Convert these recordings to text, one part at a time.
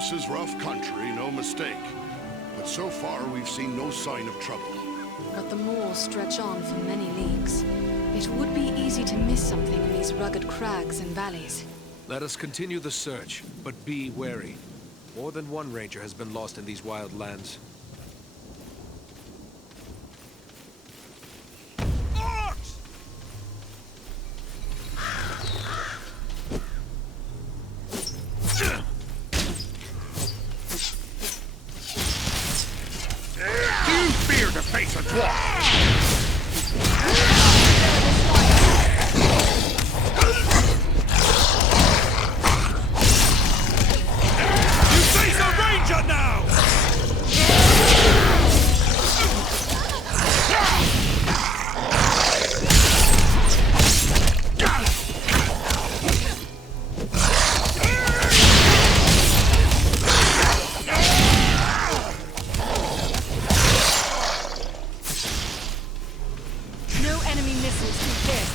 This is rough country, no mistake. But so far, we've seen no sign of trouble. But the moors stretch on for many leagues. It would be easy to miss something in these rugged crags and valleys. Let us continue the search, but be wary. More than one ranger has been lost in these wild lands. Face a dwarf! You face a ranger now!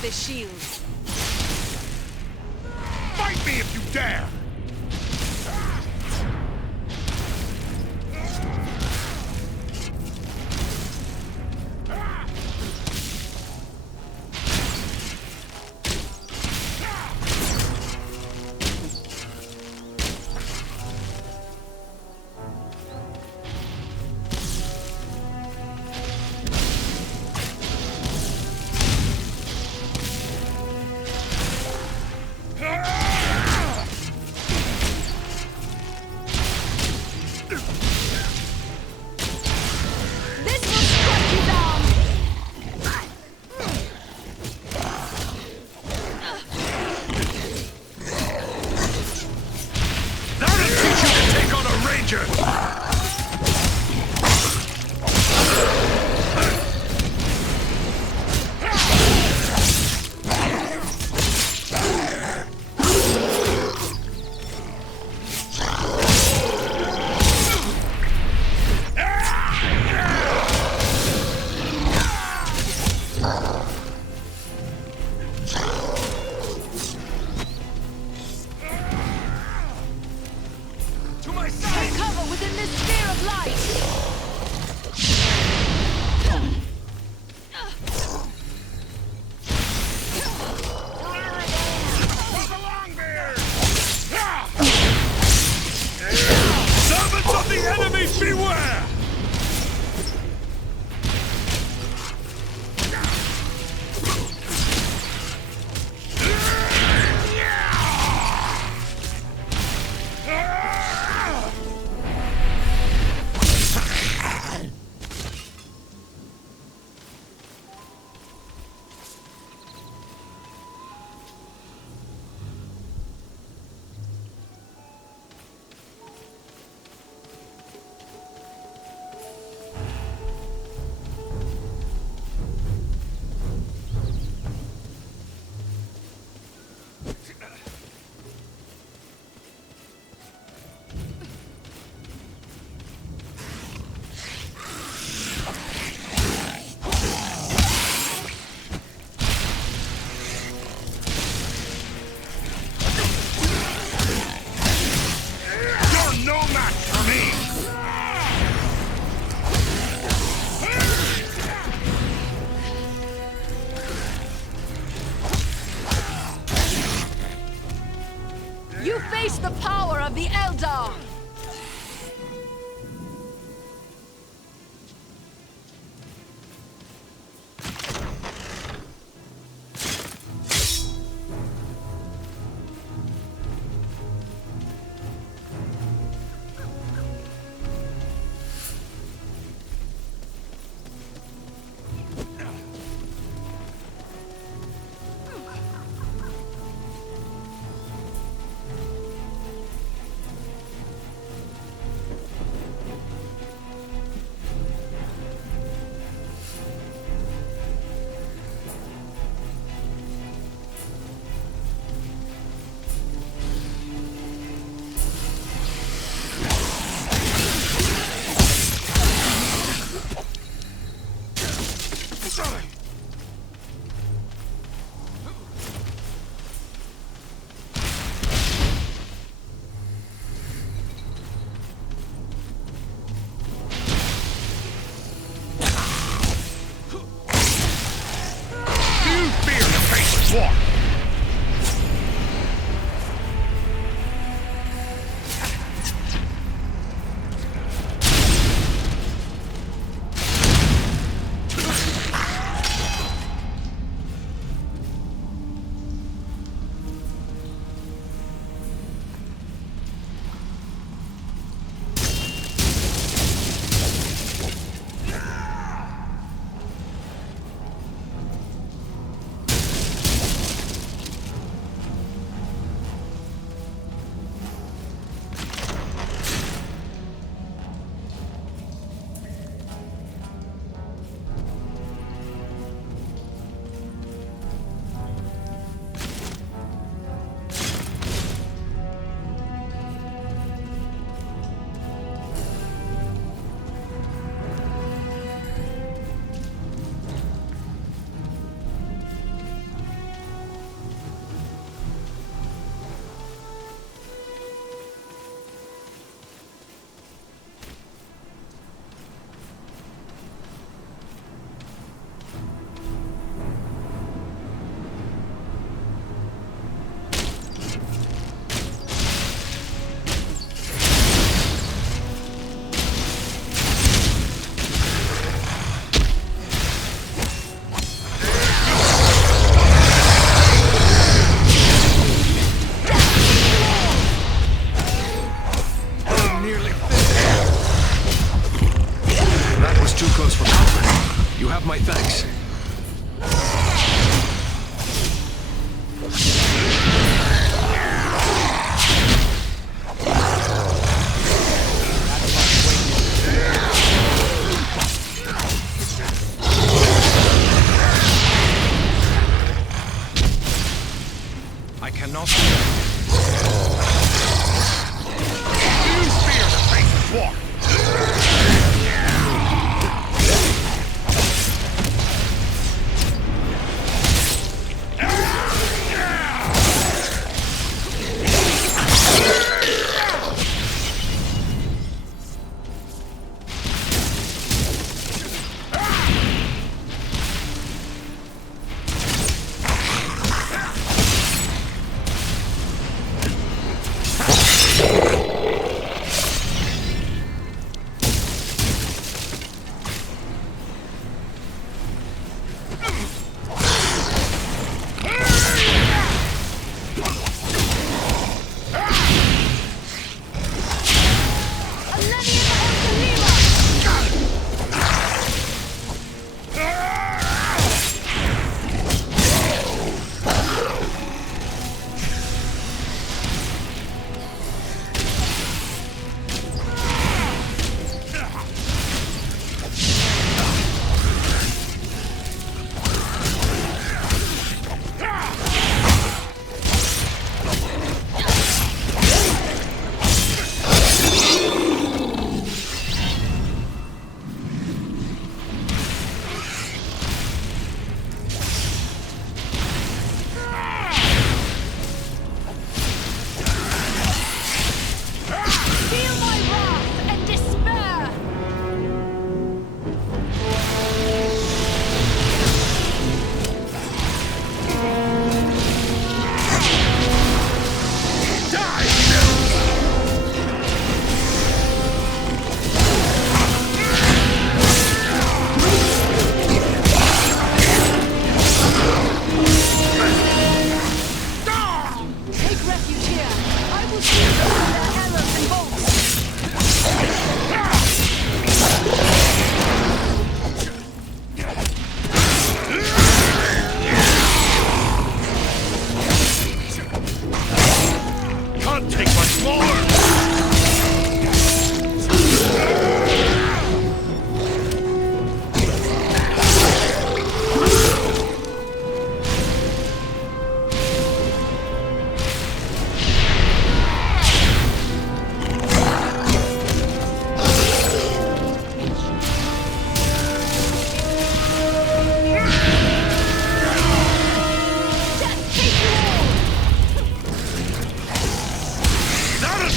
This shield. Fight me if you dare! have my thanks. I cannot. Do you fear the face of war?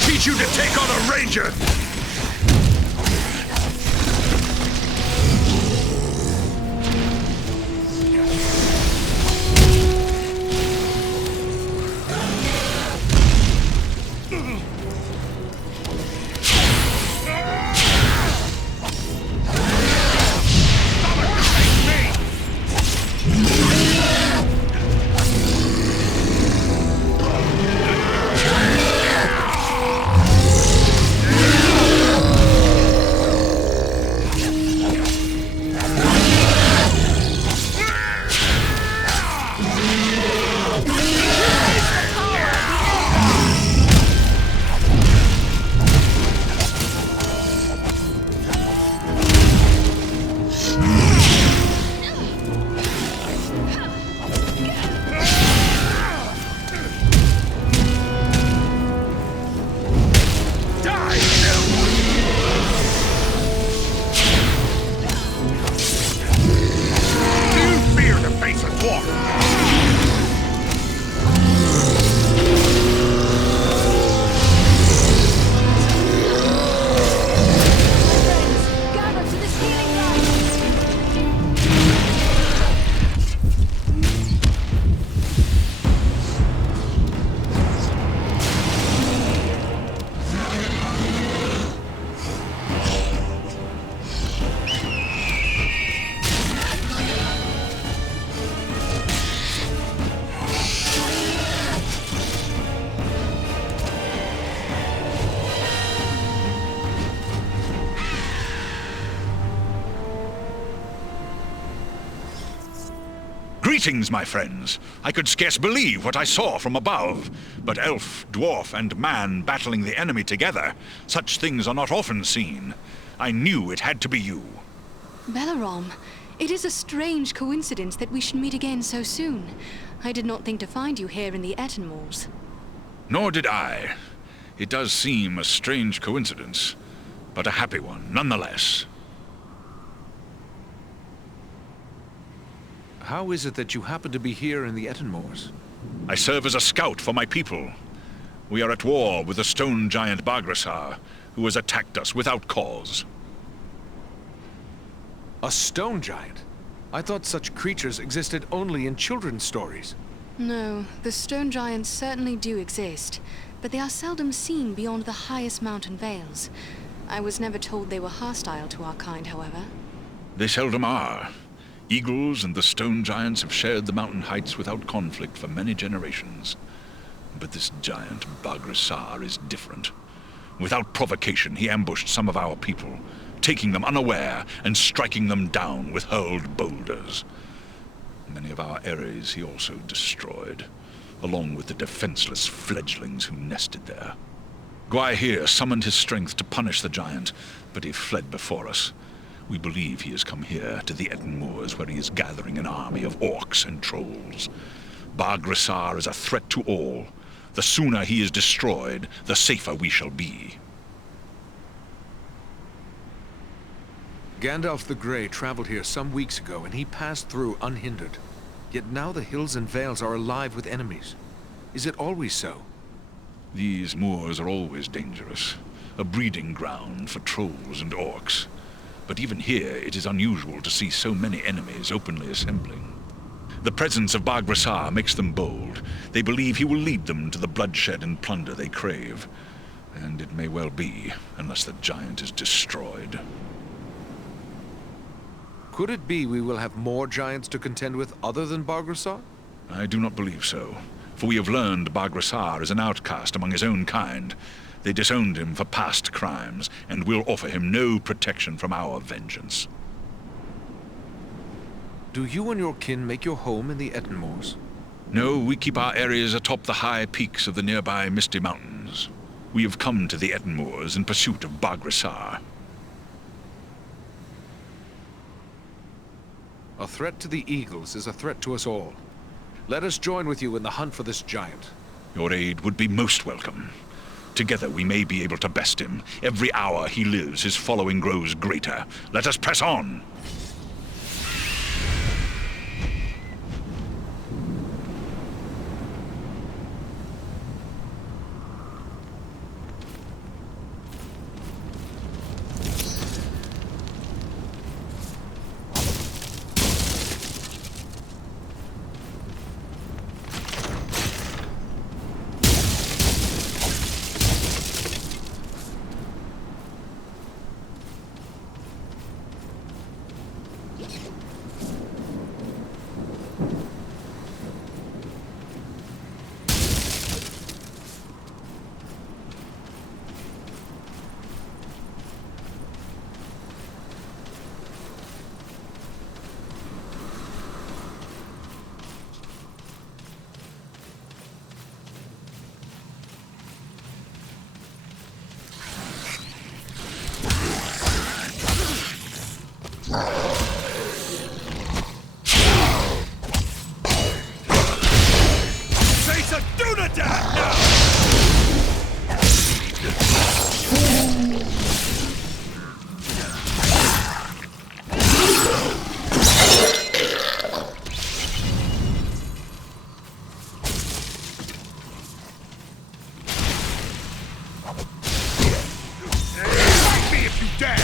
Teach you to take on a ranger! Greetings, my friends. I could scarce believe what I saw from above. But elf, dwarf, and man battling the enemy together, such things are not often seen. I knew it had to be you. Belarom, it is a strange coincidence that we should meet again so soon. I did not think to find you here in the Ettenmoors. Nor did I. It does seem a strange coincidence, but a happy one nonetheless. How is it that you happen to be here in the Ettenmoors? I serve as a scout for my people. We are at war with the stone giant Bargrasar, who has attacked us without cause. A stone giant? I thought such creatures existed only in children's stories. No, the stone giants certainly do exist, but they are seldom seen beyond the highest mountain vales. I was never told they were hostile to our kind, however. They seldom are. Eagles and the stone giants have shared the mountain heights without conflict for many generations. But this giant, Bargrasar, is different. Without provocation, he ambushed some of our people, taking them unaware and striking them down with hurled boulders. Many of our aeries he also destroyed, along with the defenseless fledglings who nested there. Gwaihir summoned his strength to punish the giant, but he fled before us. We believe he has come here to the Ettenmoors, where he is gathering an army of orcs and trolls. Bargrasar is a threat to all. The sooner he is destroyed, the safer we shall be. Gandalf the Grey traveled here some weeks ago, and he passed through unhindered. Yet now the hills and vales are alive with enemies. Is it always so? These moors are always dangerous, a breeding ground for trolls and orcs. But even here, it is unusual to see so many enemies openly assembling. The presence of Bargrasar makes them bold. They believe he will lead them to the bloodshed and plunder they crave. And it may well be, unless the giant is destroyed. Could it be we will have more giants to contend with other than Bargrasar? I do not believe so, for we have learned Bargrasar is an outcast among his own kind. They disowned him for past crimes, and will offer him no protection from our vengeance. Do you and your kin make your home in the Ettenmoors? No, we keep our areas atop the high peaks of the nearby Misty Mountains. We have come to the Ettenmoors in pursuit of Bargrasar. A threat to the Eagles is a threat to us all. Let us join with you in the hunt for this giant. Your aid would be most welcome. Together we may be able to best him. Every hour he lives, his following grows greater. Let us press on! Fight me if you dare!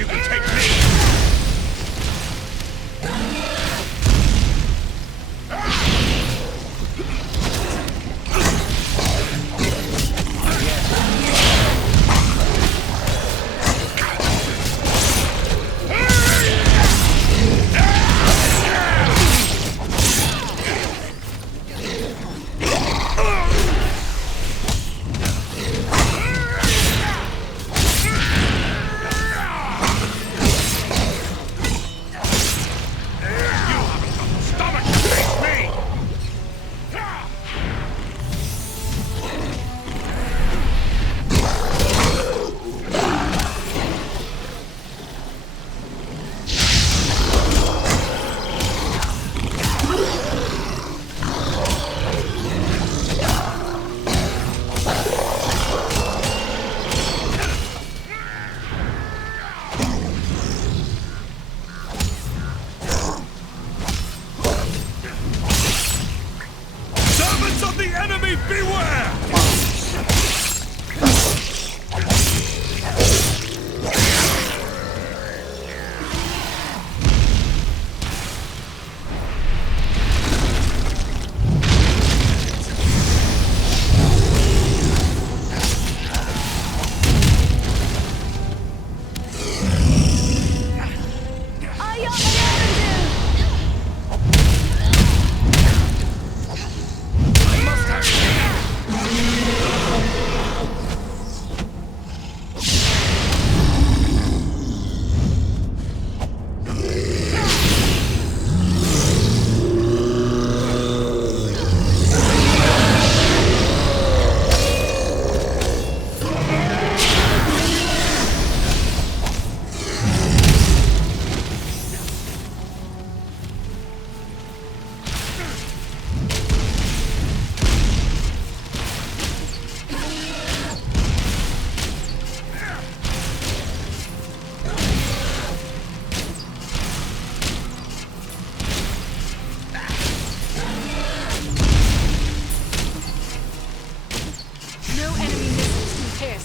you can take me!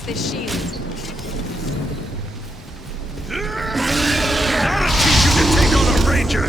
This shield. That'll teach you to take on a ranger!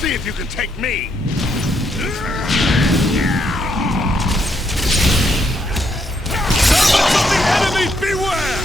See if you can take me! Servants of the enemy, beware!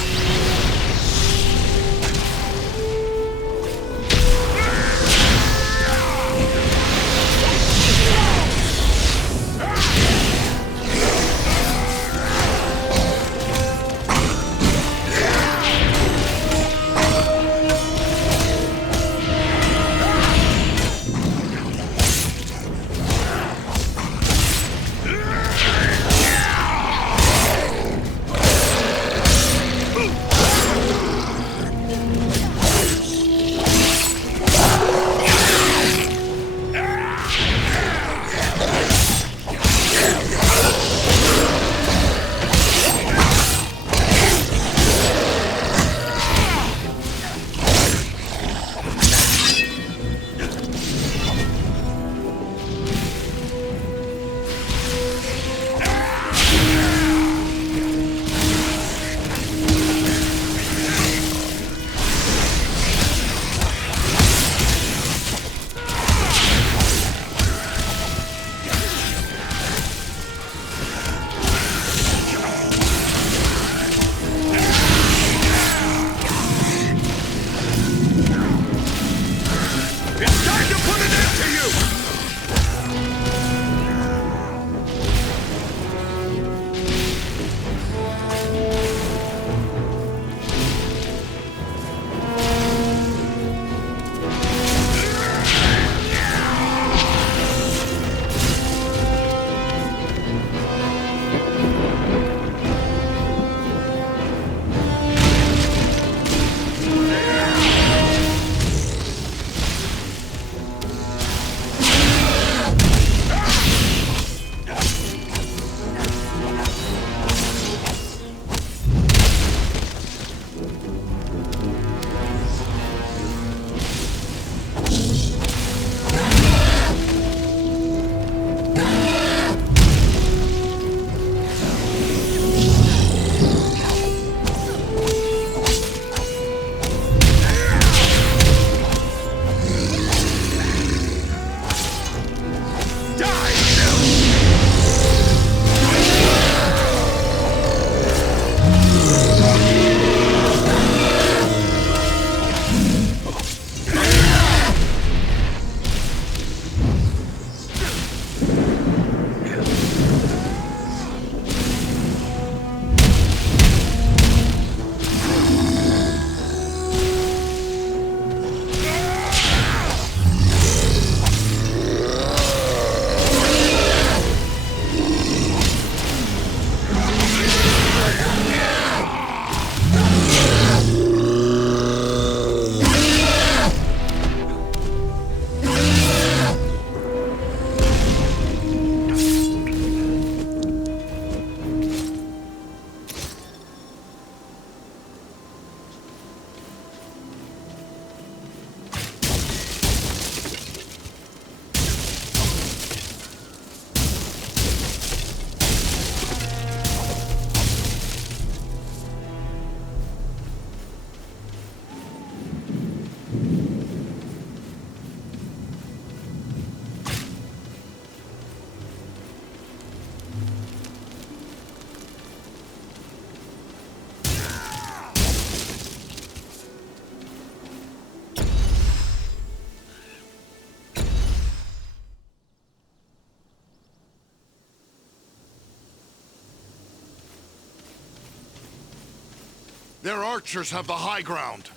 Their archers have the high ground.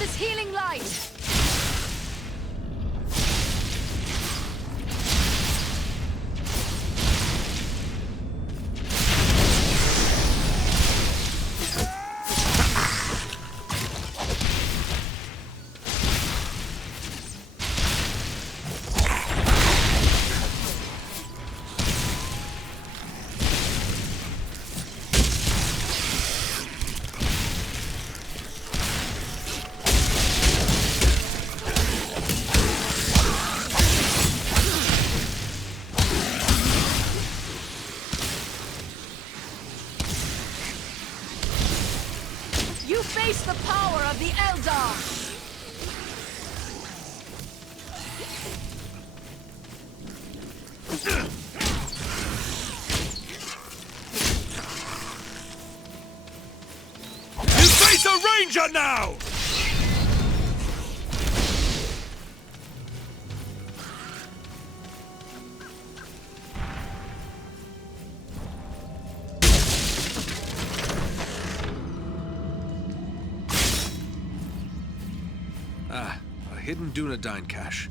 this healing light! You face the power of the Eldar! You face a ranger now! Ah, a hidden Dunedain cache.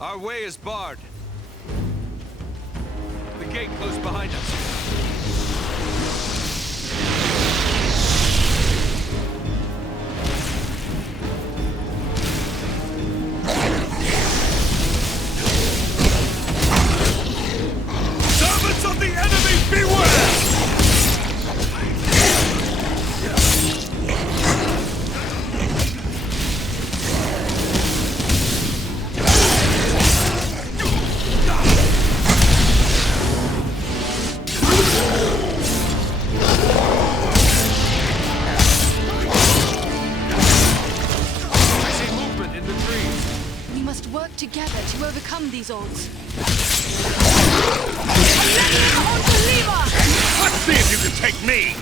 Our way is barred. The gate closed behind us. Servants of the enemy, beware! I see movement in the trees. We must work together to overcome these odds. Let's see if you can take me!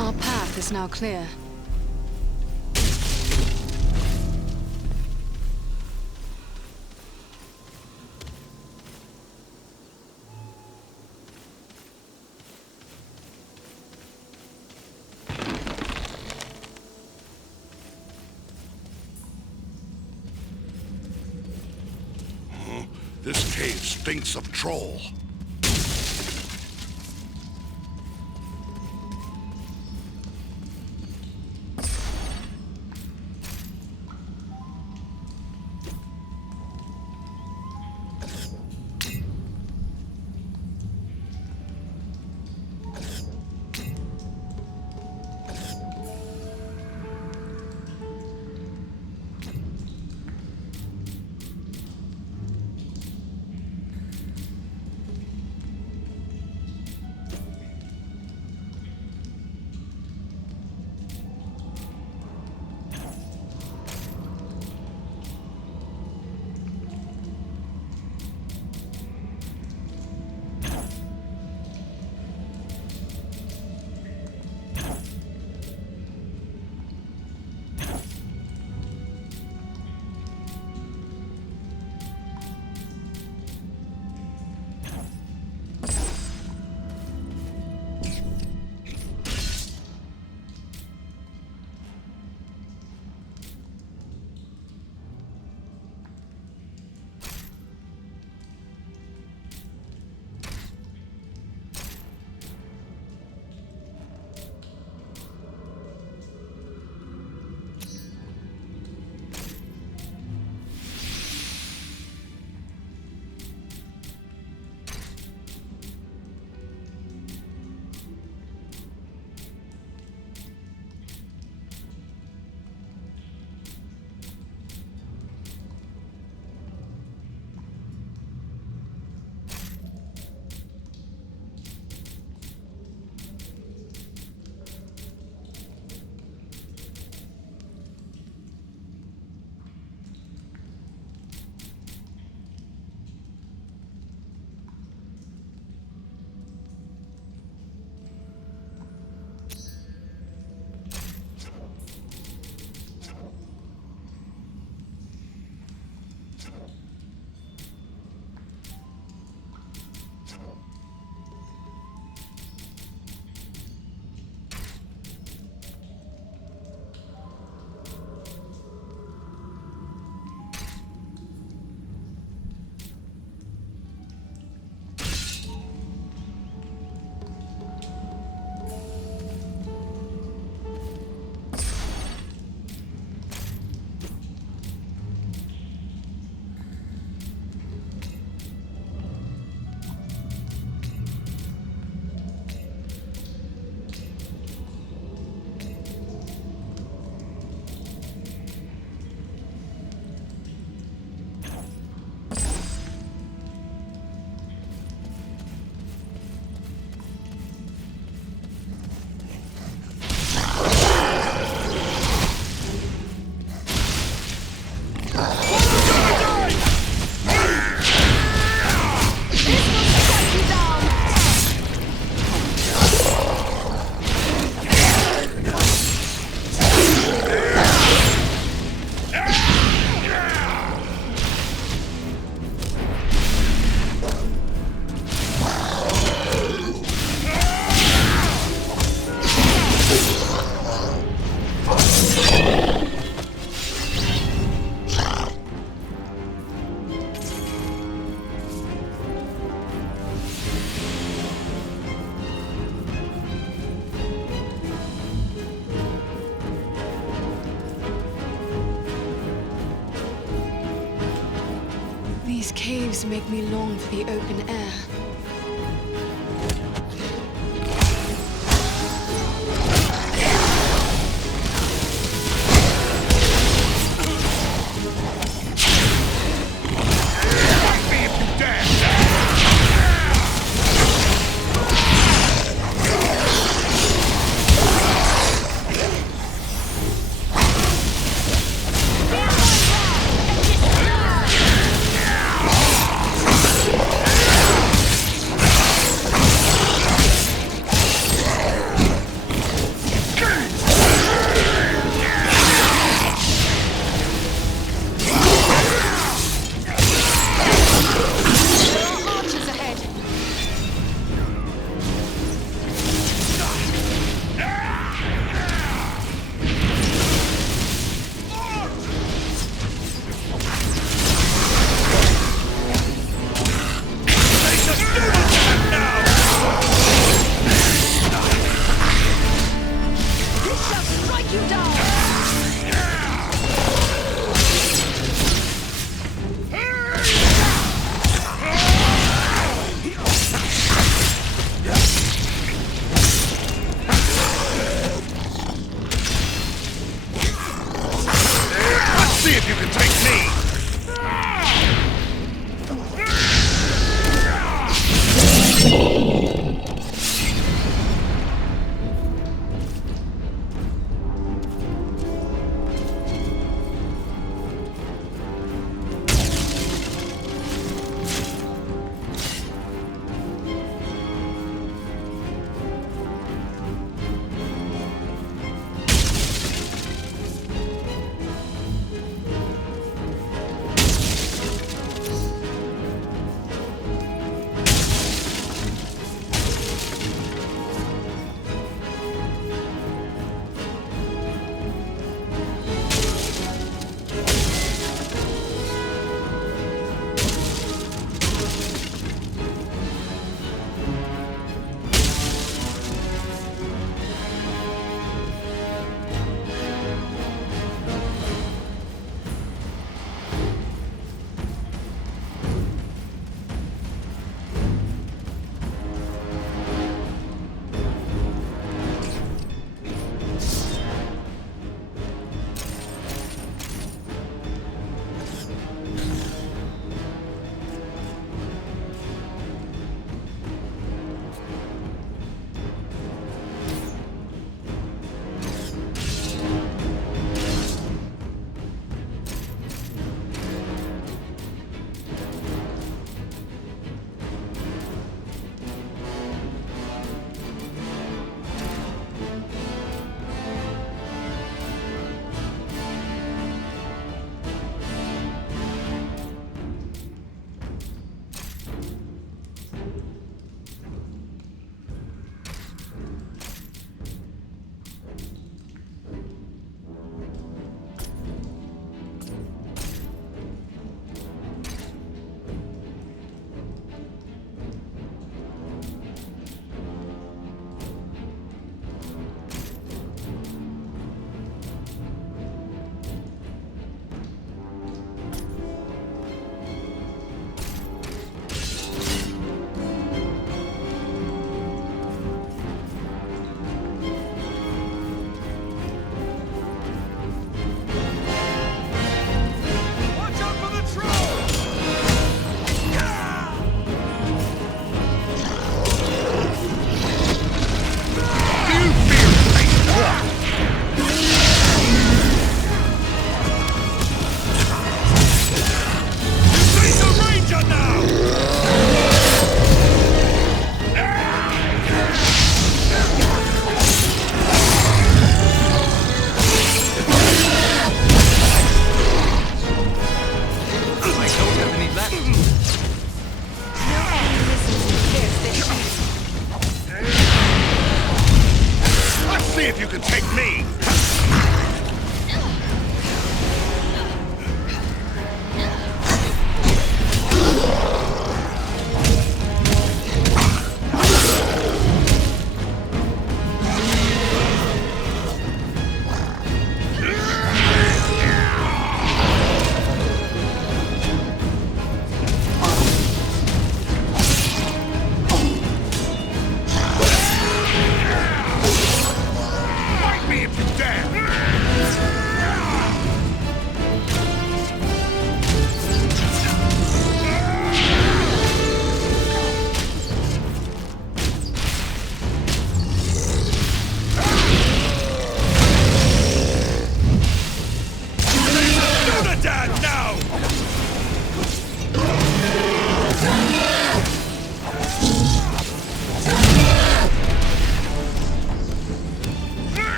Our path is now clear. This cave stinks of troll. These caves make me long for the open air.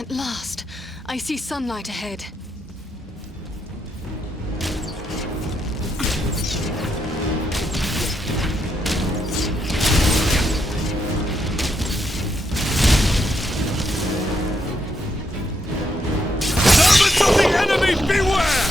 At last, I see sunlight ahead. Servants of the enemy, beware!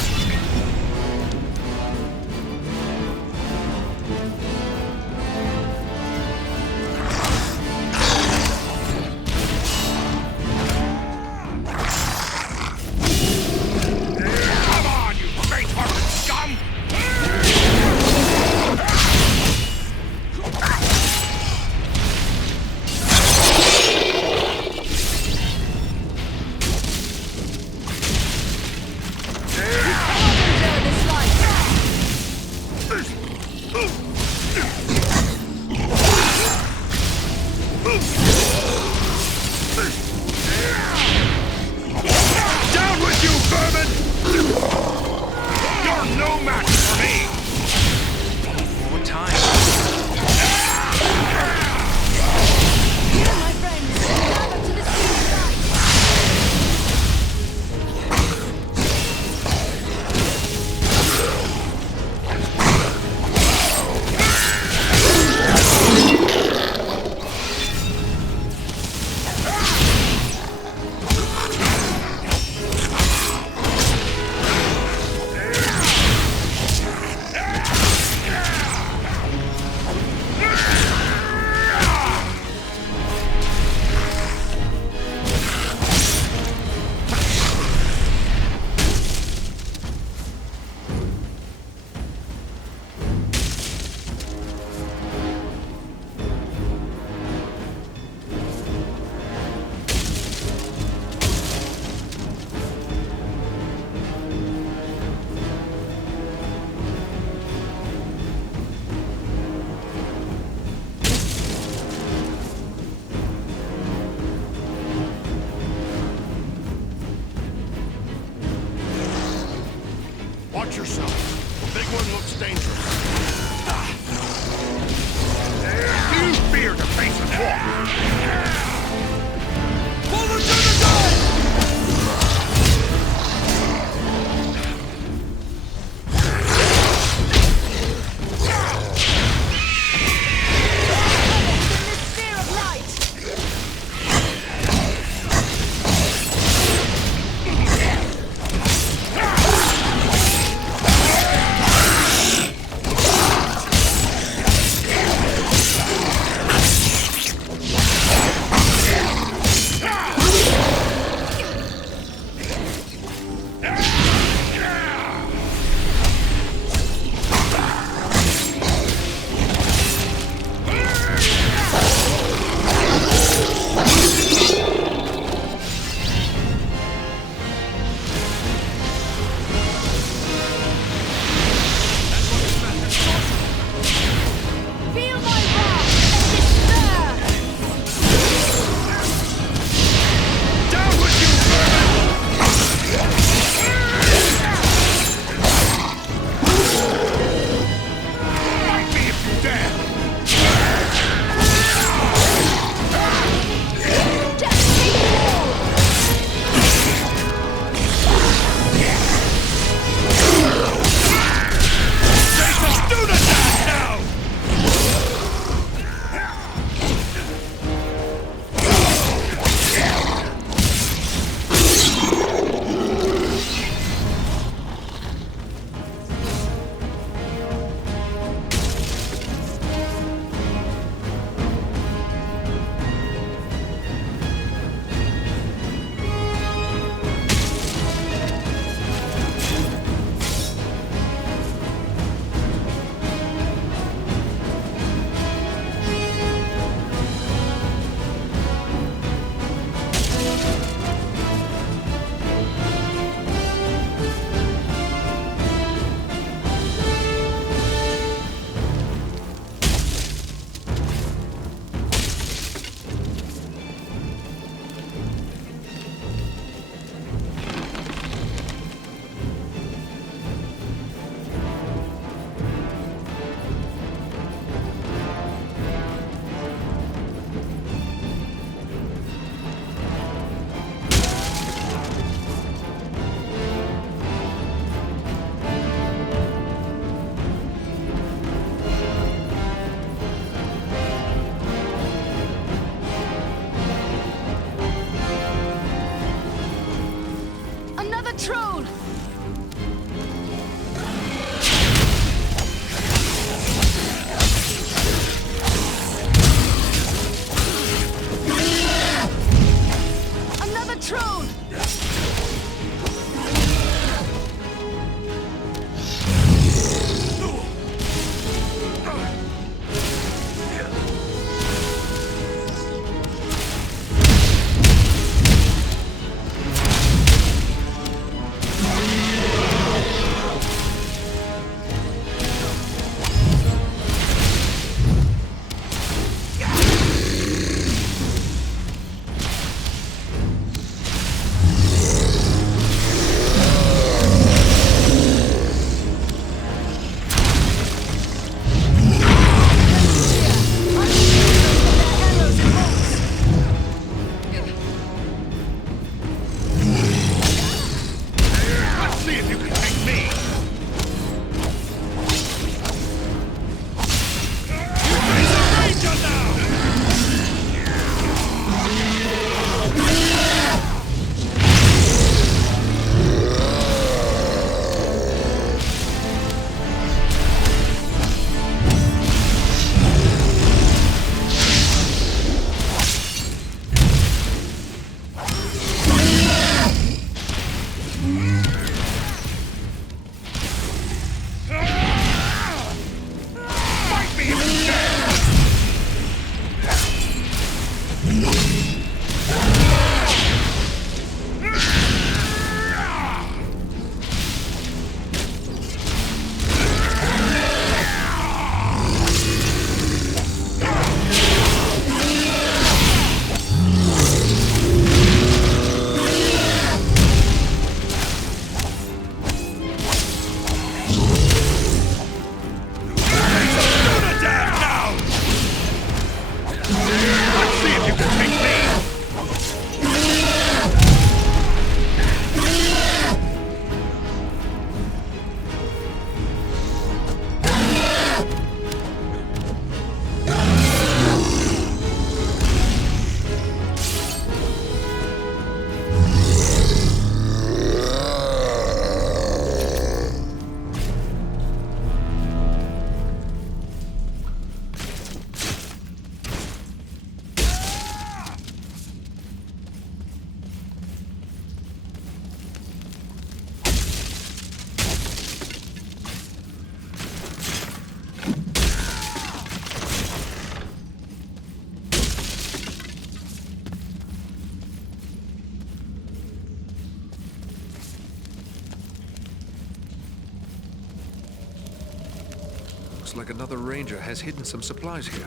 Looks like another ranger has hidden some supplies here.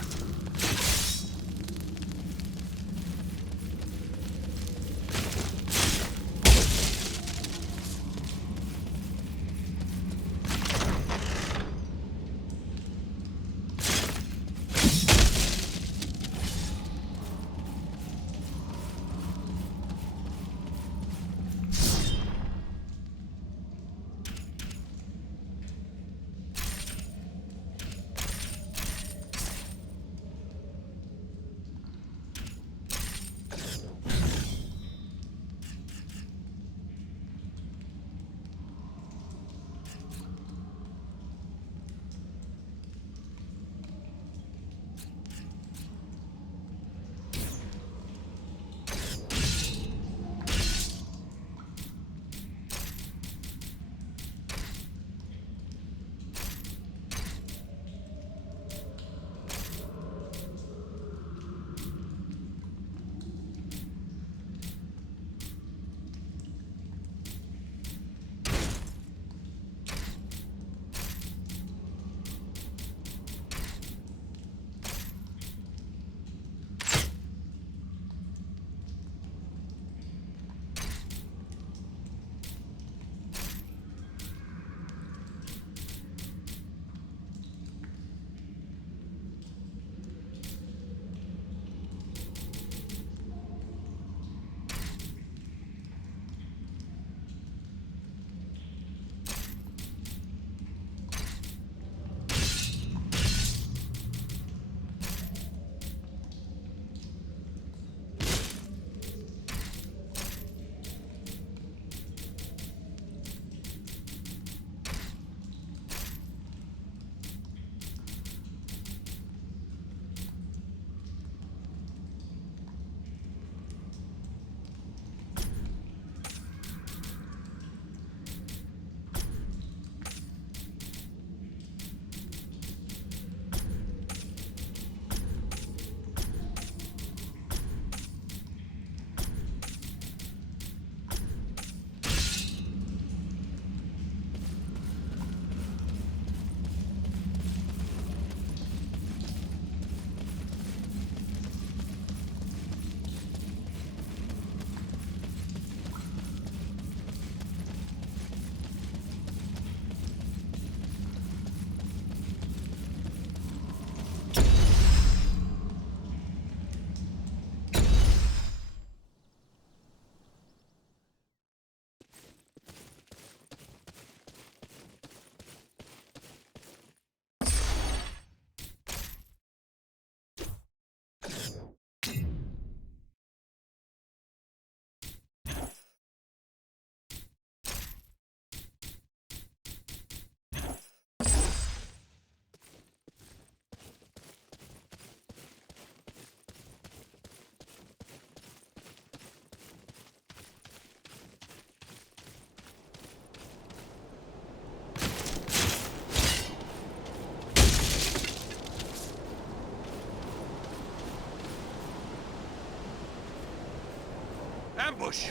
Ambush!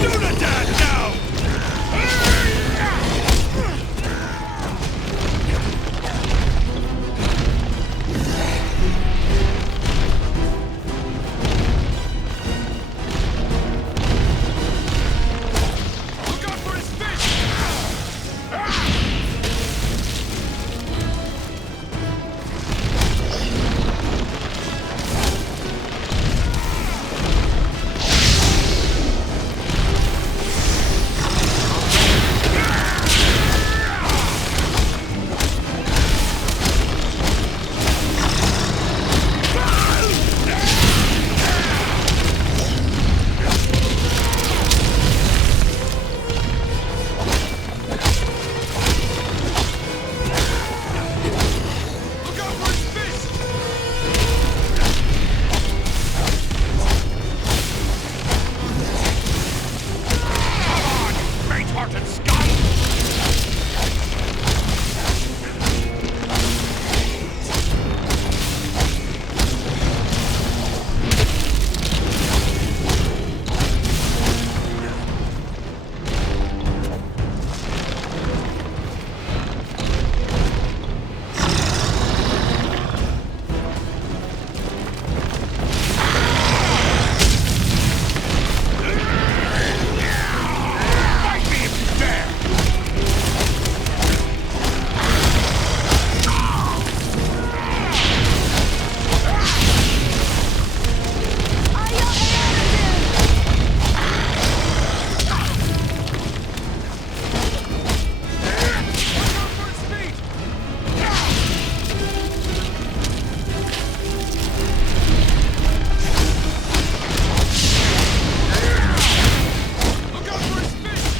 Do the dad now! Look out for his fist! Look out for his fist! Come on, you faint-hearted scum! Fight me if you dare! Look out for his feet! Look out for his fist!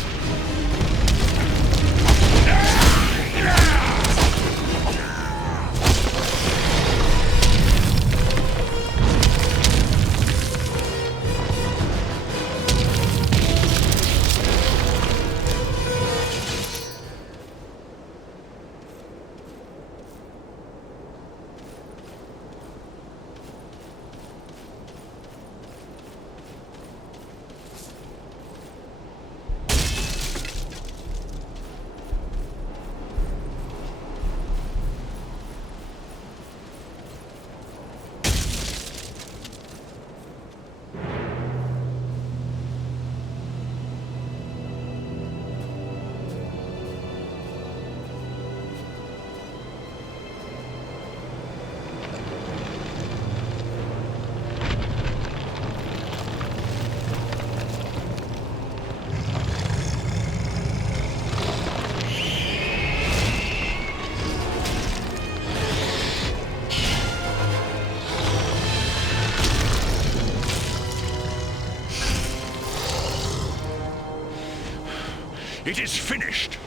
It is finished!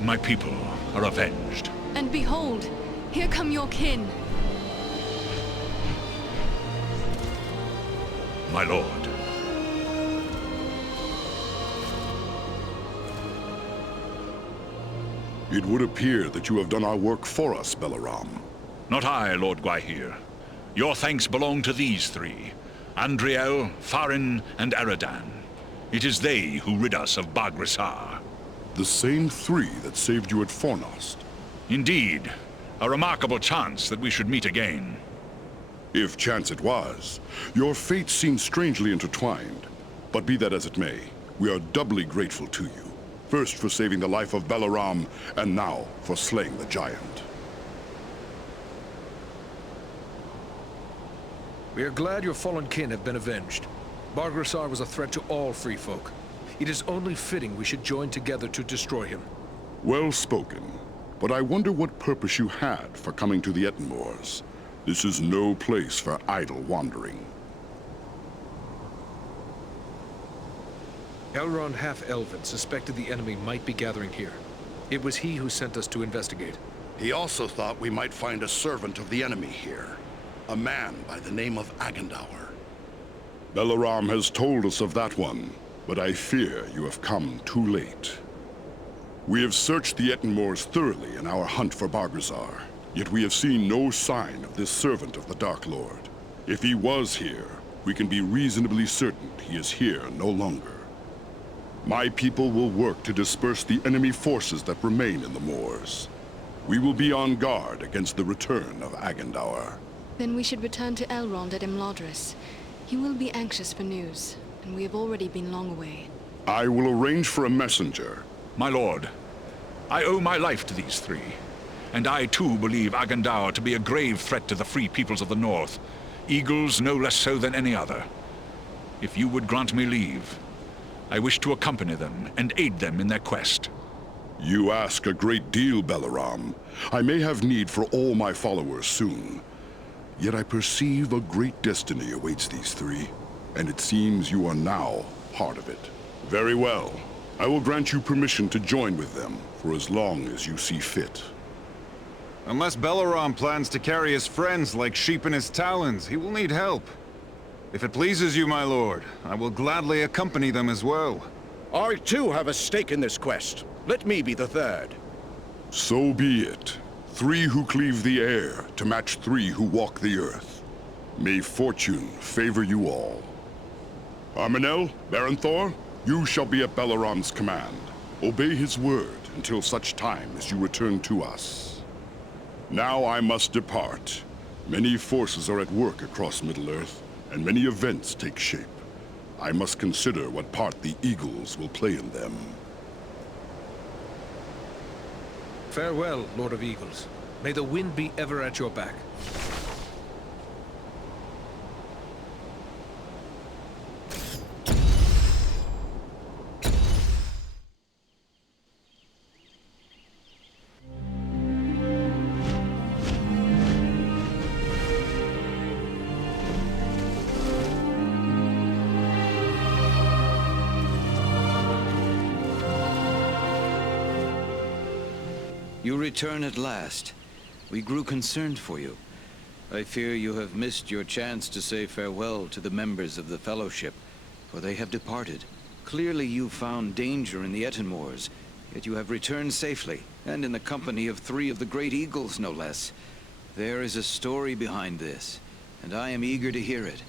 My people are avenged. And behold, here come your kin. My lord. It would appear that you have done our work for us, Belaram. Not I, Lord Gwaihir. Your thanks belong to these three. Andriel, Farin, and Aradan. It is they who rid us of Baghrasar. The same three that saved you at Fornost. Indeed, a remarkable chance that we should meet again. If chance it was, your fates seem strangely intertwined. But be that as it may, we are doubly grateful to you. First for saving the life of Belaram, and now for slaying the giant. We are glad your fallen kin have been avenged. Baghrasar was a threat to all free folk. It is only fitting we should join together to destroy him. Well spoken. But I wonder what purpose you had for coming to the Ettenmoors. This is no place for idle wandering. Elrond Half-Elven suspected the enemy might be gathering here. It was he who sent us to investigate. He also thought we might find a servant of the enemy here. A man by the name of Agandaur. Belaram has told us of that one, but I fear you have come too late. We have searched the Ettenmoors thoroughly in our hunt for Baghrasar, yet we have seen no sign of this servant of the Dark Lord. If he was here, we can be reasonably certain he is here no longer. My people will work to disperse the enemy forces that remain in the moors. We will be on guard against the return of Agendaur. Then we should return to Elrond at Imladris. He will be anxious for news, and we have already been long away. I will arrange for a messenger. My lord, I owe my life to these three, and I too believe Agendaur to be a grave threat to the free peoples of the north, eagles no less so than any other. If you would grant me leave, I wish to accompany them and aid them in their quest. You ask a great deal, Balaram. I may have need for all my followers soon. Yet I perceive a great destiny awaits these three, and it seems you are now part of it. Very well. I will grant you permission to join with them for as long as you see fit. Unless Balaram plans to carry his friends like sheep in his talons, he will need help. If it pleases you, my lord, I will gladly accompany them as well. I too have a stake in this quest. Let me be the third. So be it. 3 who cleave the air to match 3 who walk the earth. May fortune favor you all. Armanel, Baranthor, you shall be at Balaram's command. Obey his word until such time as you return to us. Now I must depart. Many forces are at work across Middle-earth, and many events take shape. I must consider what part the Eagles will play in them. Farewell, Lord of Eagles. May the wind be ever at your back. You return at last. We grew concerned for you. I fear you have missed your chance to say farewell to the members of the Fellowship, for they have departed. Clearly you found danger in the Etenmoors, yet you have returned safely, and in the company of 3 of the great eagles, no less. There is a story behind this, and I am eager to hear it.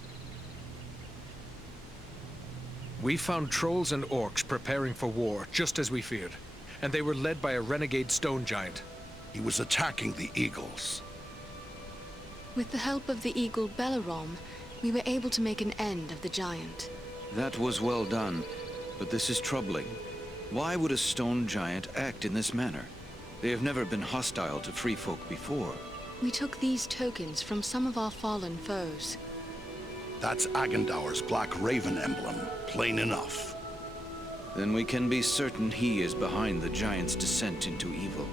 We found trolls and orcs preparing for war, just as we feared. And they were led by a renegade stone giant. He was attacking the Eagles. With the help of the eagle Balaram, we were able to make an end of the giant. That was well done, but this is troubling. Why would a stone giant act in this manner? They have never been hostile to free folk before. We took these tokens from some of our fallen foes. That's Agendaur's Black Raven emblem, plain enough. Then we can be certain he is behind the giant's descent into evil.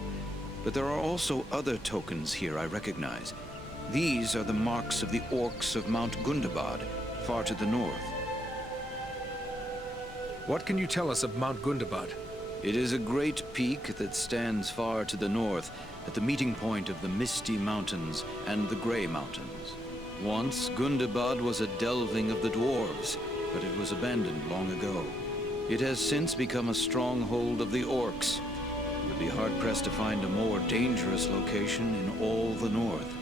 But there are also other tokens here I recognize. These are the marks of the orcs of Mount Gundabad, far to the north. What can you tell us of Mount Gundabad? It is a great peak that stands far to the north, at the meeting point of the Misty Mountains and the Grey Mountains. Once, Gundabad was a delving of the dwarves, but it was abandoned long ago. It has since become a stronghold of the orcs. It would be hard-pressed to find a more dangerous location in all the north.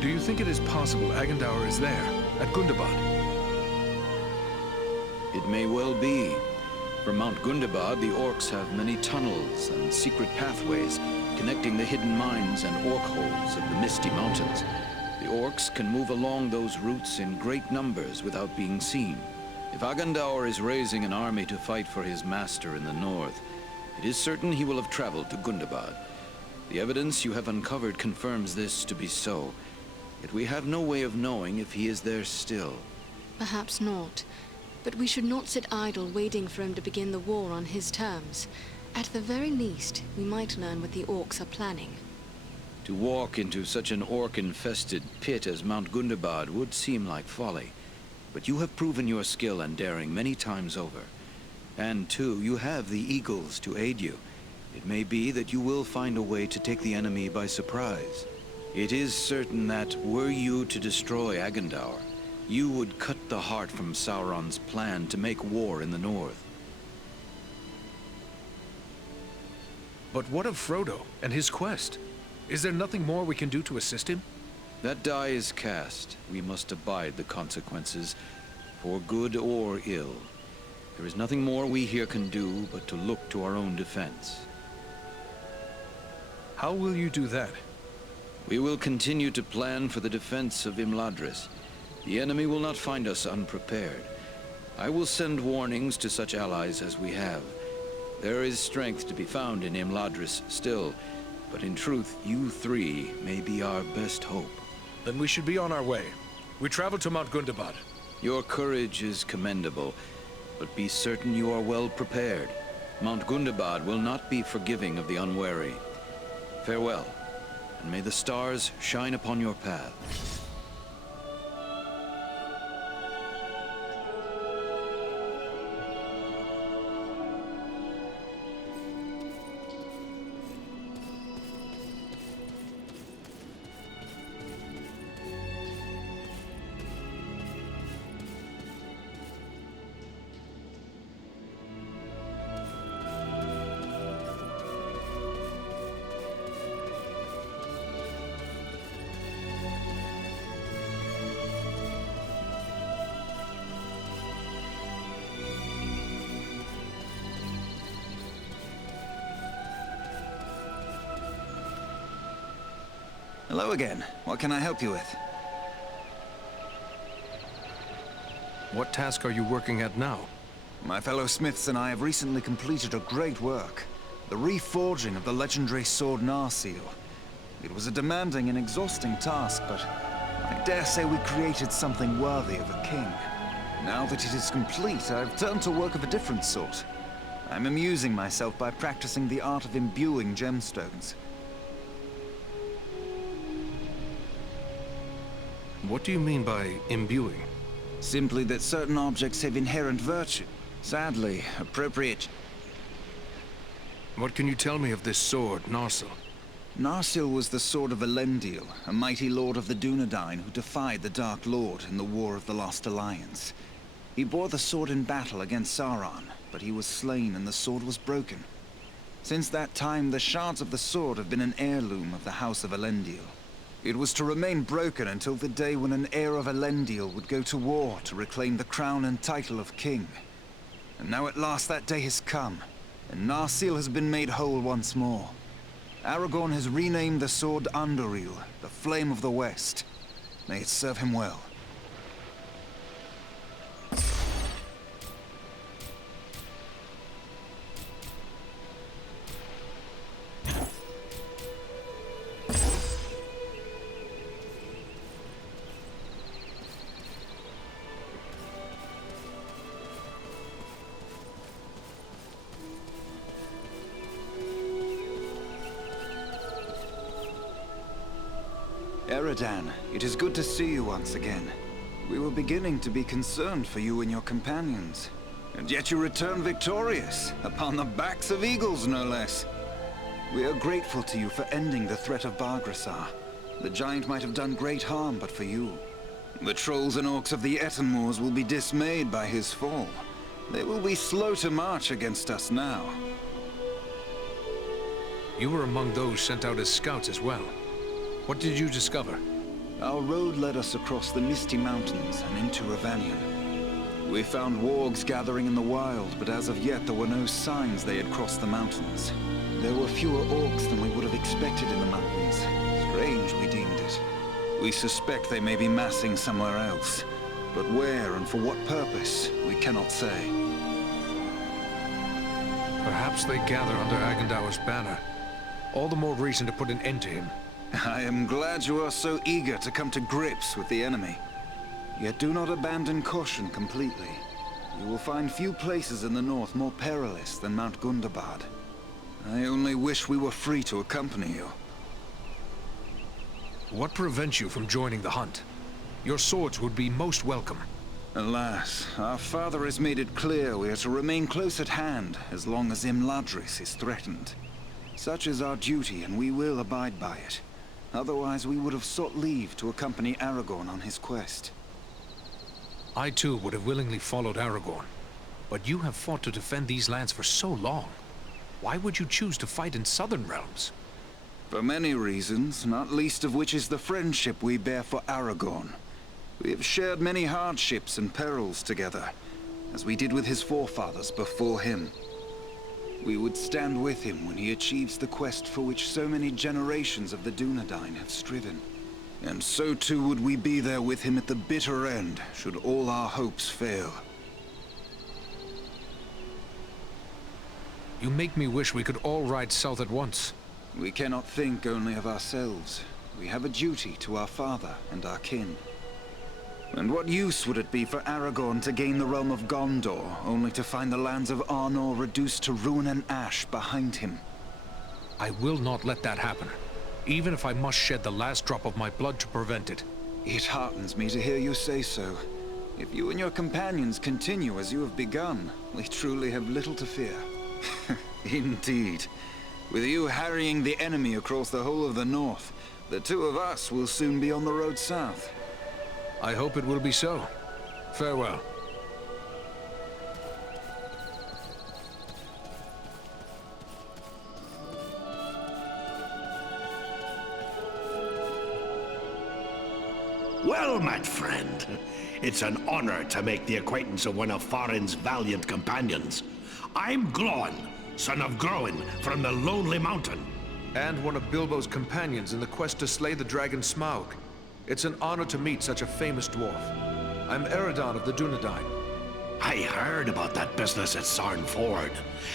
Do you think it is possible Agendaur is there, at Gundabad? It may well be. From Mount Gundabad, the orcs have many tunnels and secret pathways connecting the hidden mines and orc holes of the Misty Mountains. The orcs can move along those routes in great numbers without being seen. If Agendaur is raising an army to fight for his master in the north, it is certain he will have traveled to Gundabad. The evidence you have uncovered confirms this to be so, yet we have no way of knowing if he is there still. Perhaps not, but we should not sit idle waiting for him to begin the war on his terms. At the very least, we might learn what the orcs are planning. To walk into such an orc-infested pit as Mount Gundabad would seem like folly. But you have proven your skill and daring many times over. And too, you have the eagles to aid you. It may be that you will find a way to take the enemy by surprise. It is certain that, were you to destroy Agendaur, you would cut the heart from Sauron's plan to make war in the north. But what of Frodo and his quest? Is there nothing more we can do to assist him? That die is cast. We must abide the consequences, for good or ill. There is nothing more we here can do but to look to our own defense. How will you do that? We will continue to plan for the defense of Imladris. The enemy will not find us unprepared. I will send warnings to such allies as we have. There is strength to be found in Imladris still, but in truth, you three may be our best hope. Then we should be on our way. We travel to Mount Gundabad. Your courage is commendable, but be certain you are well prepared. Mount Gundabad will not be forgiving of the unwary. Farewell, and may the stars shine upon your path. Hello again. What can I help you with? What task are you working at now? My fellow smiths and I have recently completed a great work. The reforging of the legendary sword Narsil. It was a demanding and exhausting task, but I dare say we created something worthy of a king. Now that it is complete, I've turned to work of a different sort. I'm amusing myself by practicing the art of imbuing gemstones. What do you mean by imbuing? Simply that certain objects have inherent virtue. Sadly, appropriate. What can you tell me of this sword, Narsil? Narsil was the sword of Elendil, a mighty lord of the Dunedain who defied the Dark Lord in the War of the Lost Alliance. He bore the sword in battle against Sauron, but he was slain and the sword was broken. Since that time, the shards of the sword have been an heirloom of the House of Elendil. It was to remain broken until the day when an heir of Elendil would go to war to reclaim the crown and title of king. And now at last that day has come, and Narsil has been made whole once more. Aragorn has renamed the sword Anduril, the Flame of the West. May it serve him well. Eridan, it is good to see you once again. We were beginning to be concerned for you and your companions. And yet you return victorious, upon the backs of eagles, no less. We are grateful to you for ending the threat of Bargrassar. The giant might have done great harm but for you. The trolls and orcs of the Etenmoors will be dismayed by his fall. They will be slow to march against us now. You were among those sent out as scouts as well. What did you discover? Our road led us across the Misty Mountains and into Ravanion. We found wargs gathering in the wild, but as of yet there were no signs they had crossed the mountains. There were fewer orcs than we would have expected in the mountains. Strange, we deemed it. We suspect they may be massing somewhere else, but where and for what purpose, we cannot say. Perhaps they gather under Agendaur's banner. All the more reason to put an end to him. I am glad you are so eager to come to grips with the enemy. Yet do not abandon caution completely. You will find few places in the north more perilous than Mount Gundabad. I only wish we were free to accompany you. What prevents you from joining the hunt? Your swords would be most welcome. Alas, our father has made it clear we are to remain close at hand as long as Imladris is threatened. Such is our duty, and we will abide by it. Otherwise, we would have sought leave to accompany Aragorn on his quest. I too would have willingly followed Aragorn. But you have fought to defend these lands for so long. Why would you choose to fight in southern realms? For many reasons, not least of which is the friendship we bear for Aragorn. We have shared many hardships and perils together, as we did with his forefathers before him. We would stand with him when he achieves the quest for which so many generations of the Dunedain have striven. And so too would we be there with him at the bitter end, should all our hopes fail. You make me wish we could all ride south at once. We cannot think only of ourselves. We have a duty to our father and our kin. And what use would it be for Aragorn to gain the realm of Gondor, only to find the lands of Arnor reduced to ruin and ash behind him? I will not let that happen, even if I must shed the last drop of my blood to prevent it. It heartens me to hear you say so. If you and your companions continue as you have begun, we truly have little to fear. Indeed. With you harrying the enemy across the whole of the north, the two of us will soon be on the road south. I hope it will be so. Farewell. Well met, friend. It's an honor to make the acquaintance of one of Farin's valiant companions. I'm Glóin, son of Groin from the Lonely Mountain. And one of Bilbo's companions in the quest to slay the dragon Smaug. It's an honor to meet such a famous dwarf. I'm Eredon of the Dunedain. I heard about that business at Sarn Ford,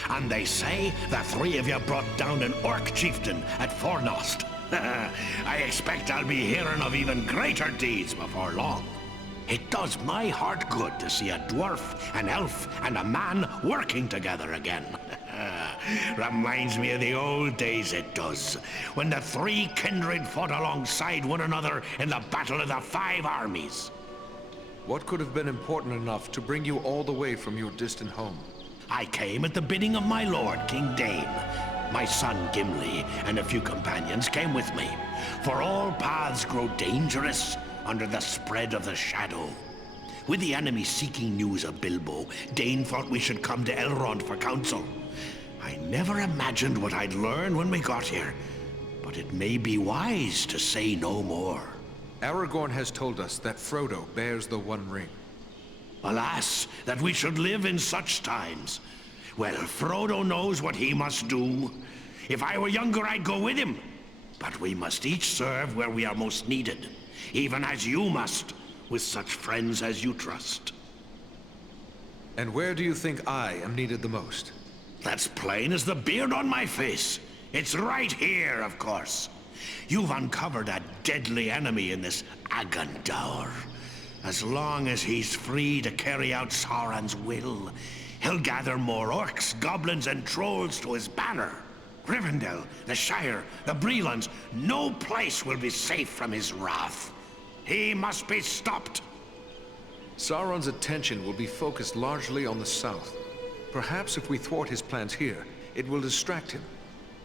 and they say the three of you brought down an orc chieftain at Fornost. I expect I'll be hearing of even greater deeds before long. It does my heart good to see a dwarf, an elf, and a man working together again. Reminds me of the old days, it does, when the three kindred fought alongside one another in the Battle of the Five Armies. What could have been important enough to bring you all the way from your distant home? I came at the bidding of my lord, King Dain. My son Gimli and a few companions came with me, for all paths grow dangerous under the spread of the shadow. With the enemy seeking news of Bilbo, Dain thought we should come to Elrond for counsel. I never imagined what I'd learn when we got here, but it may be wise to say no more. Aragorn has told us that Frodo bears the One Ring. Alas, that we should live in such times. Well, Frodo knows what he must do. If I were younger, I'd go with him. But we must each serve where we are most needed, even as you must, with such friends as you trust. And where do you think I am needed the most? That's plain as the beard on my face. It's right here, of course. You've uncovered a deadly enemy in this Agandaur. As long as he's free to carry out Sauron's will, he'll gather more orcs, goblins, and trolls to his banner. Rivendell, the Shire, the Brelons, no place will be safe from his wrath. He must be stopped. Sauron's attention will be focused largely on the south. Perhaps if we thwart his plans here, it will distract him.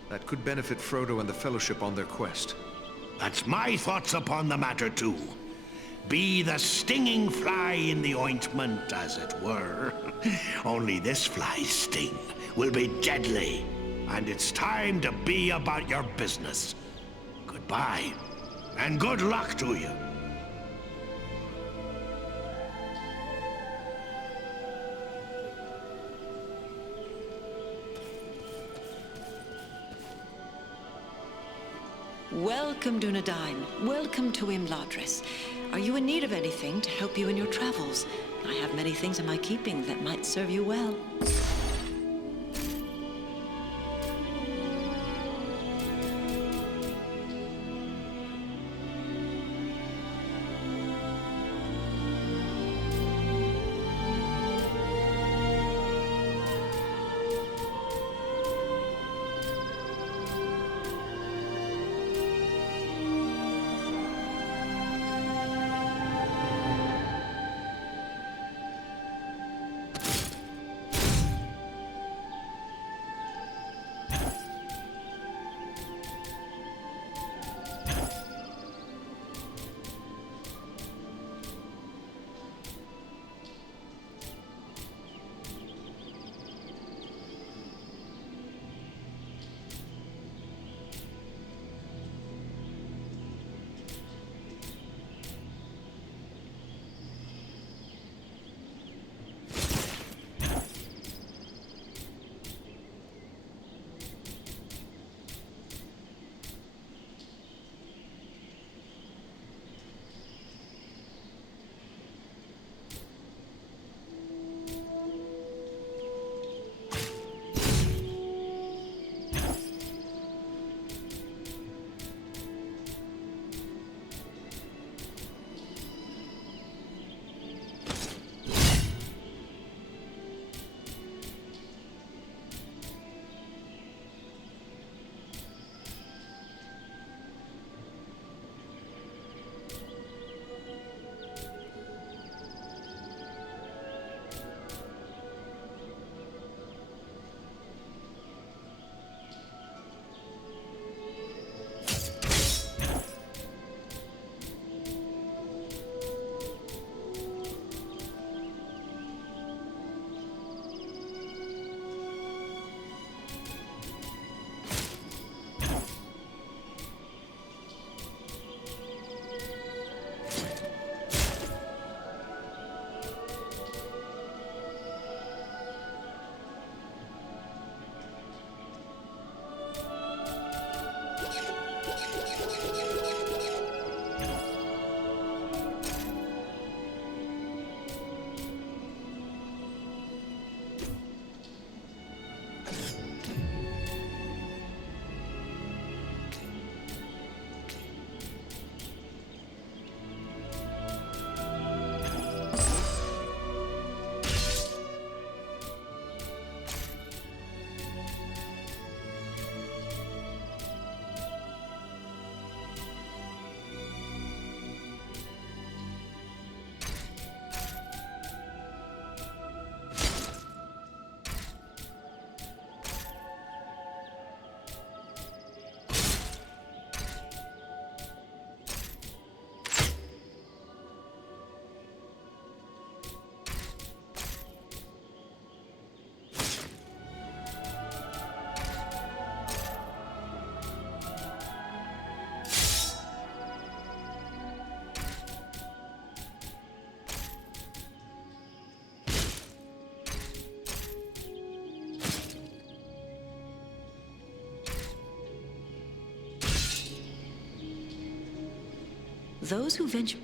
That could benefit Frodo and the Fellowship on their quest. That's my thoughts upon the matter, too. Be the stinging fly in the ointment, as it were. Only this fly's sting will be deadly, and it's time to be about your business. Goodbye, and good luck to you. Welcome, Dunedain. Welcome to Imladris. Are you in need of anything to help you in your travels? I have many things in my keeping that might serve you well. Those who venture...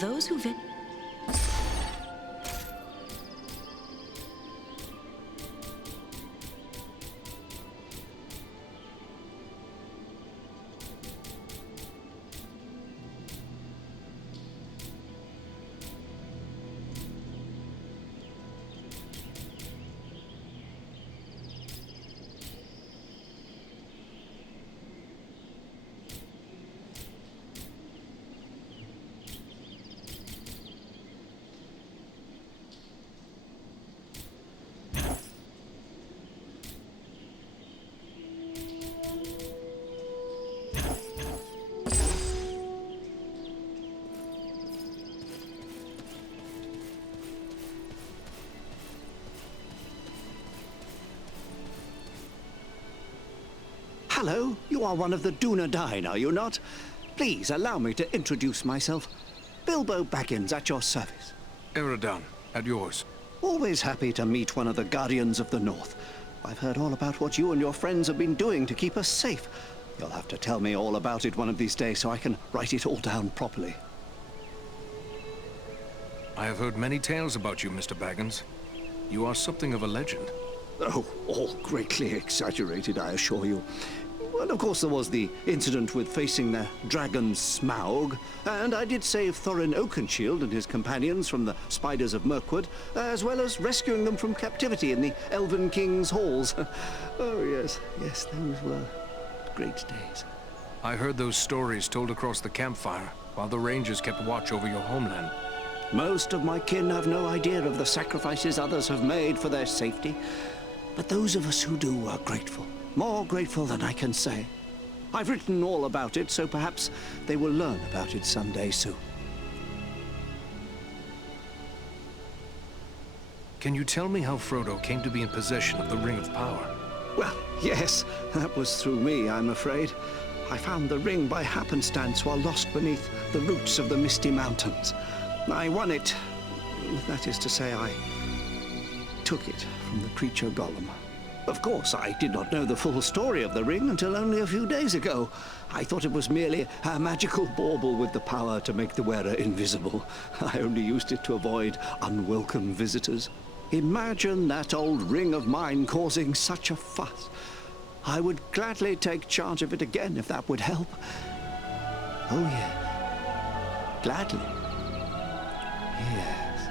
Those who ven... Hello, you are one of the Dunedain, are you not? Please allow me to introduce myself. Bilbo Baggins at your service. Eridan, at yours. Always happy to meet one of the Guardians of the North. I've heard all about what you and your friends have been doing to keep us safe. You'll have to tell me all about it one of these days so I can write it all down properly. I have heard many tales about you, Mr. Baggins. You are something of a legend. Oh, all greatly exaggerated, I assure you. Well, of course, there was the incident with facing the dragon Smaug, and I did save Thorin Oakenshield and his companions from the spiders of Mirkwood, as well as rescuing them from captivity in the Elven King's halls. Oh, yes, those were great days. I heard those stories told across the campfire, while the Rangers kept watch over your homeland. Most of my kin have no idea of the sacrifices others have made for their safety, but those of us who do are grateful. More grateful than I can say. I've written all about it, so perhaps they will learn about it someday soon. Can you tell me how Frodo came to be in possession of the Ring of Power? Well, yes, that was through me, I'm afraid. I found the ring by happenstance while lost beneath the roots of the Misty Mountains. I won it. That is to say, I took it from the creature Gollum. Of course, I did not know the full story of the ring until only a few days ago. I thought it was merely a magical bauble with the power to make the wearer invisible. I only used it to avoid unwelcome visitors. Imagine that old ring of mine causing such a fuss. I would gladly take charge of it again if that would help. Oh, yes. Gladly. Yes.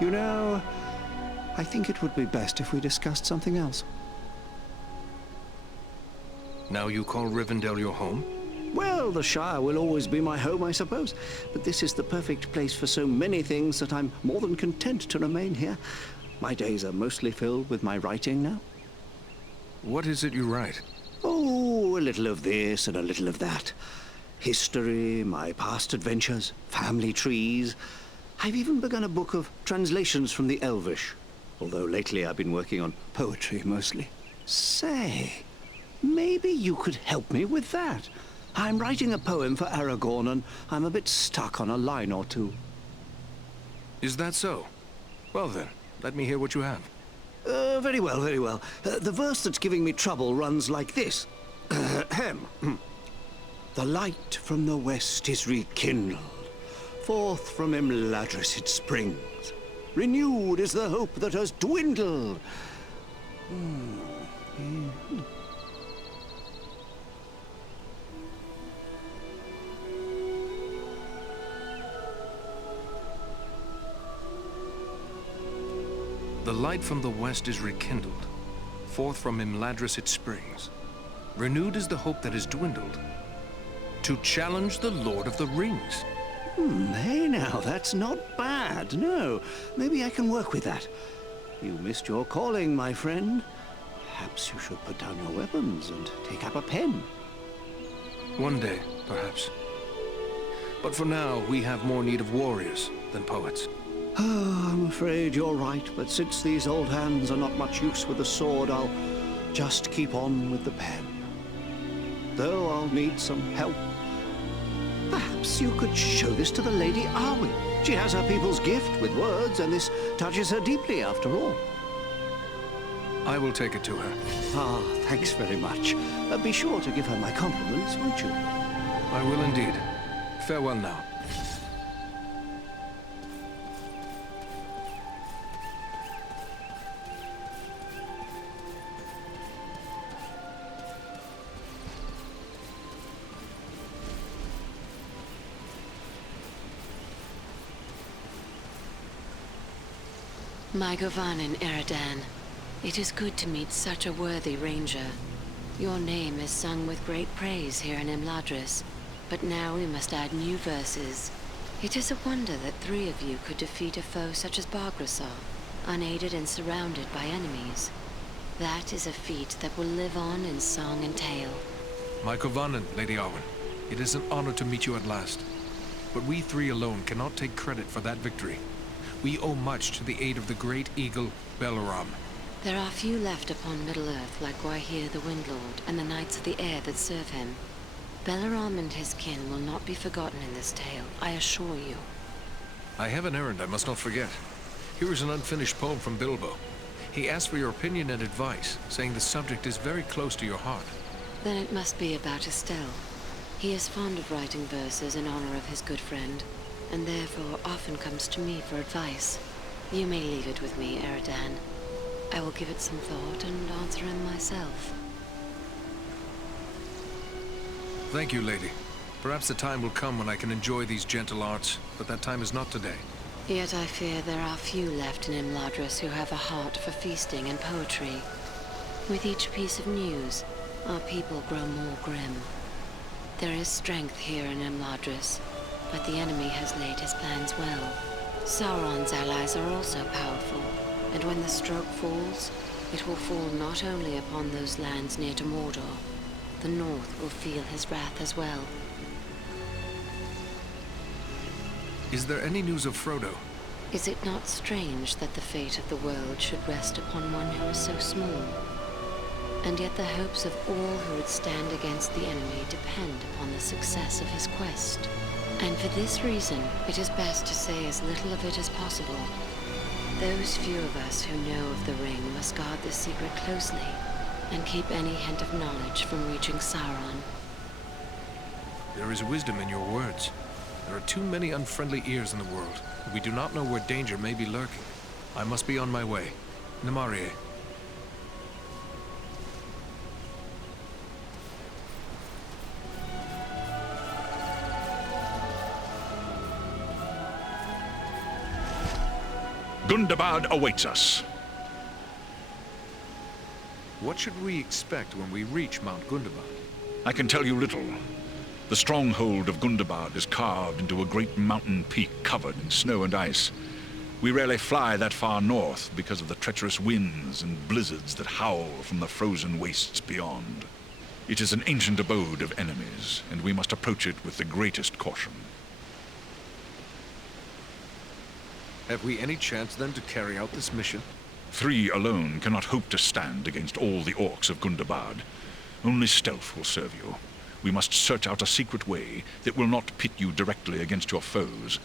You know, I think it would be best if we discussed something else. Now you call Rivendell your home? Well, the Shire will always be my home, I suppose. But this is the perfect place for so many things that I'm more than content to remain here. My days are mostly filled with my writing now. What is it you write? Oh, a little of this and a little of that. History, my past adventures, family trees. I've even begun a book of translations from the Elvish. Although lately I've been working on poetry mostly. Say, maybe you could help me with that. I'm writing a poem for Aragorn, and I'm a bit stuck on a line or two. Is that so? Well then, let me hear what you have. Very well, very well. The verse that's giving me trouble runs like this. Ahem. The light from the west is rekindled. Forth from Imladris it springs. Renewed is the hope that has dwindled. The light from the west is rekindled. Forth from Imladris it springs. Renewed is the hope that has dwindled. To challenge the Lord of the Rings. Hey now, that's not bad. No, maybe I can work with that. You missed your calling, my friend. Perhaps you should put down your weapons and take up a pen. One day, perhaps. But for now, we have more need of warriors than poets. Oh, I'm afraid you're right, but since these old hands are not much use with the sword, I'll just keep on with the pen. Though I'll need some help. Perhaps you could show this to the Lady Arwen. She has her people's gift with words, and this touches her deeply after all. I will take it to her. Ah, thanks very much. Be sure to give her my compliments, won't you? I will indeed. Farewell now. My Govanen, Eridan. It is good to meet such a worthy ranger. Your name is sung with great praise here in Imladris, but now we must add new verses. It is a wonder that 3 of you could defeat a foe such as Bargrassar, unaided and surrounded by enemies. That is a feat that will live on in song and tale. My Govanen, Lady Arwen. It is an honor to meet you at last. But we 3 alone cannot take credit for that victory. We owe much to the aid of the great eagle, Belaram. There are few left upon Middle-earth like Gwaihir the Windlord and the Knights of the Air that serve him. Belaram and his kin will not be forgotten in this tale, I assure you. I have an errand I must not forget. Here is an unfinished poem from Bilbo. He asked for your opinion and advice, saying the subject is very close to your heart. Then it must be about Estelle. He is fond of writing verses in honor of his good friend, and therefore often comes to me for advice. You may leave it with me, Eridan. I will give it some thought and answer him myself. Thank you, lady. Perhaps the time will come when I can enjoy these gentle arts, but that time is not today. Yet I fear there are few left in Imladris who have a heart for feasting and poetry. With each piece of news, our people grow more grim. There is strength here in Imladris, but the enemy has laid his plans well. Sauron's allies are also powerful, and when the stroke falls, it will fall not only upon those lands near to Mordor. The North will feel his wrath as well. Is there any news of Frodo? Is it not strange that the fate of the world should rest upon one who is so small? And yet the hopes of all who would stand against the enemy depend upon the success of his quest. And for this reason, it is best to say as little of it as possible. Those few of us who know of the ring must guard this secret closely, and keep any hint of knowledge from reaching Sauron. There is wisdom in your words. There are too many unfriendly ears in the world. We do not know where danger may be lurking. I must be on my way. Namarie. Gundabad awaits us. What should we expect when we reach Mount Gundabad? I can tell you little. The stronghold of Gundabad is carved into a great mountain peak covered in snow and ice. We rarely fly that far north because of the treacherous winds and blizzards that howl from the frozen wastes beyond. It is an ancient abode of enemies, and we must approach it with the greatest caution. Have we any chance then to carry out this mission? 3 alone cannot hope to stand against all the orcs of Gundabad. Only stealth will serve you. We must search out a secret way that will not pit you directly against your foes,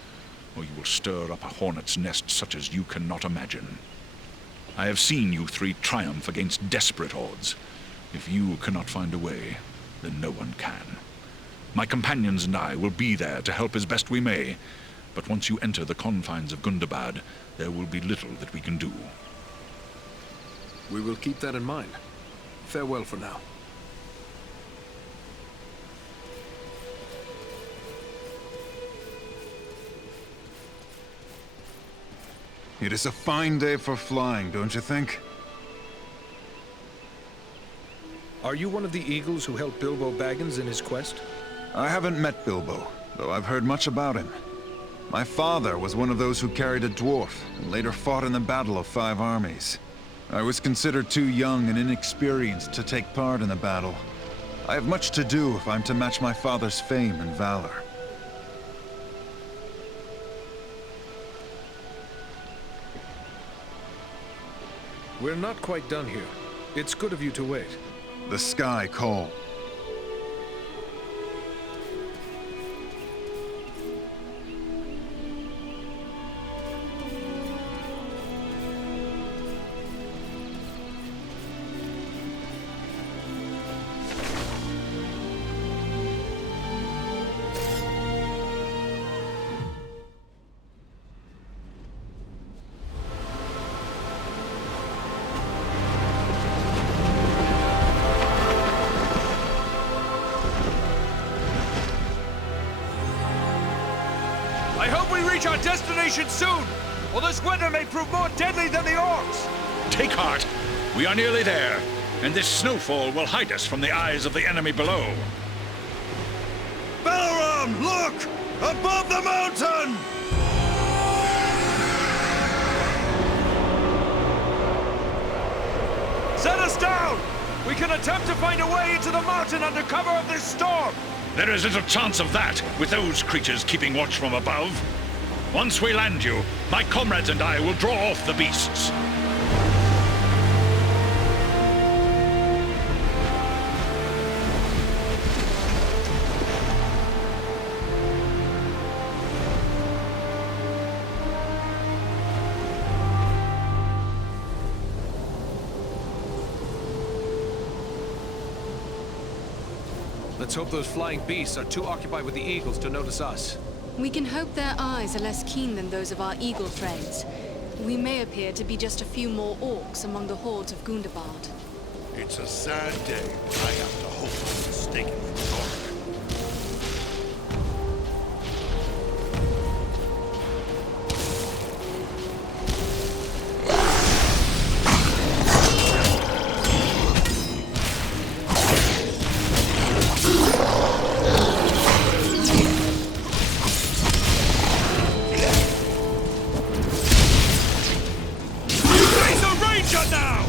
or you will stir up a hornet's nest such as you cannot imagine. I have seen you 3 triumph against desperate odds. If you cannot find a way, then no one can. My companions and I will be there to help as best we may, but once you enter the confines of Gundabad, there will be little that we can do. We will keep that in mind. Farewell for now. It is a fine day for flying, don't you think? Are you one of the eagles who helped Bilbo Baggins in his quest? I haven't met Bilbo, though I've heard much about him. My father was one of those who carried a dwarf, and later fought in the Battle of 5 Armies. I was considered too young and inexperienced to take part in the battle. I have much to do if I'm to match my father's fame and valor. We're not quite done here. It's good of you to wait. The sky call. I hope we reach our destination soon, or this winter may prove more deadly than the orcs! Take heart! We are nearly there, and this snowfall will hide us from the eyes of the enemy below. Balaram, look! Above the mountain! Set us down! We can attempt to find a way into the mountain under cover of this storm! There is little chance of that, with those creatures keeping watch from above. Once we land you, my comrades and I will draw off the beasts. Let's hope those flying beasts are too occupied with the eagles to notice us. We can hope their eyes are less keen than those of our eagle friends. We may appear to be just a few more orcs among the hordes of Gundabad. It's a sad day, but I have to hope I'm mistaken for Zork. Now!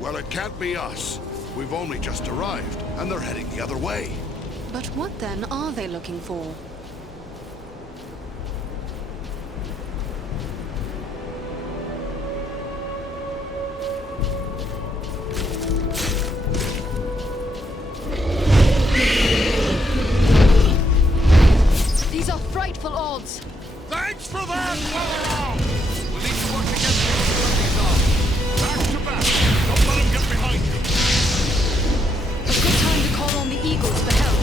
Well, it can't be us. We've only just arrived, and they're heading the other way. But what then are they looking for? These are frightful odds. Thanks for that, Balaram! We'll need to work together to see what these are. Back to back. Don't let them get behind you. A good time to call on the Eagles for help.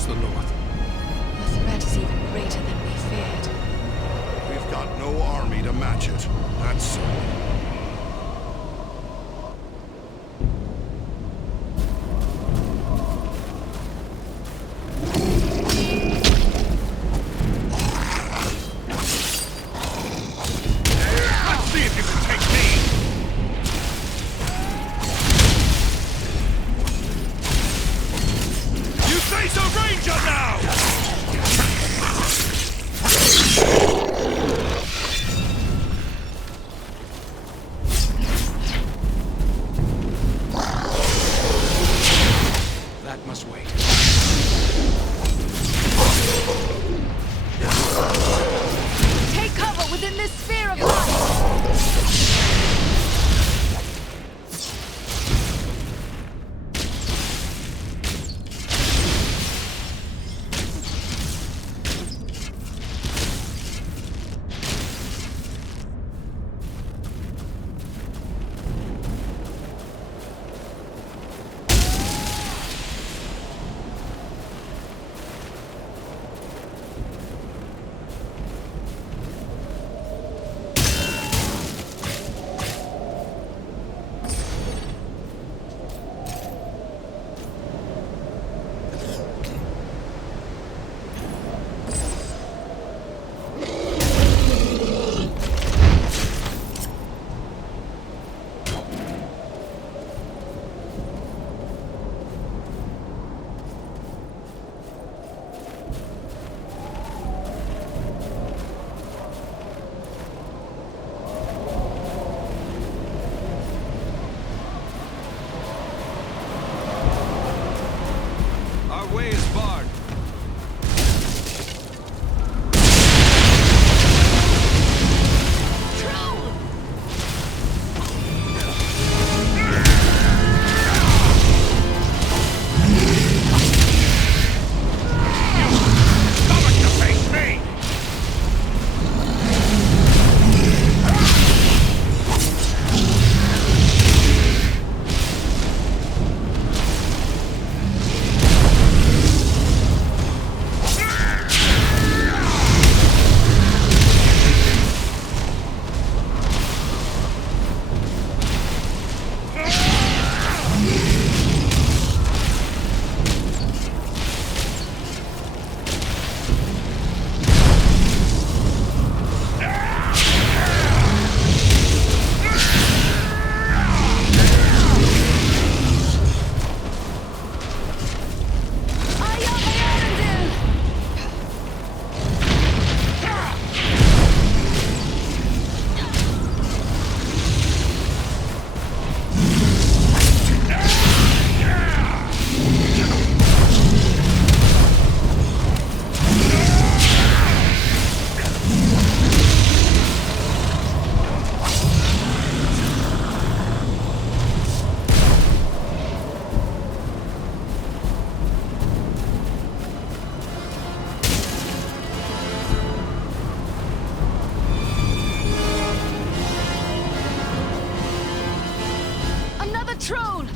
across the north. The threat is even greater than we feared. We've got no army to match it. That's so. Take cover within this sphere of light! Troll!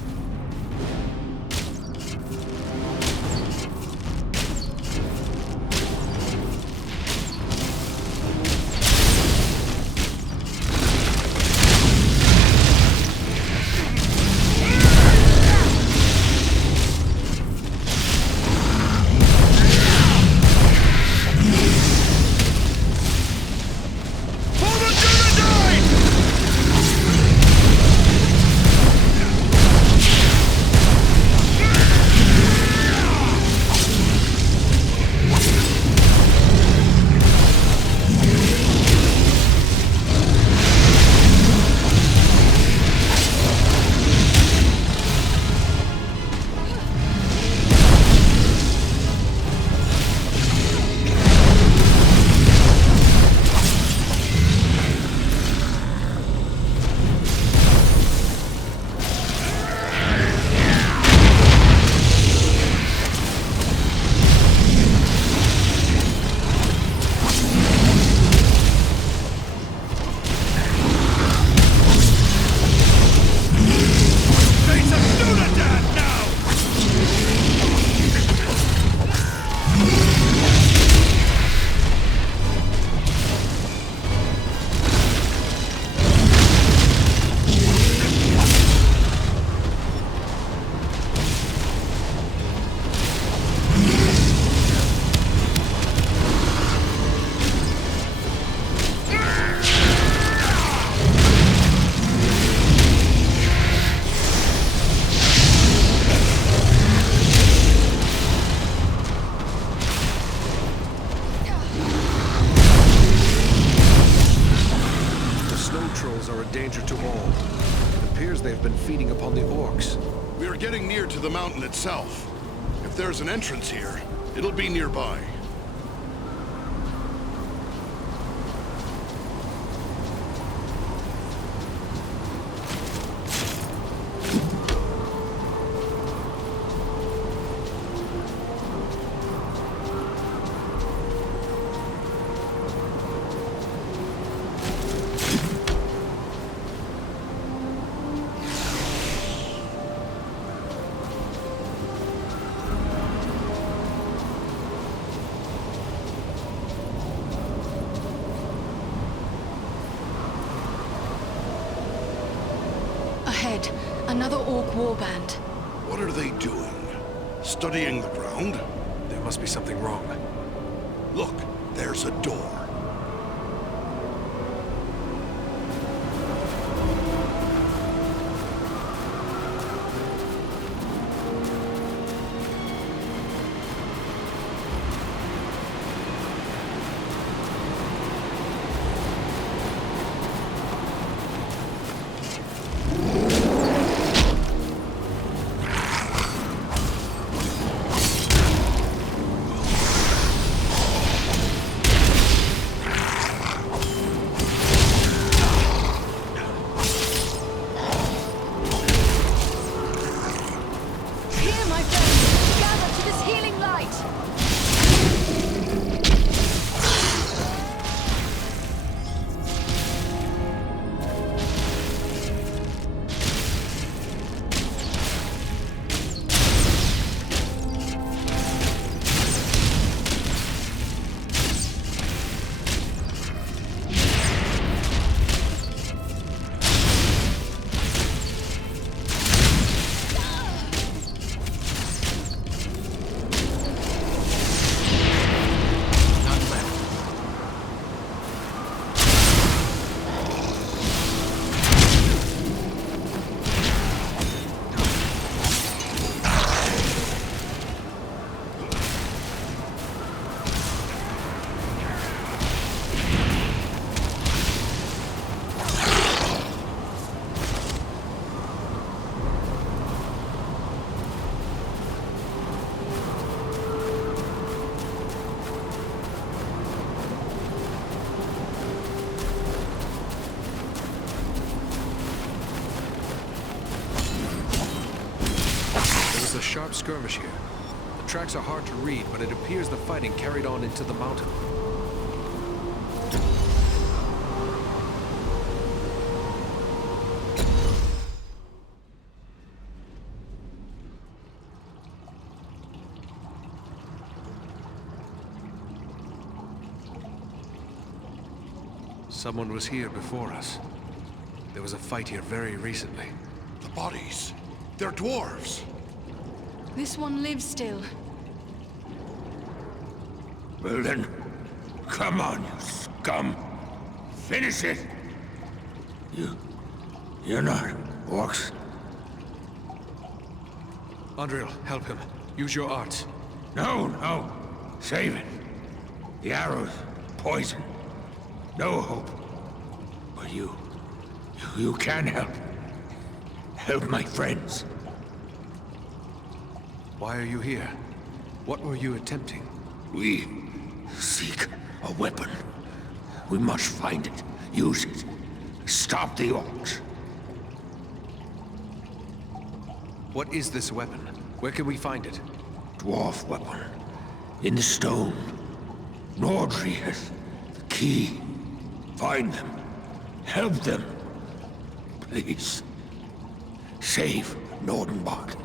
on the orcs. We are getting near to the mountain itself. If there's an entrance here, it'll be nearby. Ahead, another orc warband. What are they doing? Studying the ground? There must be something wrong. Look, there's a door. Here, my friends! Gather to this healing light! There's a sharp skirmish here. The tracks are hard to read, but it appears the fighting carried on into the mountain. Someone was here before us. There was a fight here very recently. The bodies. They're dwarves. This one lives still. Well then, come on, you scum. Finish it. You're not orcs. Andril, help him. Use your arts. No. Save it. The arrows, poison. No hope. But you can help. Help my friends. Why are you here? What were you attempting? We seek a weapon. We must find it. Use it. Stop the orcs. What is this weapon? Where can we find it? Dwarf weapon. In the stone. Nordri has the key. Find them. Help them. Please. Save Nordenbach.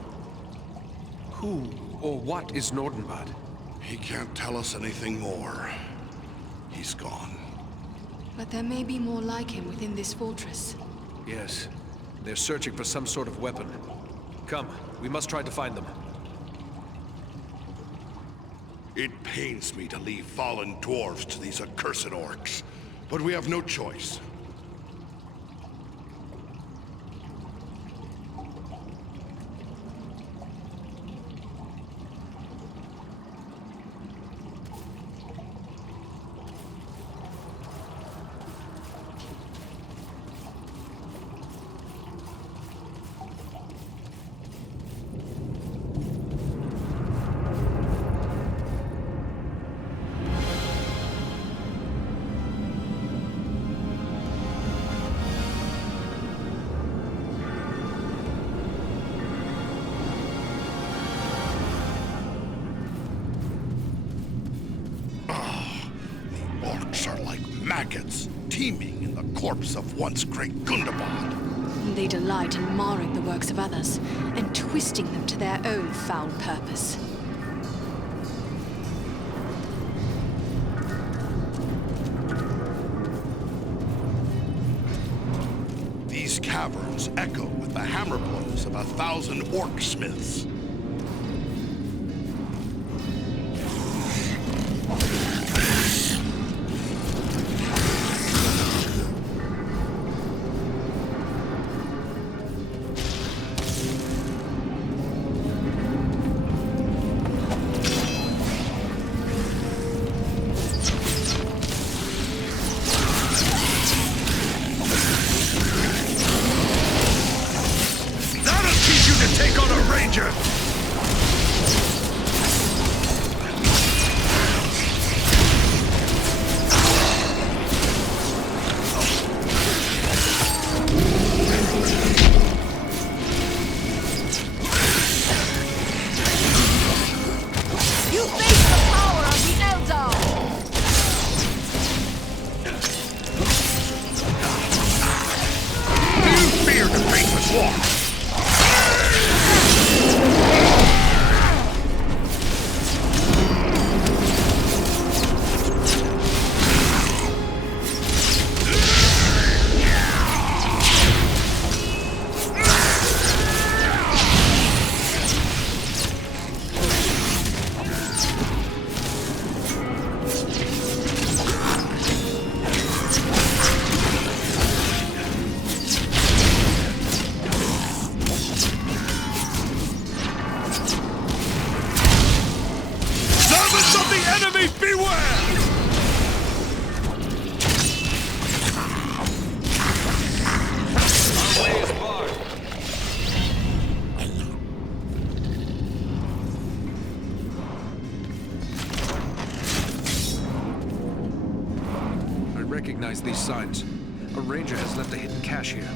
Who or what is Nordenbad? He can't tell us anything more. He's gone. But there may be more like him within this fortress. Yes. They're searching for some sort of weapon. Come, we must try to find them. It pains me to leave fallen dwarves to these accursed orcs, but we have no choice. thickets, teeming in the corpse of once great Gundabad. They delight in marring the works of others, and twisting them to their own foul purpose. These caverns echo with the hammer blows of 1,000 orc smiths. Recognize these signs. A ranger has left a hidden cache here.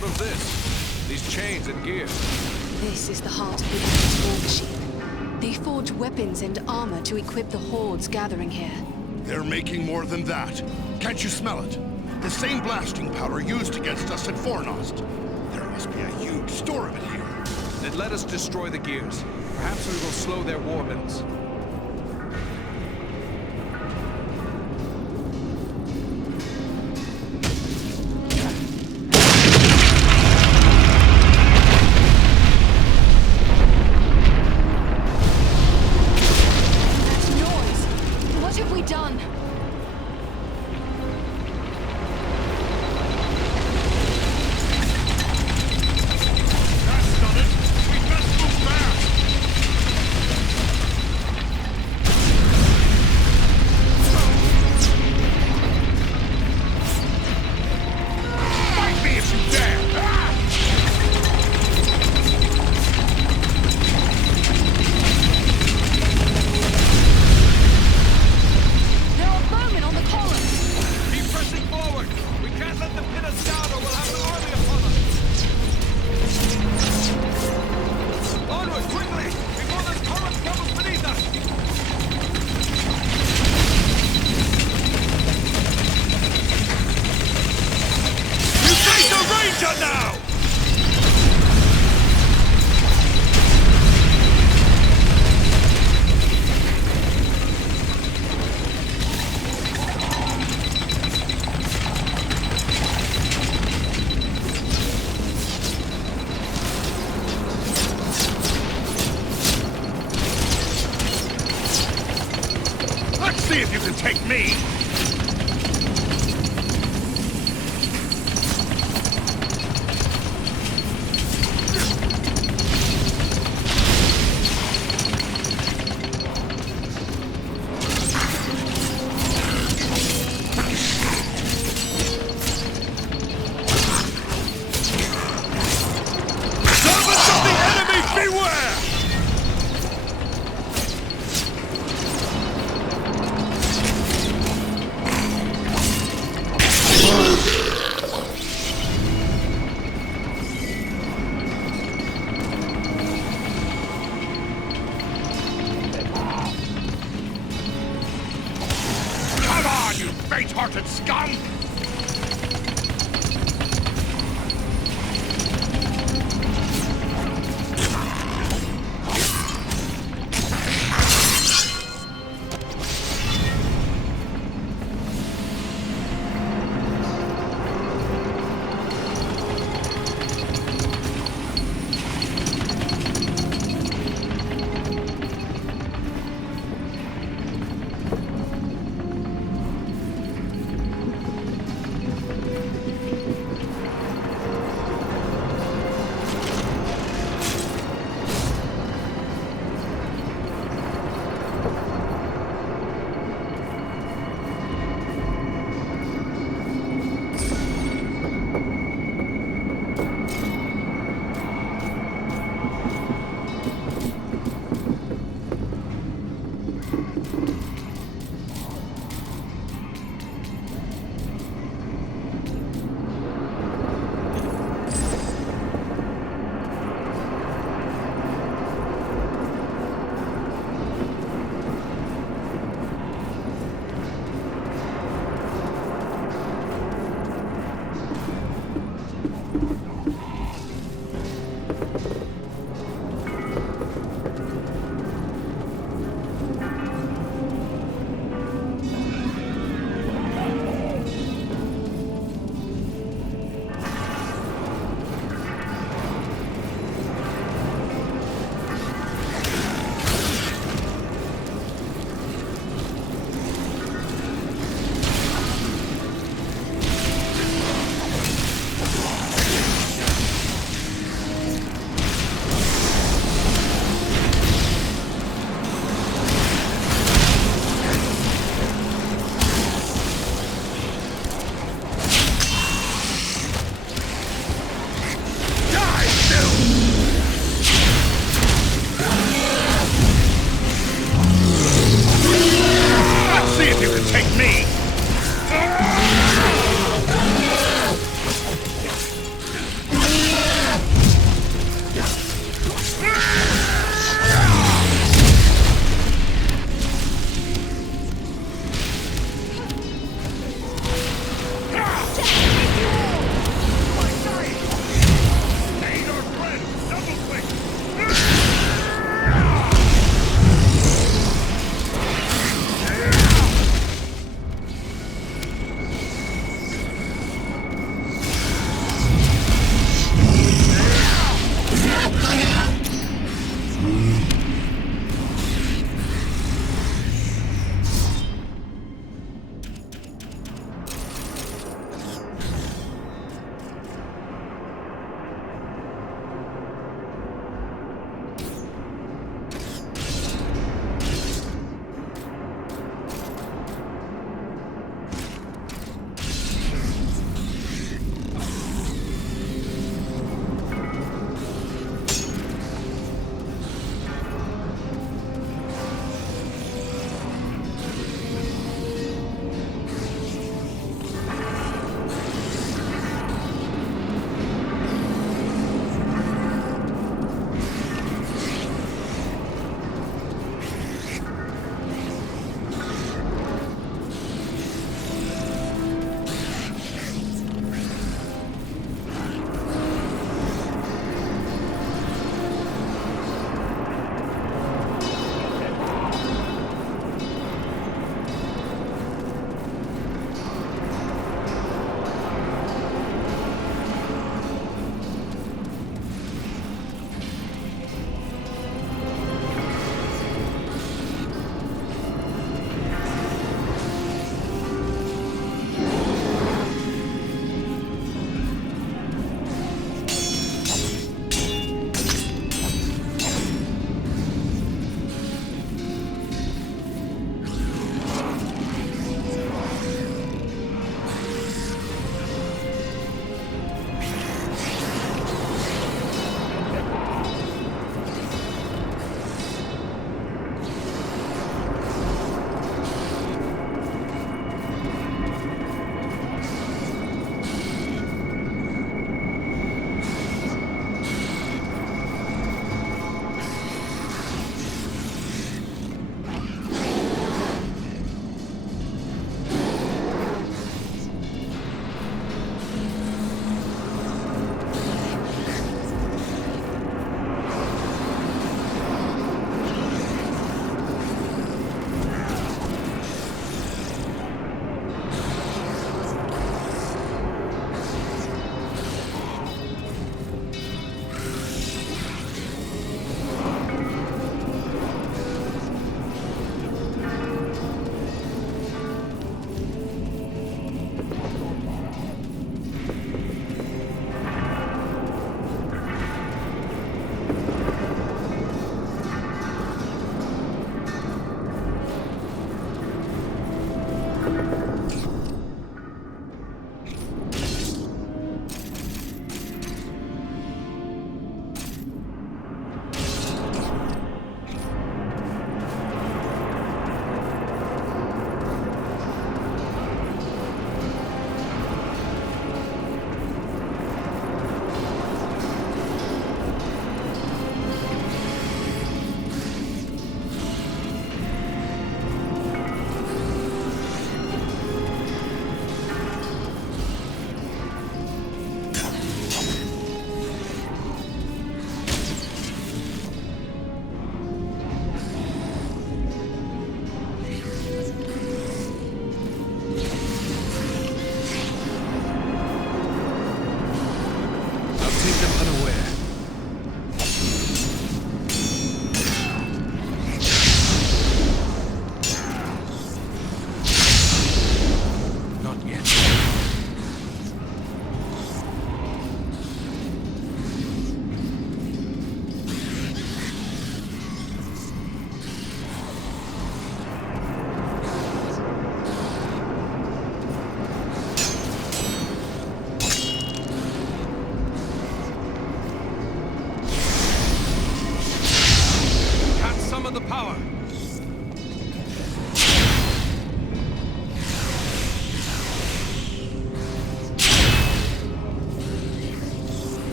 What of this? These chains and gear. This is the heart of the enemy's war machine. They forge weapons and armor to equip the hordes gathering here. They're making more than that. Can't you smell it? The same blasting powder used against us at Fornost. There must be a huge store of it here. Then let us destroy the gears. Perhaps we will slow their war mills. That noise! What have we done? That's done it! We best move fast!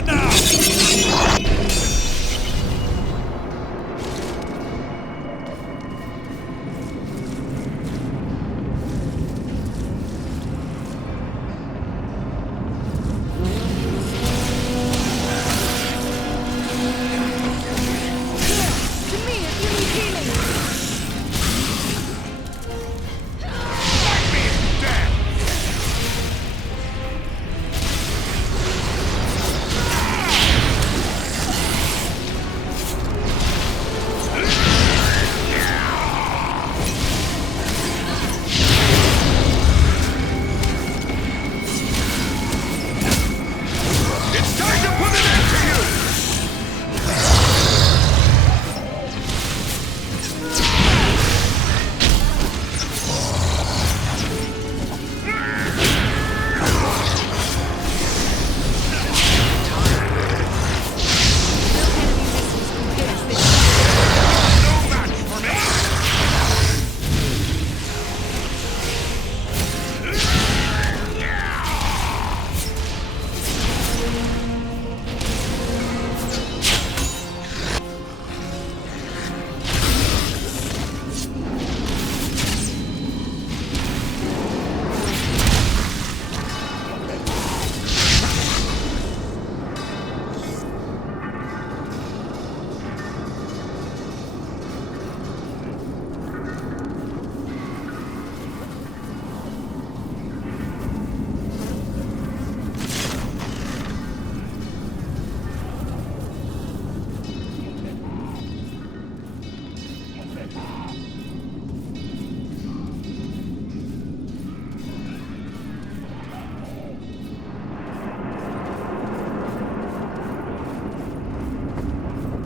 you now!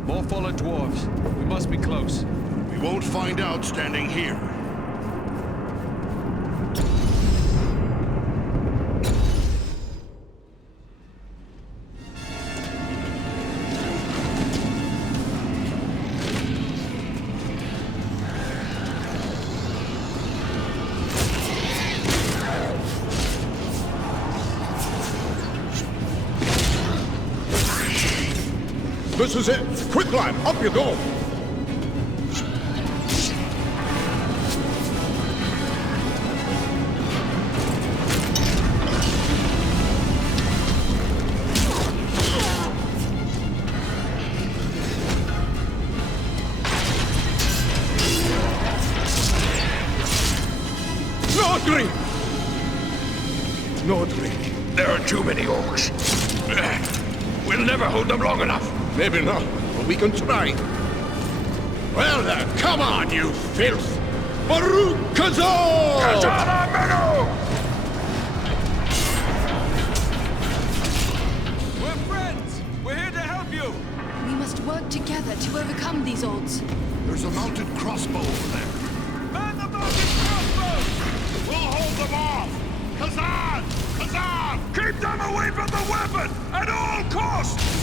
More fallen dwarves. We must be close. We won't find out standing here. This is it! Quick climb! Up you go! Nordri! Nordri! There are too many orcs. We'll never hold them long enough. Maybe not, but we can try. Well then, come on, you filth! Baruch Kazor! Kazara Menu! We're friends! We're here to help you! We must work together to overcome these odds. There's a mounted crossbow over there. Man the mounted crossbows! We'll hold them off! Kazan! Kazan! Keep them away from the weapon! At all costs!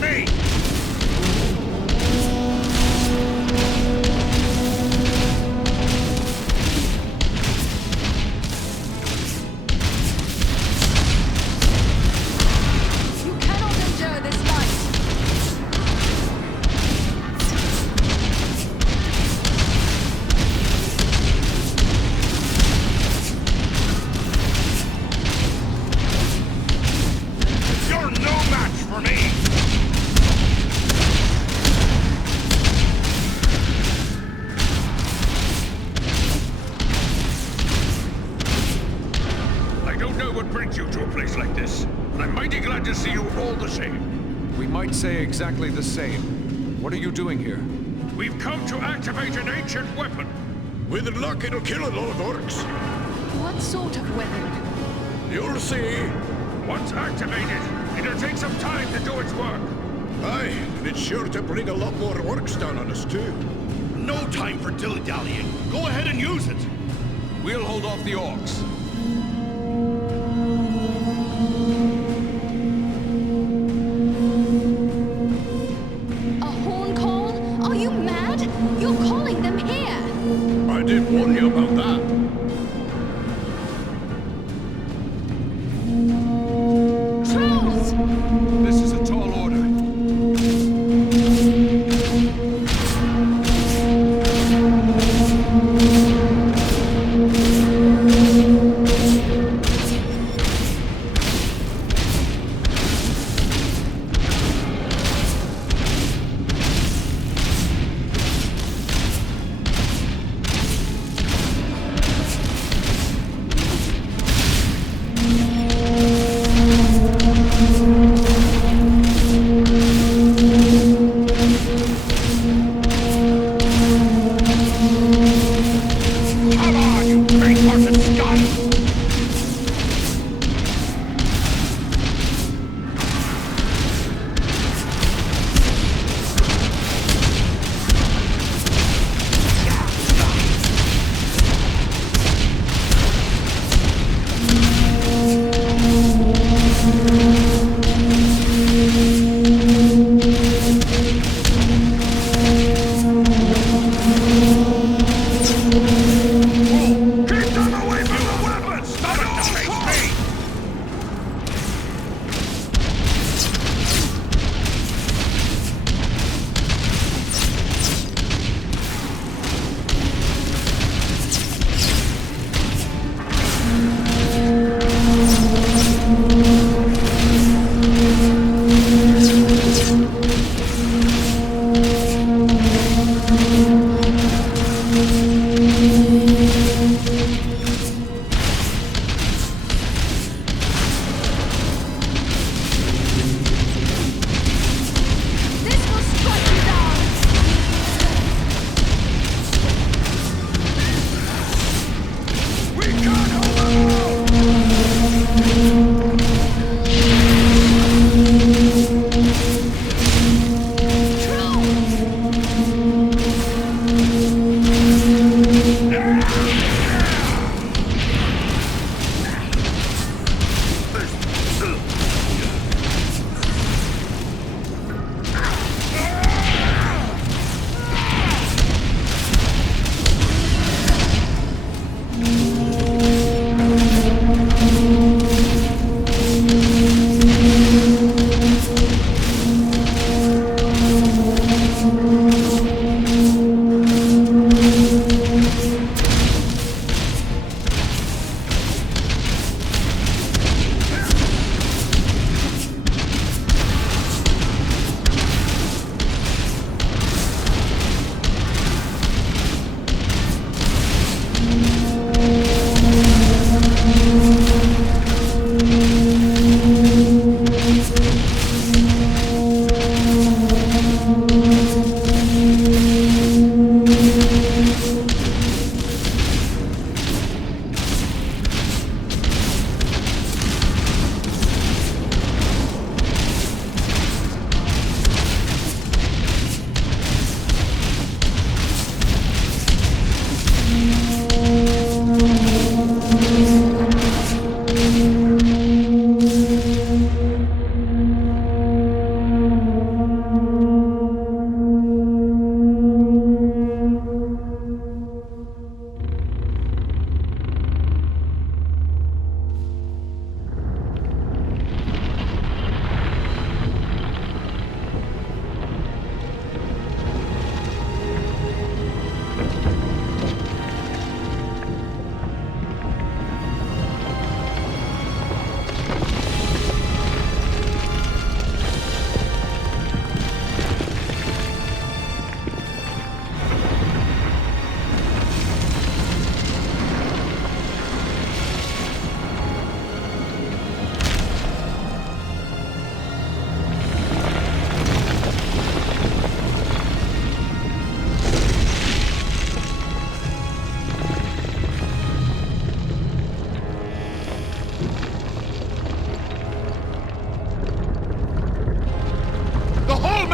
me! You cannot endure this light. You're no match for me! I don't know what brings you to a place like this, but I'm mighty glad to see you all the same. We might say exactly the same. What are you doing here? We've come to activate an ancient weapon. With luck, it'll kill a lot of orcs. What sort of weapon? You'll see. Once activated, it'll take some time to do its work. Aye, and it's sure to bring a lot more orcs down on us, too. No time for dilly-dallying. Go ahead and use it. We'll hold off the orcs. A horn call? Are you mad? You're calling them here! I did warn you about that. Trolls! This is a tall order.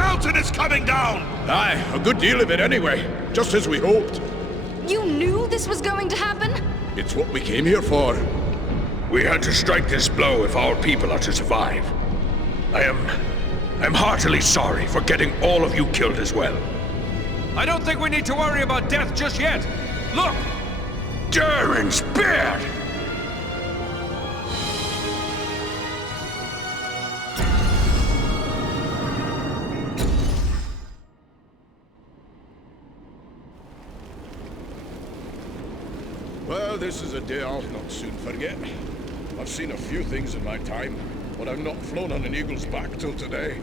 mountain is coming down! Aye, a good deal of it anyway. Just as we hoped. You knew this was going to happen? It's what we came here for. We had to strike this blow if our people are to survive. I'm heartily sorry for getting all of you killed as well. I don't think we need to worry about death just yet. Look! Durin's beard! Well, this is a day I'll not soon forget. I've seen a few things in my time, but I've not flown on an eagle's back till today.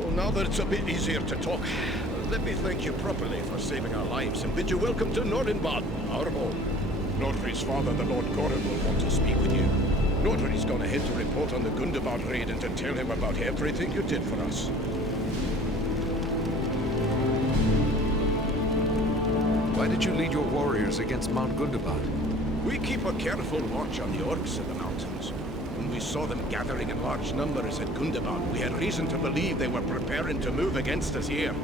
Well, now that it's a bit easier to talk, let me thank you properly for saving our lives and bid you welcome to Nordenbad, our home. Nordri's father, the Lord Gorin, will want to speak with you. Nordri's gone ahead to report on the Gundabad raid and to tell him about everything you did for us. Why did you lead your warriors against Mount Gundabad? We keep a careful watch on the orcs in the mountains. When we saw them gathering in large numbers at Gundabad, we had reason to believe they were preparing to move against us here.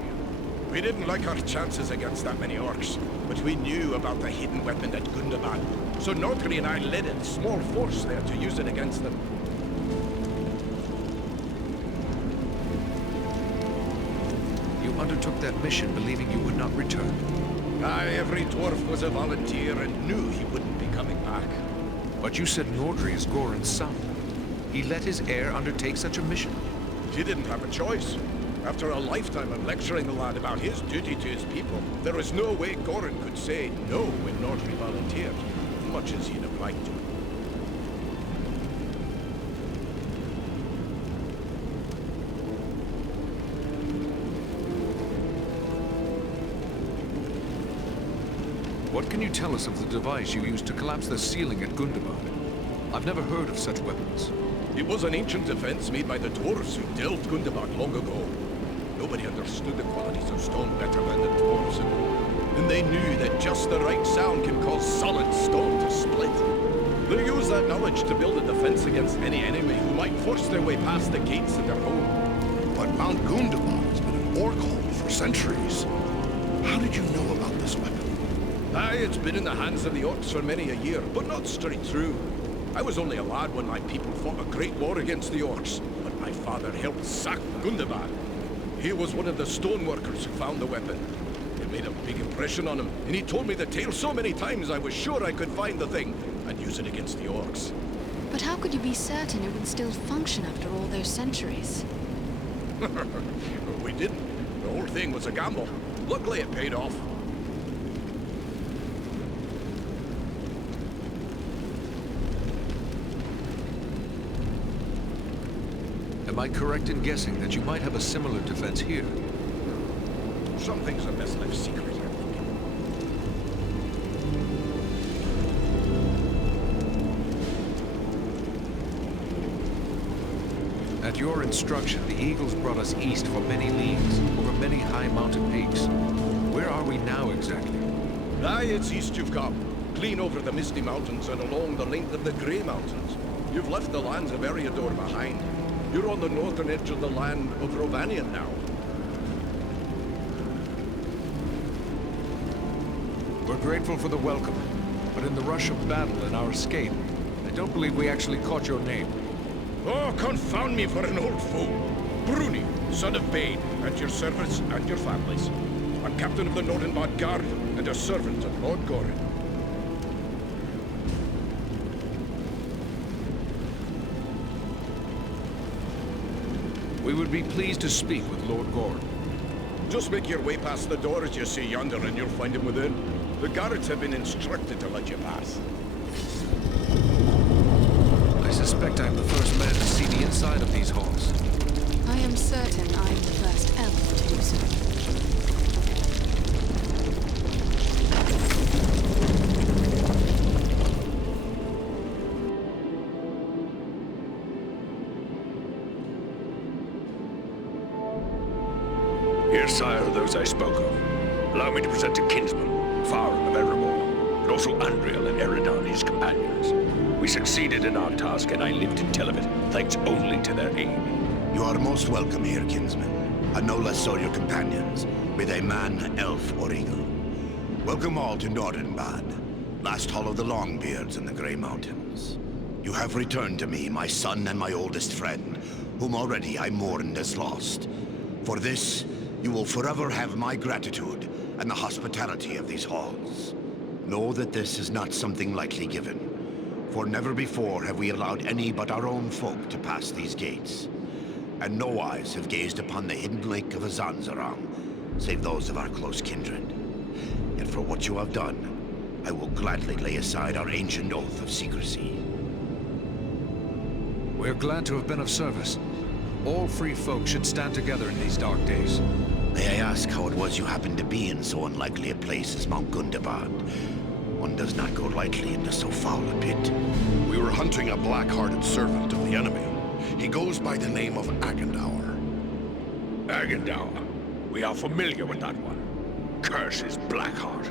We didn't like our chances against that many orcs, but we knew about the hidden weapon at Gundabad, so Nordri and I led a small force there to use it against them. You undertook that mission believing you would not return. Aye, every dwarf was a volunteer and knew he wouldn't be coming back. But you said Nordri is Gorin's son. He let his heir undertake such a mission. He didn't have a choice. After a lifetime of lecturing the lad about his duty to his people, there was no way Gorin could say no when Nordri volunteered, much as he'd have liked to. What can you tell us of the device you used to collapse the ceiling at Gundabad? I've never heard of such weapons. It was an ancient defense made by the dwarves who delved Gundabad long ago. Nobody understood the qualities of stone better than the dwarves, and they knew that just the right sound can cause solid stone to split. They used that knowledge to build a defense against any enemy who might force their way past the gates of their home. But Mount Gundabad has been an orc hold for centuries. How did you know about this weapon? Aye, it's been in the hands of the orcs for many a year, but not straight through. I was only a lad when my people fought a great war against the orcs, but my father helped sack Gundabad. He was one of the stoneworkers who found the weapon. It made a big impression on him, and he told me the tale so many times I was sure I could find the thing and use it against the orcs. But how could you be certain it would still function after all those centuries? We didn't. The whole thing was a gamble. Luckily it paid off. Am I correct in guessing that you might have a similar defense here? Some things are best left secret, I think. At your instruction, the Eagles brought us east for many leagues, over many high mountain peaks. Where are we now exactly? Aye, it's east you've come. Clean over the Misty Mountains and along the length of the Grey Mountains. You've left the lands of Eriador behind. You're on the northern edge of the land of Rovanian now. We're grateful for the welcome, but in the rush of battle and our escape, I don't believe we actually caught your name. Oh, confound me for an old fool. Bruni, son of Bane, at your service and your families. I'm captain of the Nordenbad Guard and a servant of Lord Gorin. We would be pleased to speak with Lord Gorin. Just make your way past the door as you see yonder and you'll find him within. The guards have been instructed to let you pass. I suspect I'm the first man to see the inside of these halls. I am certain I am the first elf to do so. Here, sire, are those I spoke of. Allow me to present a kinsman, Farron of Erebor, and also Andriel and Eridan, his companions. We succeeded in our task, and I live to tell of it, thanks only to their aid. You are most welcome here, kinsman. and no less so your companions, be they man, elf, or eagle. Welcome all to Nordenbad, last hall of the Longbeards in the Grey Mountains. You have returned to me, my son and my oldest friend, whom already I mourned as lost. For this, you will forever have my gratitude and the hospitality of these halls. Know that this is not something lightly given, for never before have we allowed any but our own folk to pass these gates. And no eyes have gazed upon the hidden lake of Azanzarang, save those of our close kindred. Yet for what you have done, I will gladly lay aside our ancient oath of secrecy. We're glad to have been of service. All free folk should stand together in these dark days. May I ask how it was you happened to be in so unlikely a place as Mount Gundabad? One does not go lightly into so foul a pit. We were hunting a black-hearted servant of the enemy. He goes by the name of Agendour. Agendour. We are familiar with that one. Curse his Blackheart.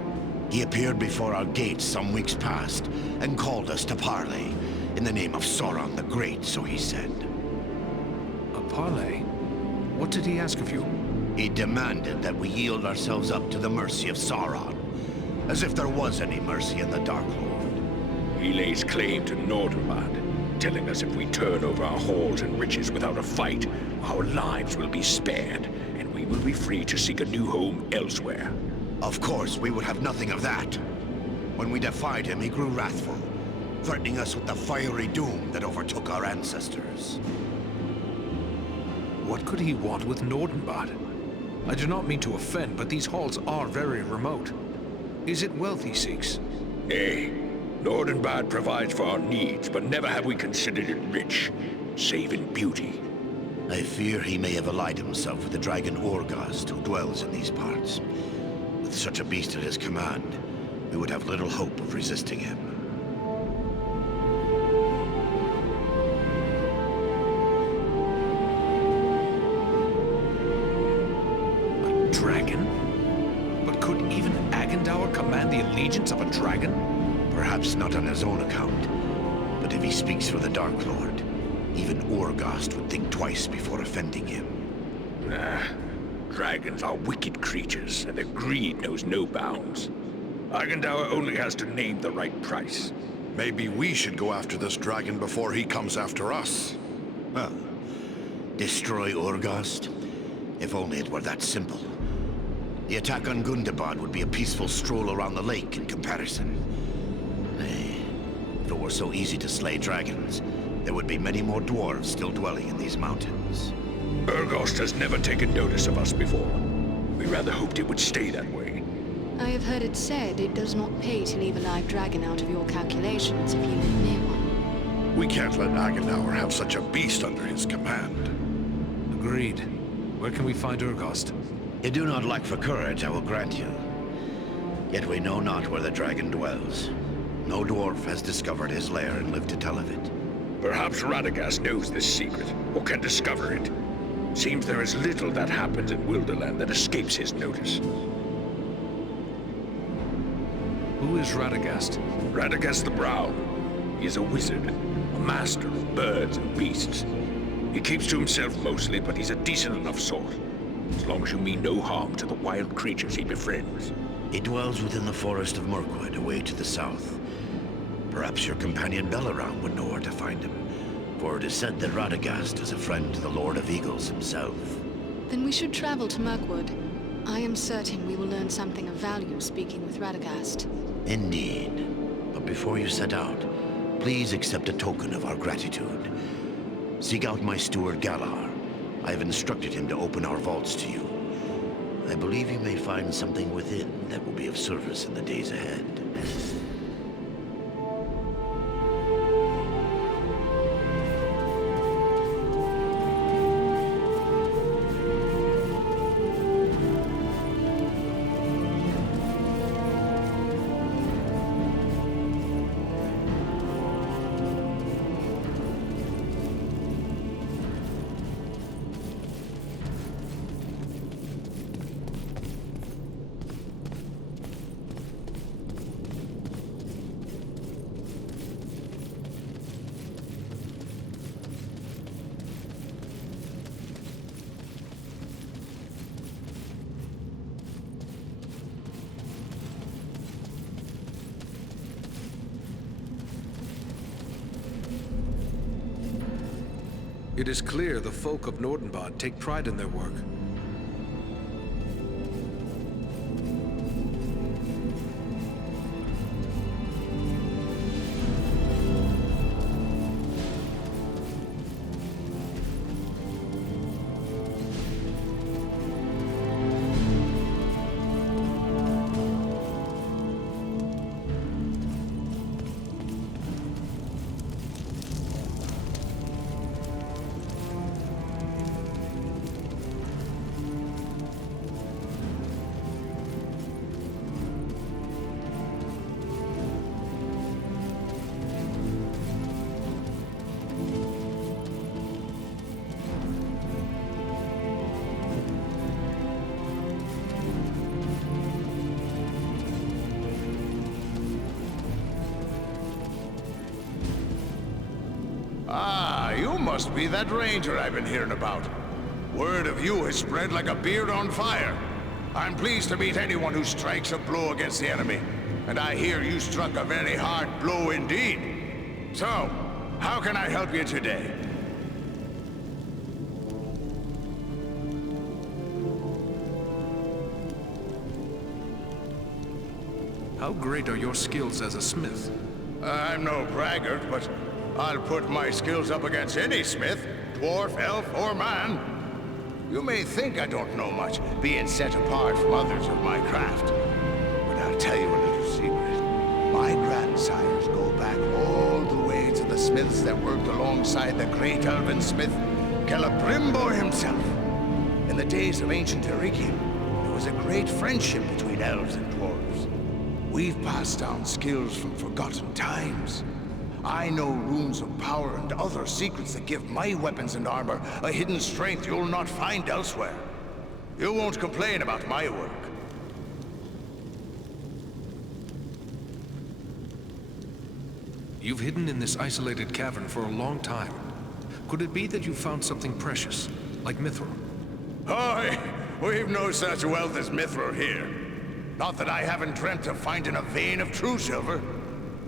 He appeared before our gates some weeks past and called us to parley. In the name of Sauron the Great, so he said. A parley? What did he ask of you? He demanded that we yield ourselves up to the mercy of Sauron. As if there was any mercy in the Dark Lord. He lays claim to Nordenbad, telling us if we turn over our halls and riches without a fight, our lives will be spared, and we will be free to seek a new home elsewhere. Of course, we would have nothing of that. When we defied him, he grew wrathful, threatening us with the fiery doom that overtook our ancestors. What could he want with Nordenbad? I do not mean to offend, but these halls are very remote. Is it wealth he seeks? Nay. Nordenbad provides for our needs, but never have we considered it rich, save in beauty. I fear he may have allied himself with the dragon Orgast who dwells in these parts. With such a beast at his command, we would have little hope of resisting him. A dragon? But could even Agendour command the allegiance of a dragon? Perhaps not on his own account, but if he speaks for the Dark Lord, even Orgast would think twice before offending him. Nah. Dragons are wicked creatures, and their greed knows no bounds. Agendour only has to name the right price. Maybe we should go after this dragon before he comes after us. Well, destroy Orgast? If only it were that simple. The attack on Gundabad would be a peaceful stroll around the lake in comparison. Nay, if it were so easy to slay dragons, there would be many more dwarves still dwelling in these mountains. Urgost has never taken notice of us before. We rather hoped it would stay that way. I have heard it said it does not pay to leave a live dragon out of your calculations if you live near one. We can't let Agendour have such a beast under his command. Agreed. Where can we find Urgost? You do not lack for courage, I will grant you. Yet we know not where the dragon dwells. No dwarf has discovered his lair and lived to tell of it. Perhaps Radagast knows this secret, or can discover it. Seems there is little that happens in Wilderland that escapes his notice. Who is Radagast? Radagast the Brown. He is a wizard, a master of birds and beasts. He keeps to himself mostly, but he's a decent enough sort. As long as you mean no harm to the wild creatures he befriends. He dwells within the forest of Mirkwood, away to the south. Perhaps your companion Belaram would know where to find him. For it is said that Radagast is a friend to the Lord of Eagles himself. Then we should travel to Mirkwood. I am certain we will learn something of value speaking with Radagast. Indeed. But before you set out, please accept a token of our gratitude. Seek out my steward Galar. I have instructed him to open our vaults to you. I believe you may find something within that will be of service in the days ahead. It is clear the folk of Nordenbad take pride in their work. Ah, you must be that ranger I've been hearing about. Word of you has spread like a beard on fire. I'm pleased to meet anyone who strikes a blow against the enemy. And I hear you struck a very hard blow indeed. So, how can I help you today? How great are your skills as a smith? I'm no braggart, but I'll put my skills up against any smith, dwarf, elf, or man. You may think I don't know much, being set apart from others of my craft. But I'll tell you a little secret. My grandsires go back all the way to the smiths that worked alongside the great elven smith, Celebrimbo himself. In the days of ancient Erigium, there was a great friendship between elves and dwarves. We've passed down skills from forgotten times. I know runes of power and other secrets that give my weapons and armor a hidden strength you'll not find elsewhere. You won't complain about my work. You've hidden in this isolated cavern for a long time. Could it be that you found something precious, like mithril? Aye, we've no such wealth as mithril here. Not that I haven't dreamt of finding a vein of true silver.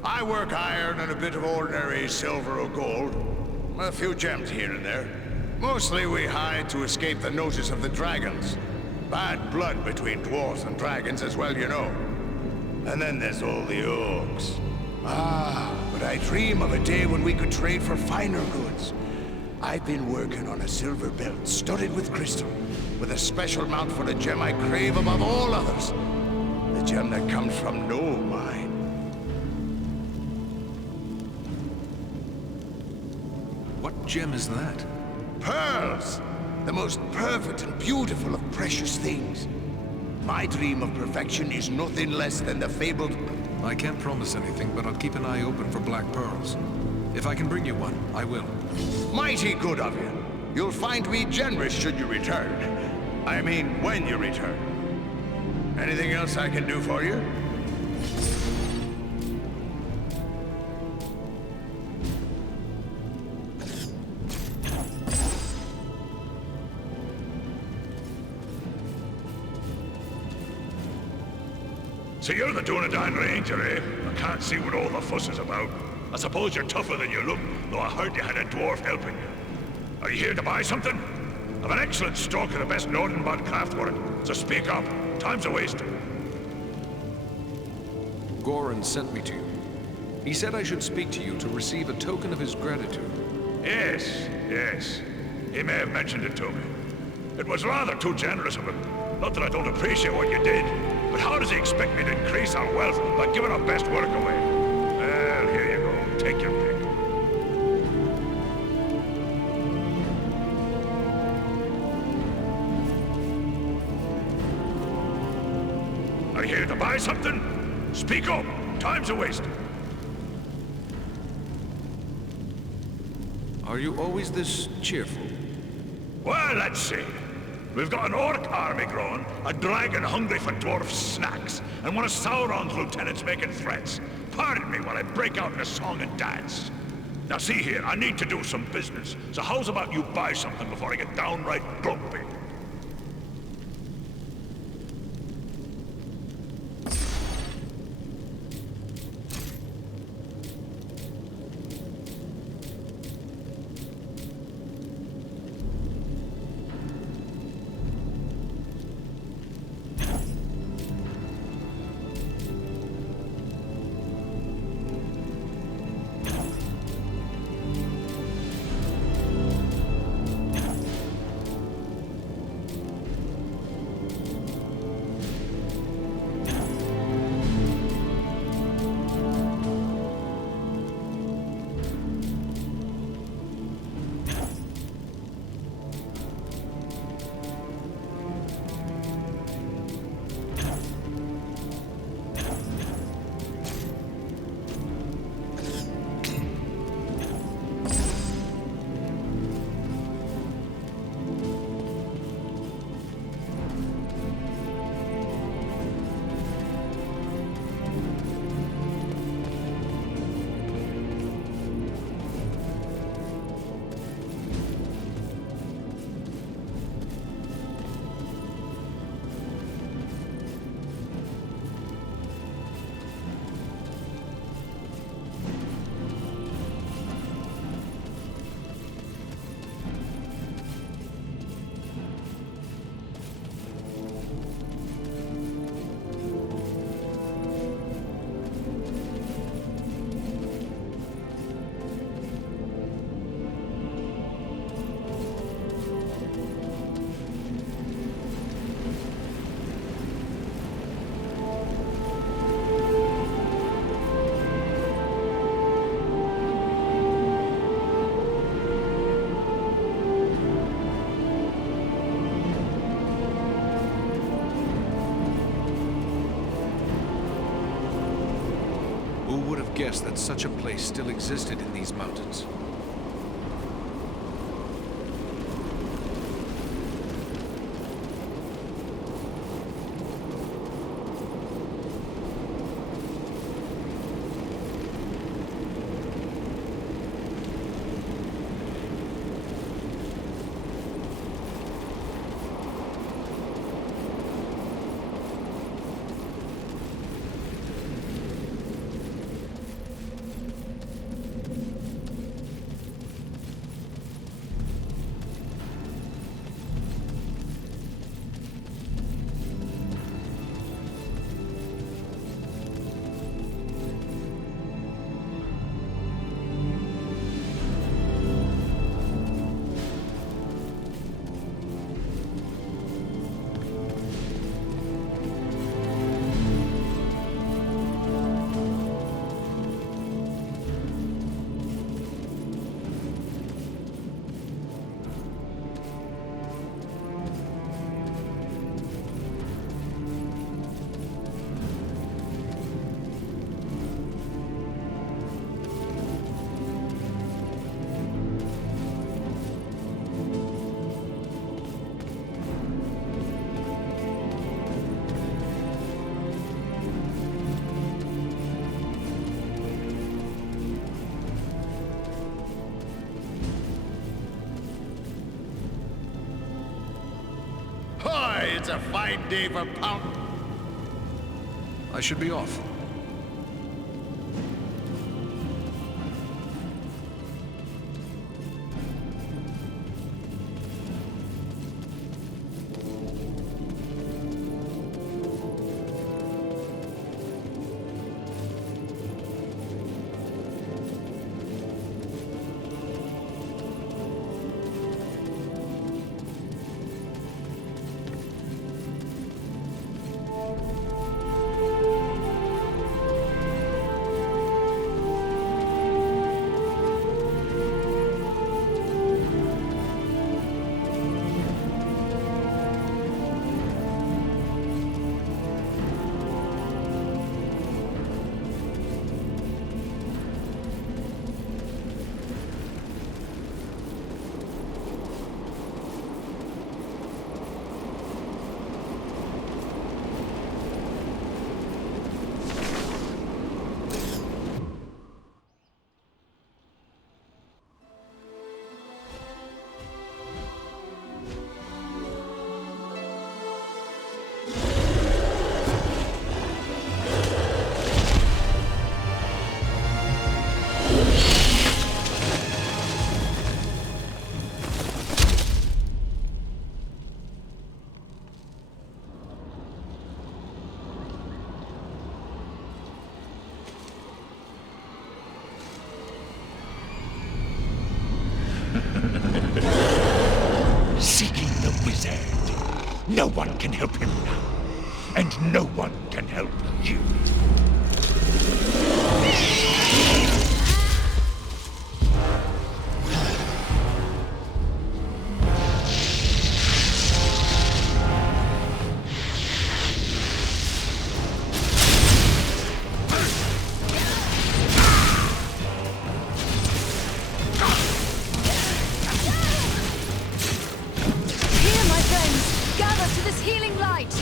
I work iron and a bit of ordinary silver or gold. A few gems here and there. Mostly we hide to escape the notice of the dragons. Bad blood between dwarves and dragons as well, you know. And then there's all the orcs. Ah, but I dream of a day when we could trade for finer goods. I've been working on a silver belt studded with crystal, with a special mount for the gem I crave above all others. The gem that comes from no mine. What gem is that? Pearls! The most perfect and beautiful of precious things. My dream of perfection is nothing less than the fabled... I can't promise anything, but I'll keep an eye open for black pearls. If I can bring you one, I will. Mighty good of you. You'll find me generous should you return. I mean, when you return. Anything else I can do for you? So you're the Dunedain Ranger, eh? I can't see what all the fuss is about. I suppose you're tougher than you look, though I heard you had a dwarf helping you. Are you here to buy something? I've an excellent stock of the best Nordenbad craftwork, so speak up. Time's a wasting. Goran sent me to you. He said I should speak to you to receive a token of his gratitude. Yes, yes. He may have mentioned it to me. It was rather too generous of him. Not that I don't appreciate what you did, but how does he expect me to increase our wealth by giving our best work away? Well, here you go. Take your pick. Are you here to buy something? Speak up. Time's a waste. Are you always this cheerful? Well, let's see. We've got an orc army growing, a dragon hungry for dwarf snacks, and one of Sauron's lieutenants making threats. Pardon me while I break out in a song and dance. Now see here, I need to do some business, so how's about you buy something before I get downright grumpy? Who would have guessed that such a place still existed in these mountains? It's a fine day for pound. I should be off. Seeking the wizard. No one can help him now. And no one can help you. Healing light!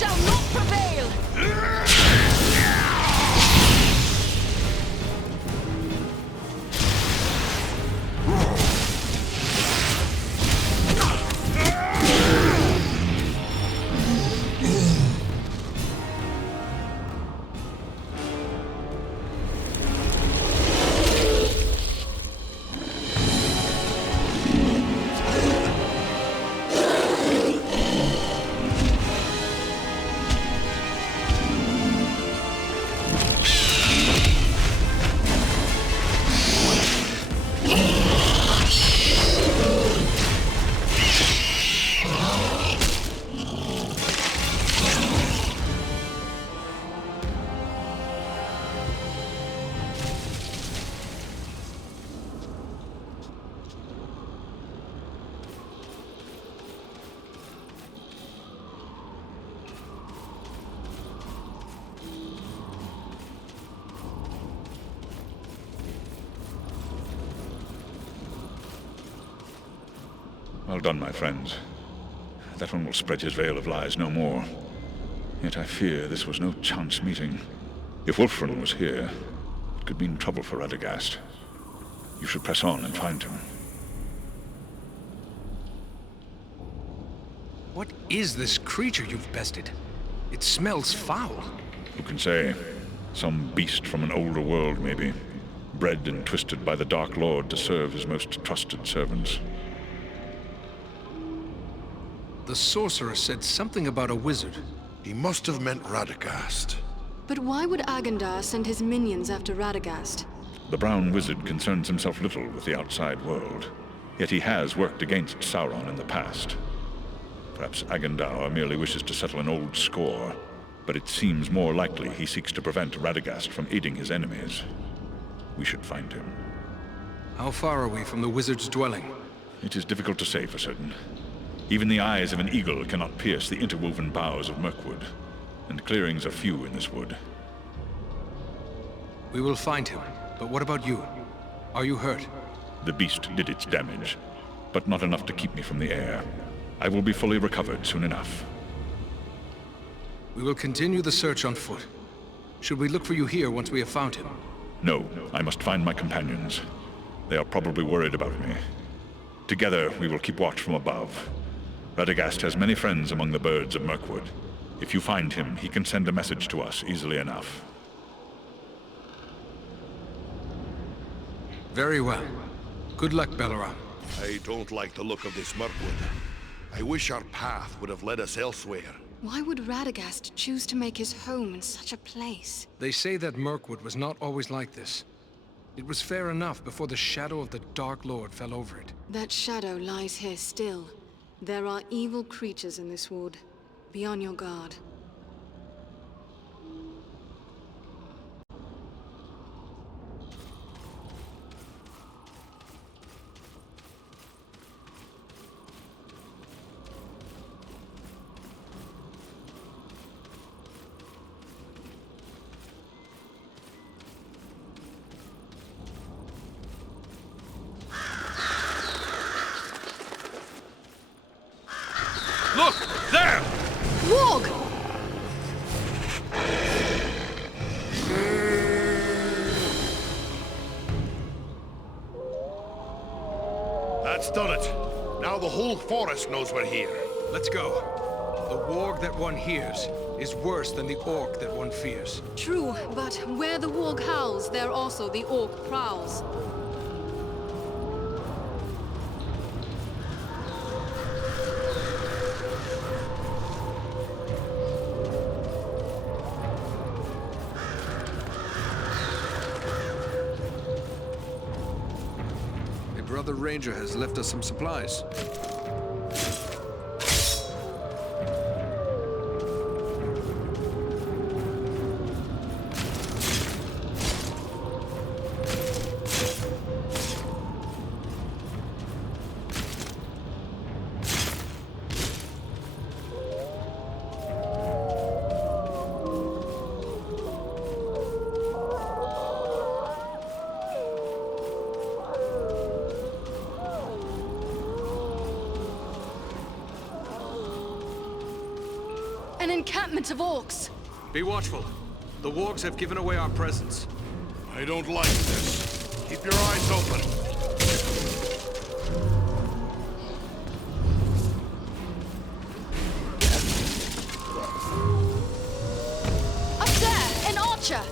shall not prevail! Well done, my friends. That one will spread his veil of lies no more. Yet I fear this was no chance meeting. If Wulfrun was here, it could mean trouble for Radagast. You should press on and find him. What is this creature you've bested? It smells foul. Who can say? Some beast from an older world, maybe. Bred and twisted by the Dark Lord to serve his most trusted servants. The sorcerer said something about a wizard. He must have meant Radagast. But why would Agendar send his minions after Radagast? The Brown Wizard concerns himself little with the outside world. Yet he has worked against Sauron in the past. Perhaps Agendar merely wishes to settle an old score, but it seems more likely he seeks to prevent Radagast from aiding his enemies. We should find him. How far are we from the wizard's dwelling? It is difficult to say for certain. Even the eyes of an eagle cannot pierce the interwoven boughs of Mirkwood, and clearings are few in this wood. We will find him, but what about you? Are you hurt? The beast did its damage, but not enough to keep me from the air. I will be fully recovered soon enough. We will continue the search on foot. Should we look for you here once we have found him? No, I must find my companions. They are probably worried about me. Together, we will keep watch from above. Radagast has many friends among the birds of Mirkwood. If you find him, he can send a message to us easily enough. Very well. Good luck, Balaram. I don't like the look of this Mirkwood. I wish our path would have led us elsewhere. Why would Radagast choose to make his home in such a place? They say that Mirkwood was not always like this. It was fair enough before the shadow of the Dark Lord fell over it. That shadow lies here still. There are evil creatures in this wood. Be on your guard. Look! There! Warg! That's done it. Now the whole forest knows we're here. Let's go. The warg that one hears is worse than the orc that one fears. True, but where the warg howls, there also the orc prowls. Brother Ranger has left us some supplies. An encampment of orcs! Be watchful. The wargs have given away our presence. I don't like this. Keep your eyes open. Up there! An archer!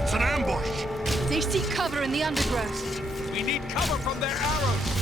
It's an ambush! They seek cover in the undergrowth. We need cover from their arrows!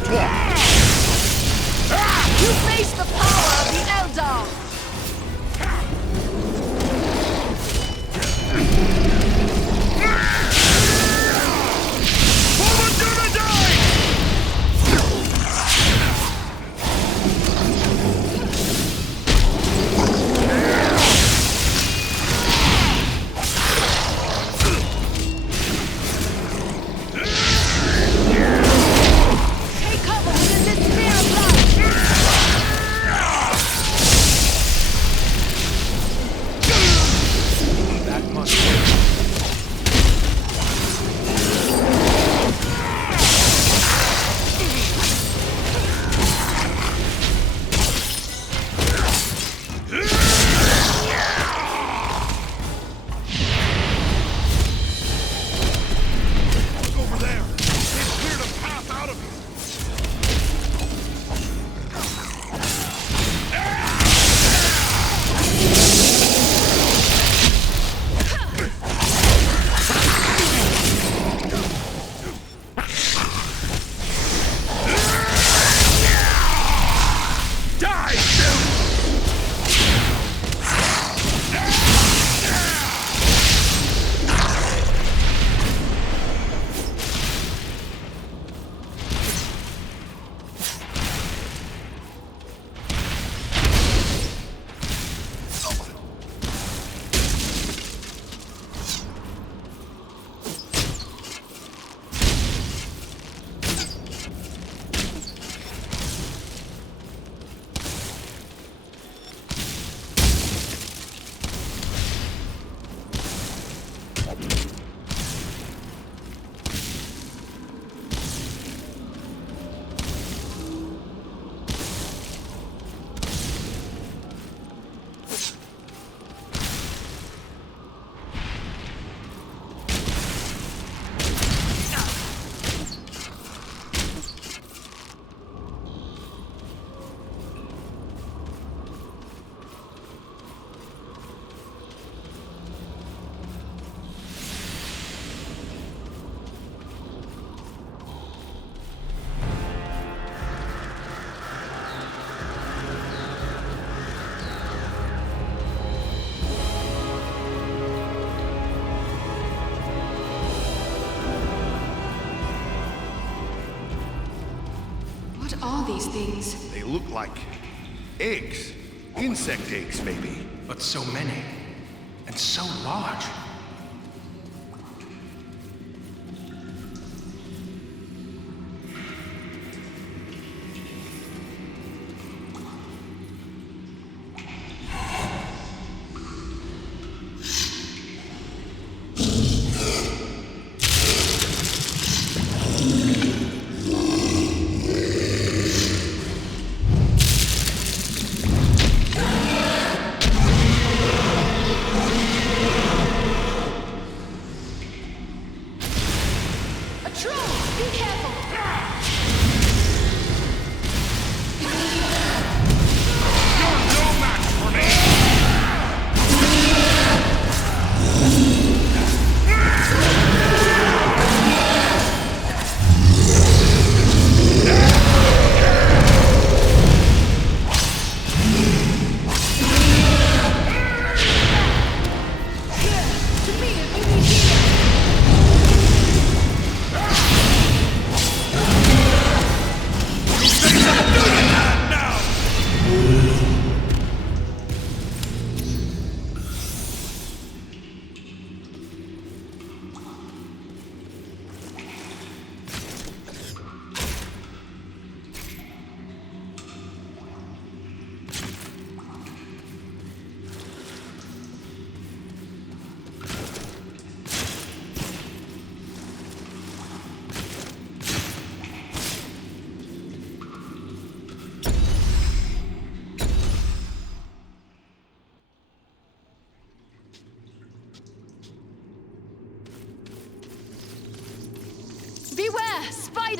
You face the power of the Eldar! What are these things? They look like eggs. Insect eggs, maybe. But so many. And so large.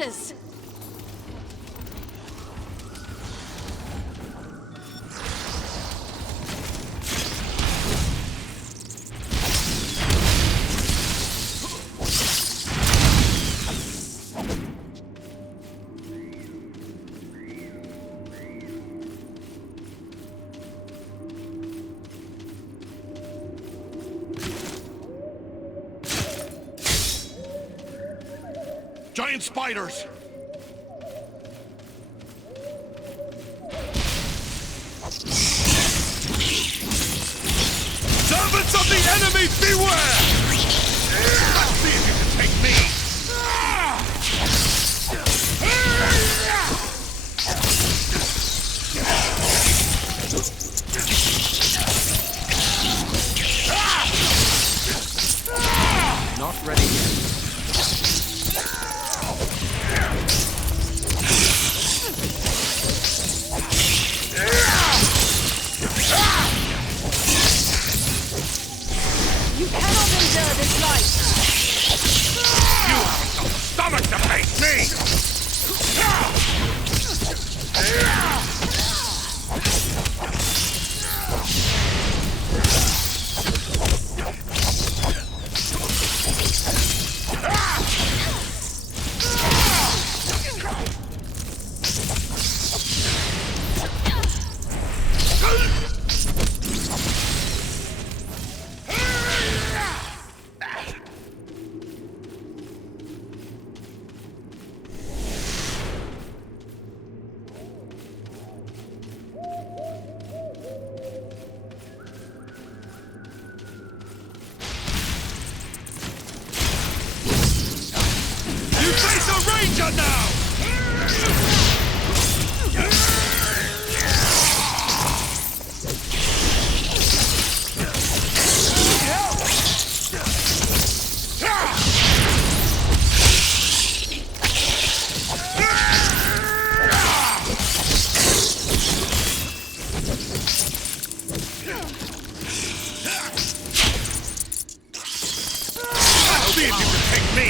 spiders! Giant spiders! Servants of the enemy, beware! Let's see if you can take me! Not ready yet. You cannot endure this life! You haven't got the stomach to face me! You face a ranger now! Let's see if you can take me!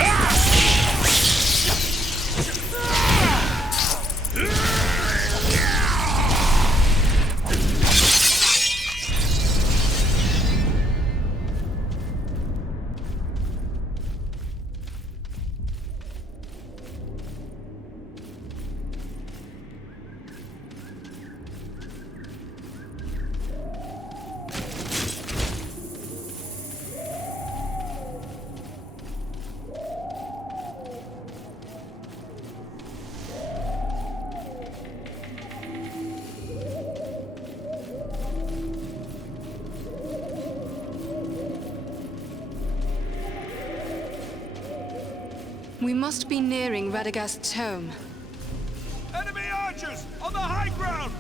We must be nearing Radagast's home. Enemy archers on the high ground!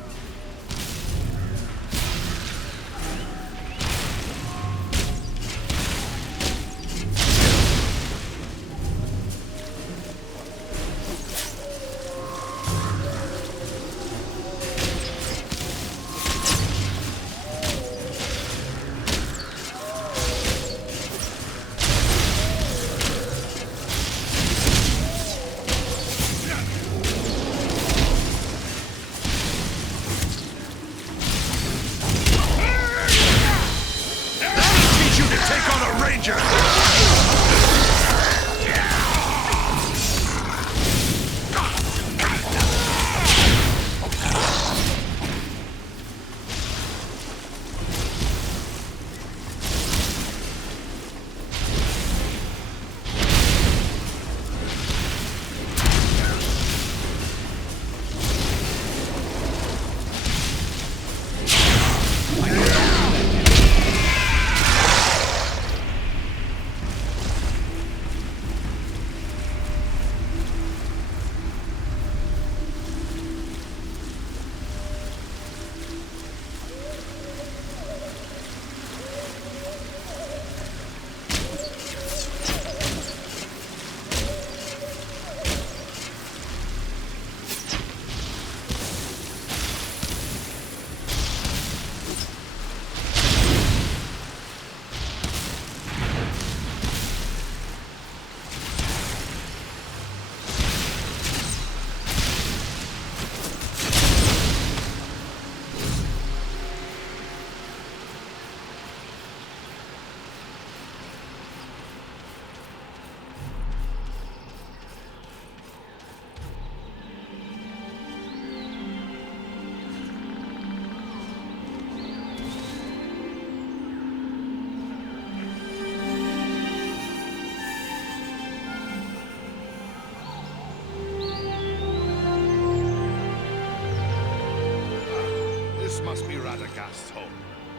This must be Radagast's home.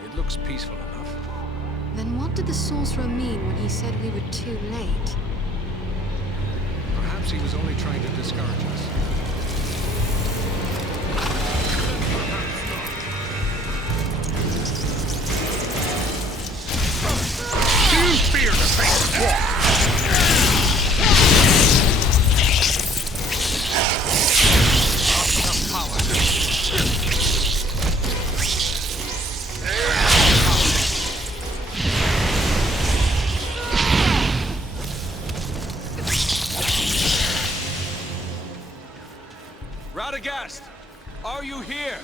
It looks peaceful enough. Then what did the sorcerer mean when he said we were too late? Perhaps he was only trying to discourage us. Do you fear the face of war? Radagast! Are you here?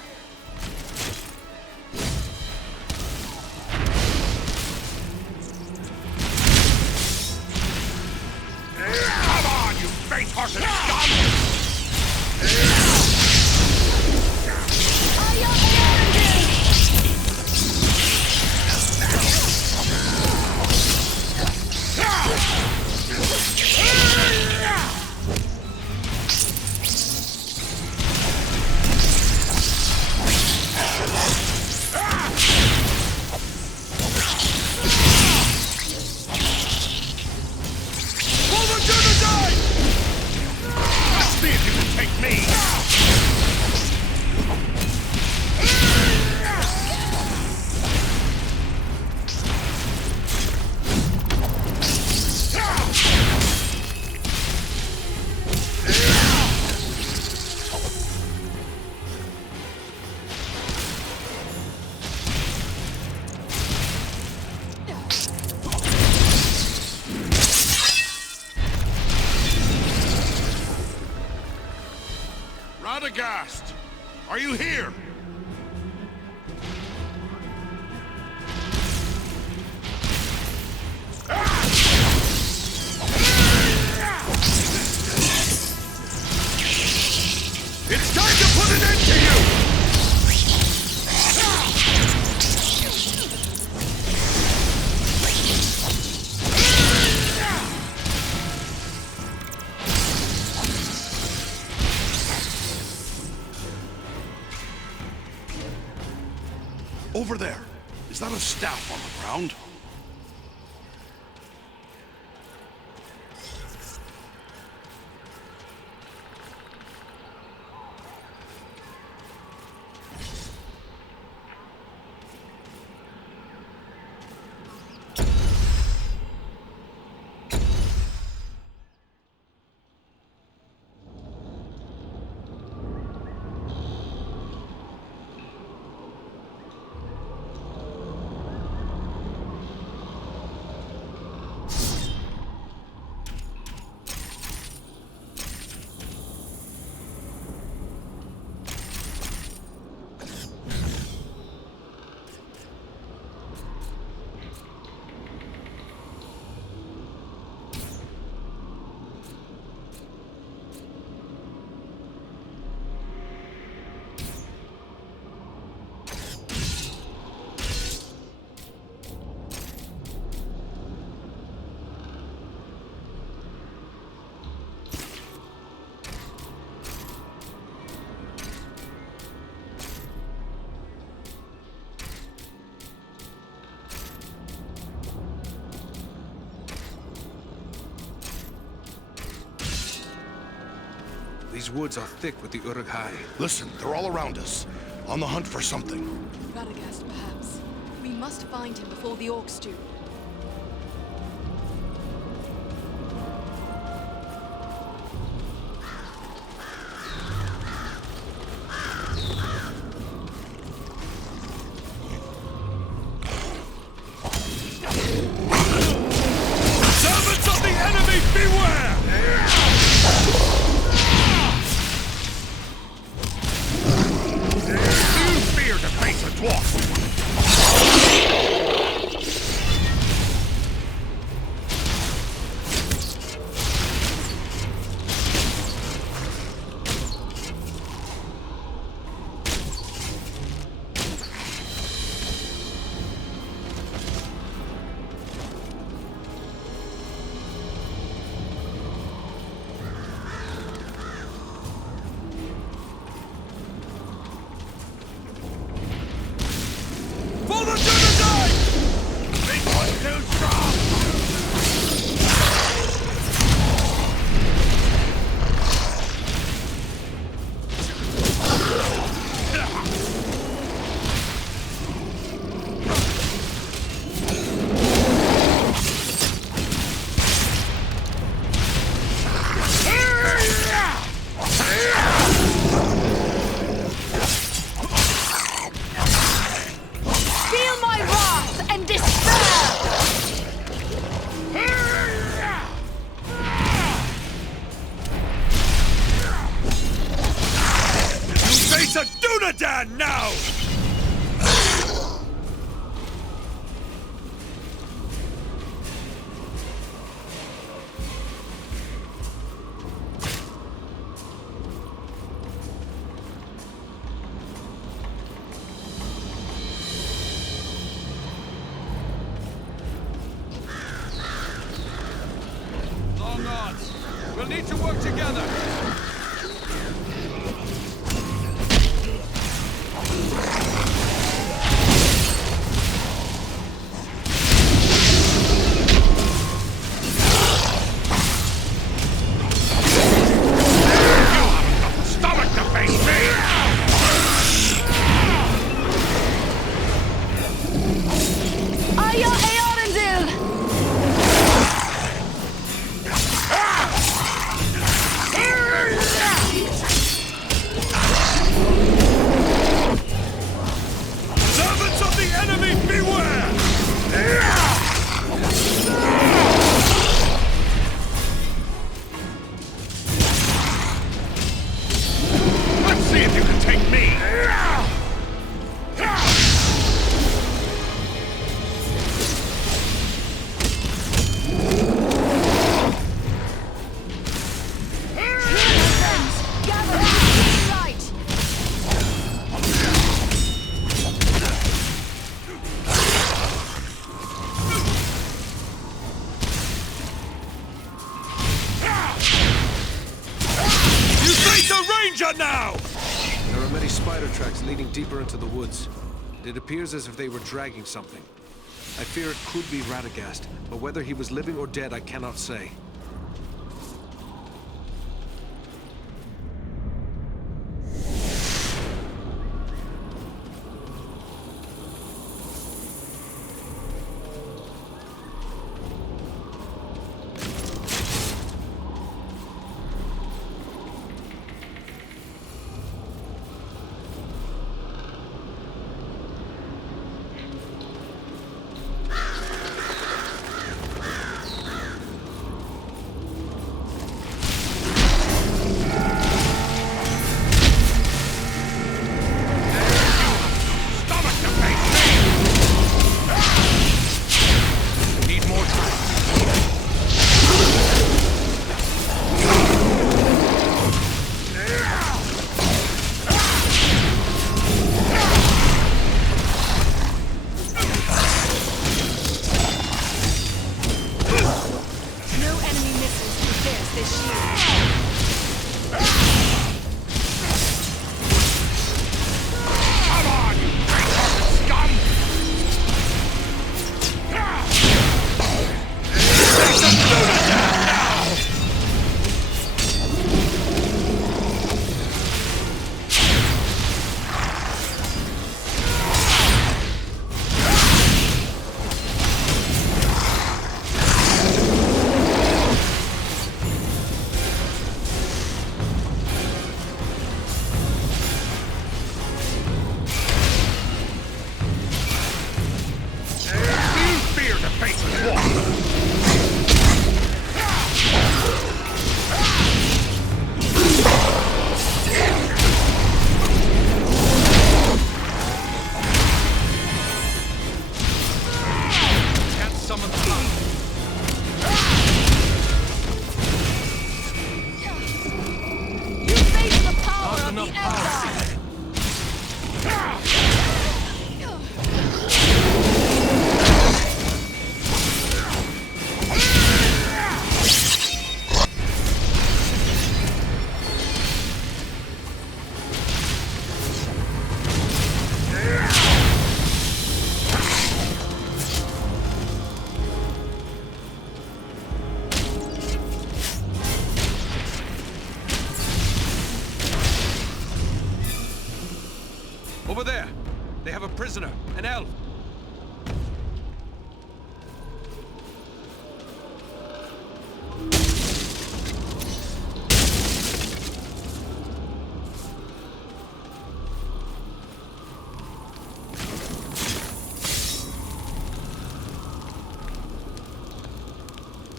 Come on, you face-hearted scum! Radagast! Are you here? It's time to put an end to you! Over there. Is that a staff on the ground? These woods are thick with the Uruk-hai. Listen, they're all around us. On the hunt for something. Radagast, perhaps. We must find him before the orcs do. Servants of the enemy, beware! To face a dwarf! Dunedain now! Long odds. We'll need to work together. Now! There are many spider tracks leading deeper into the woods. It appears as if they were dragging something. I fear it could be Radagast, but whether he was living or dead, I cannot say. Over there! They have a prisoner, an elf!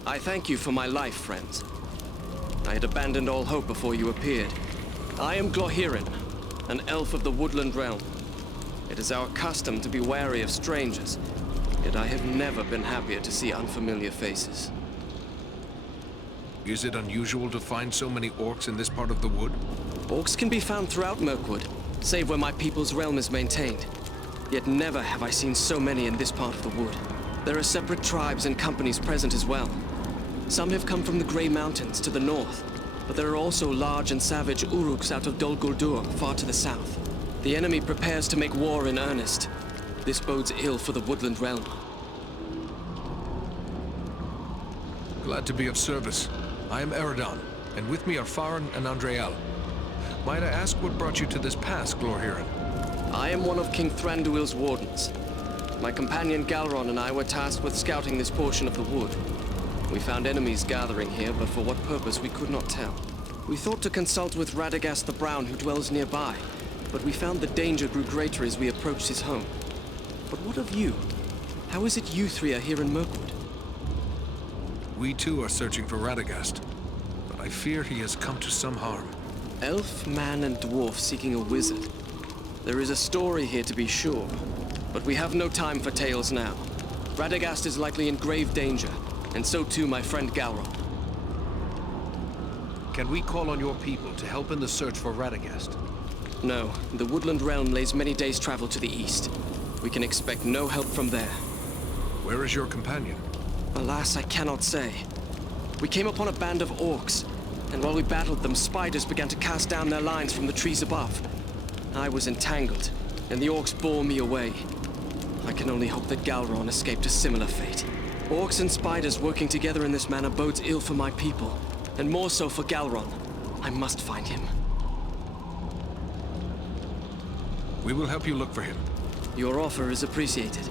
I thank you for my life, friends. I had abandoned all hope before you appeared. I am Glohirin, an elf of the woodland realm. It is our custom to be wary of strangers, yet I have never been happier to see unfamiliar faces. Is it unusual to find so many orcs in this part of the wood? Orcs can be found throughout Mirkwood, save where my people's realm is maintained. Yet never have I seen so many in this part of the wood. There are separate tribes and companies present as well. Some have come from the Grey Mountains to the north, but there are also large and savage Uruks out of Dol Guldur, far to the south. The enemy prepares to make war in earnest. This bodes ill for the woodland realm. Glad to be of service. I am Eredon, and with me are Farron and Andreal. Might I ask what brought you to this pass, Glorhiren? I am one of King Thranduil's wardens. My companion Galron and I were tasked with scouting this portion of the wood. We found enemies gathering here, but for what purpose we could not tell. We thought to consult with Radagast the Brown, who dwells nearby, but we found the danger grew greater as we approached his home. But what of you? How is it you three are here in Mirkwood? We too are searching for Radagast, but I fear he has come to some harm. Elf, man, and dwarf seeking a wizard. There is a story here to be sure, but we have no time for tales now. Radagast is likely in grave danger, and so too my friend Galron. Can we call on your people to help in the search for Radagast? No, the woodland realm lays many days' travel to the east. We can expect no help from there. Where is your companion? Alas, I cannot say. We came upon a band of orcs, and while we battled them, spiders began to cast down their lines from the trees above. I was entangled, and the orcs bore me away. I can only hope that Galron escaped a similar fate. Orcs and spiders working together in this manner bodes ill for my people, and more so for Galron. I must find him. We will help you look for him. Your offer is appreciated,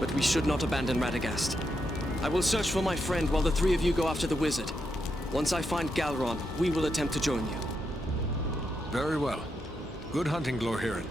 but we should not abandon Radagast. I will search for my friend while the three of you go after the wizard. Once I find Galron, we will attempt to join you. Very well. Good hunting, Glorhiren.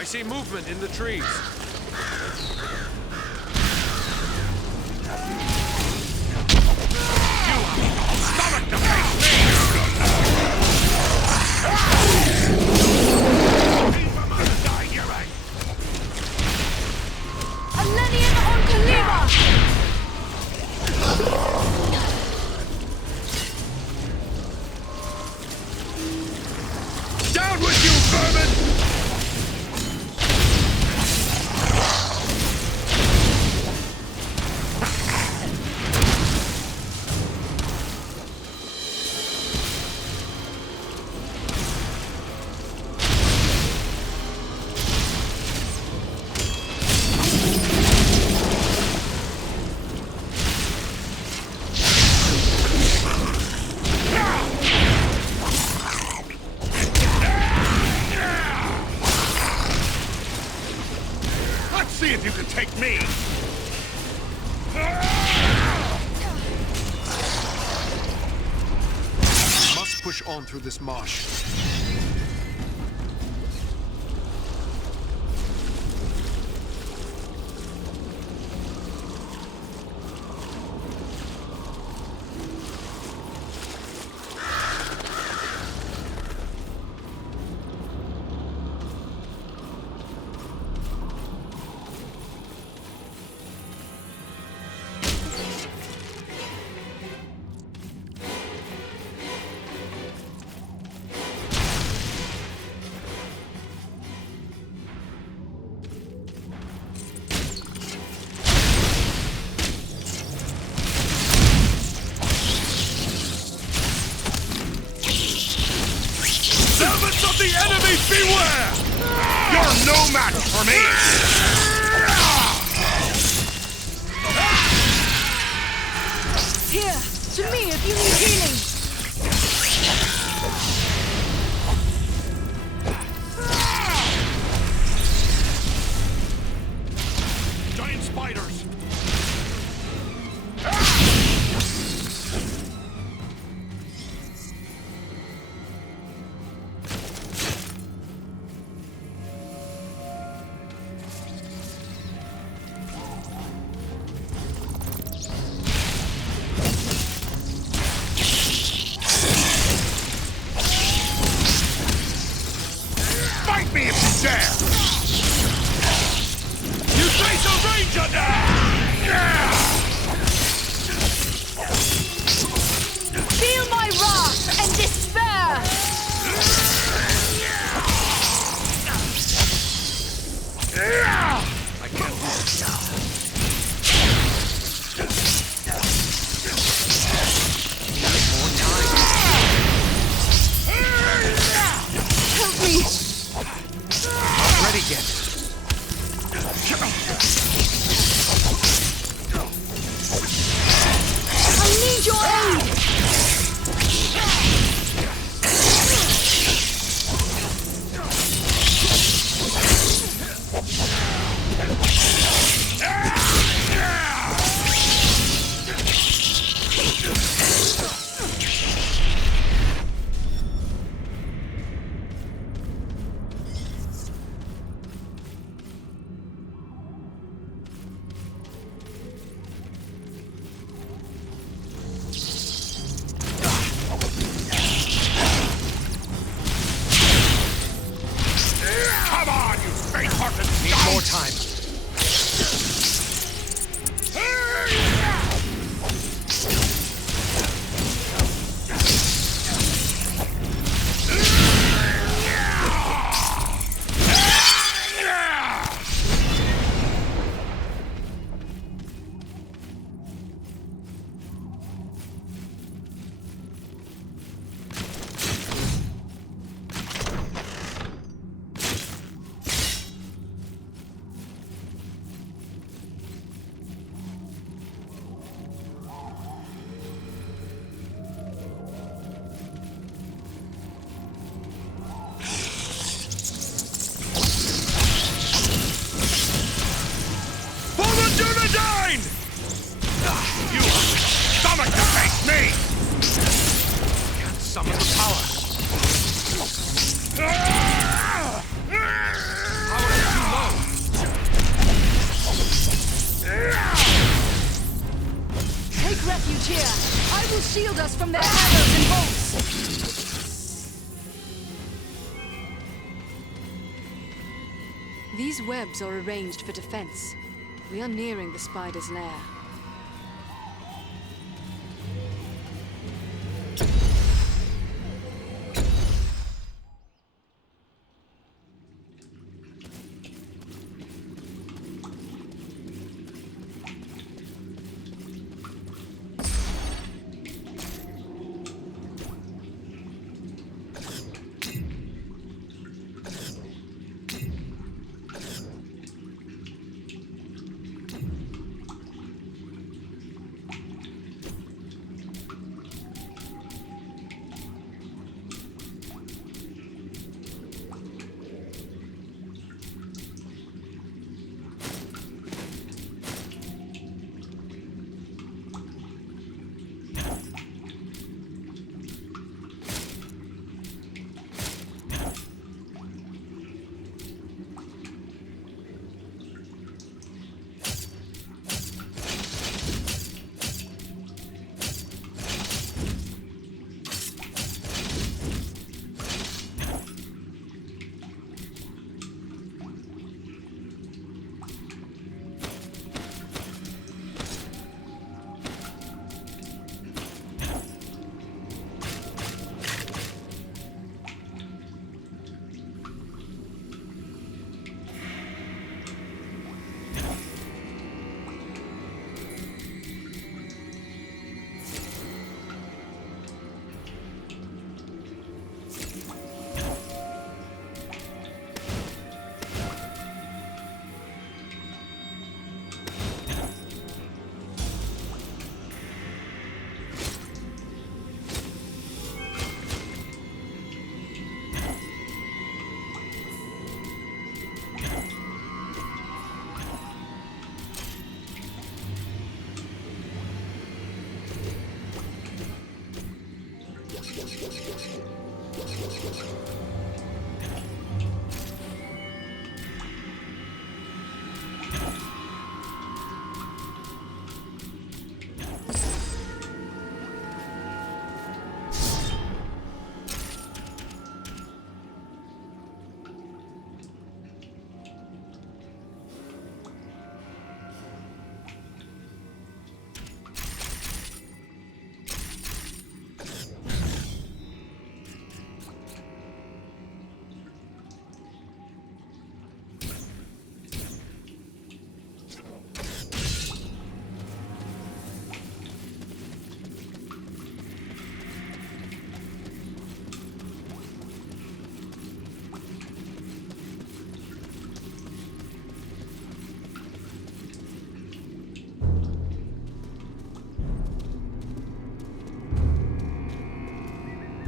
I see movement in the trees. Down with you, vermin! See if you can take me! We must push on through this marsh. Servants of the enemy, beware! You're no match for me! Here, to me if you need healing. Giant spiders! from their arrows and bolts! These webs are arranged for defense. We are nearing the spider's lair.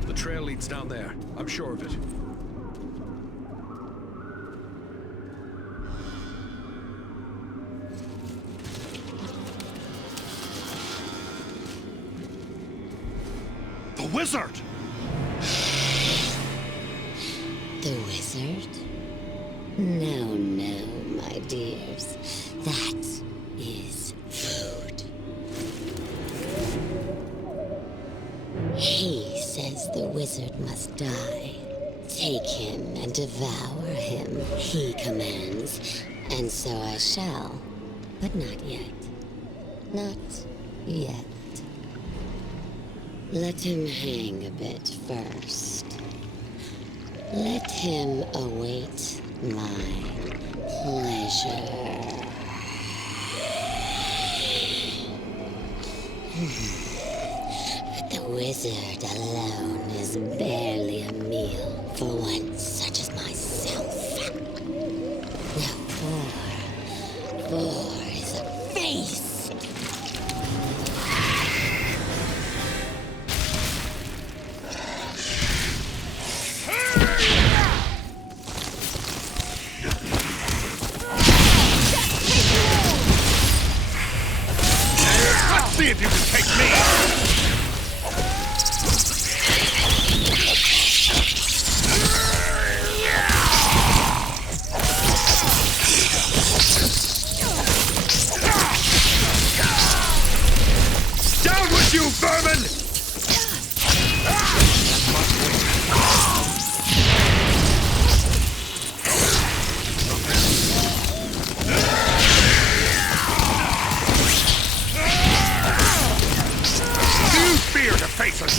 The trail leads down there. I'm sure of it. The wizard! The wizard? No, no, my dears. That is food. He says the wizard must die. Take him and devour him, he commands. And so I shall. But not yet. Not yet. Let him hang a bit first. Let him await my pleasure. But the wizard alone is barely a meal for one such as myself. Now four is a feast. See if you can take me!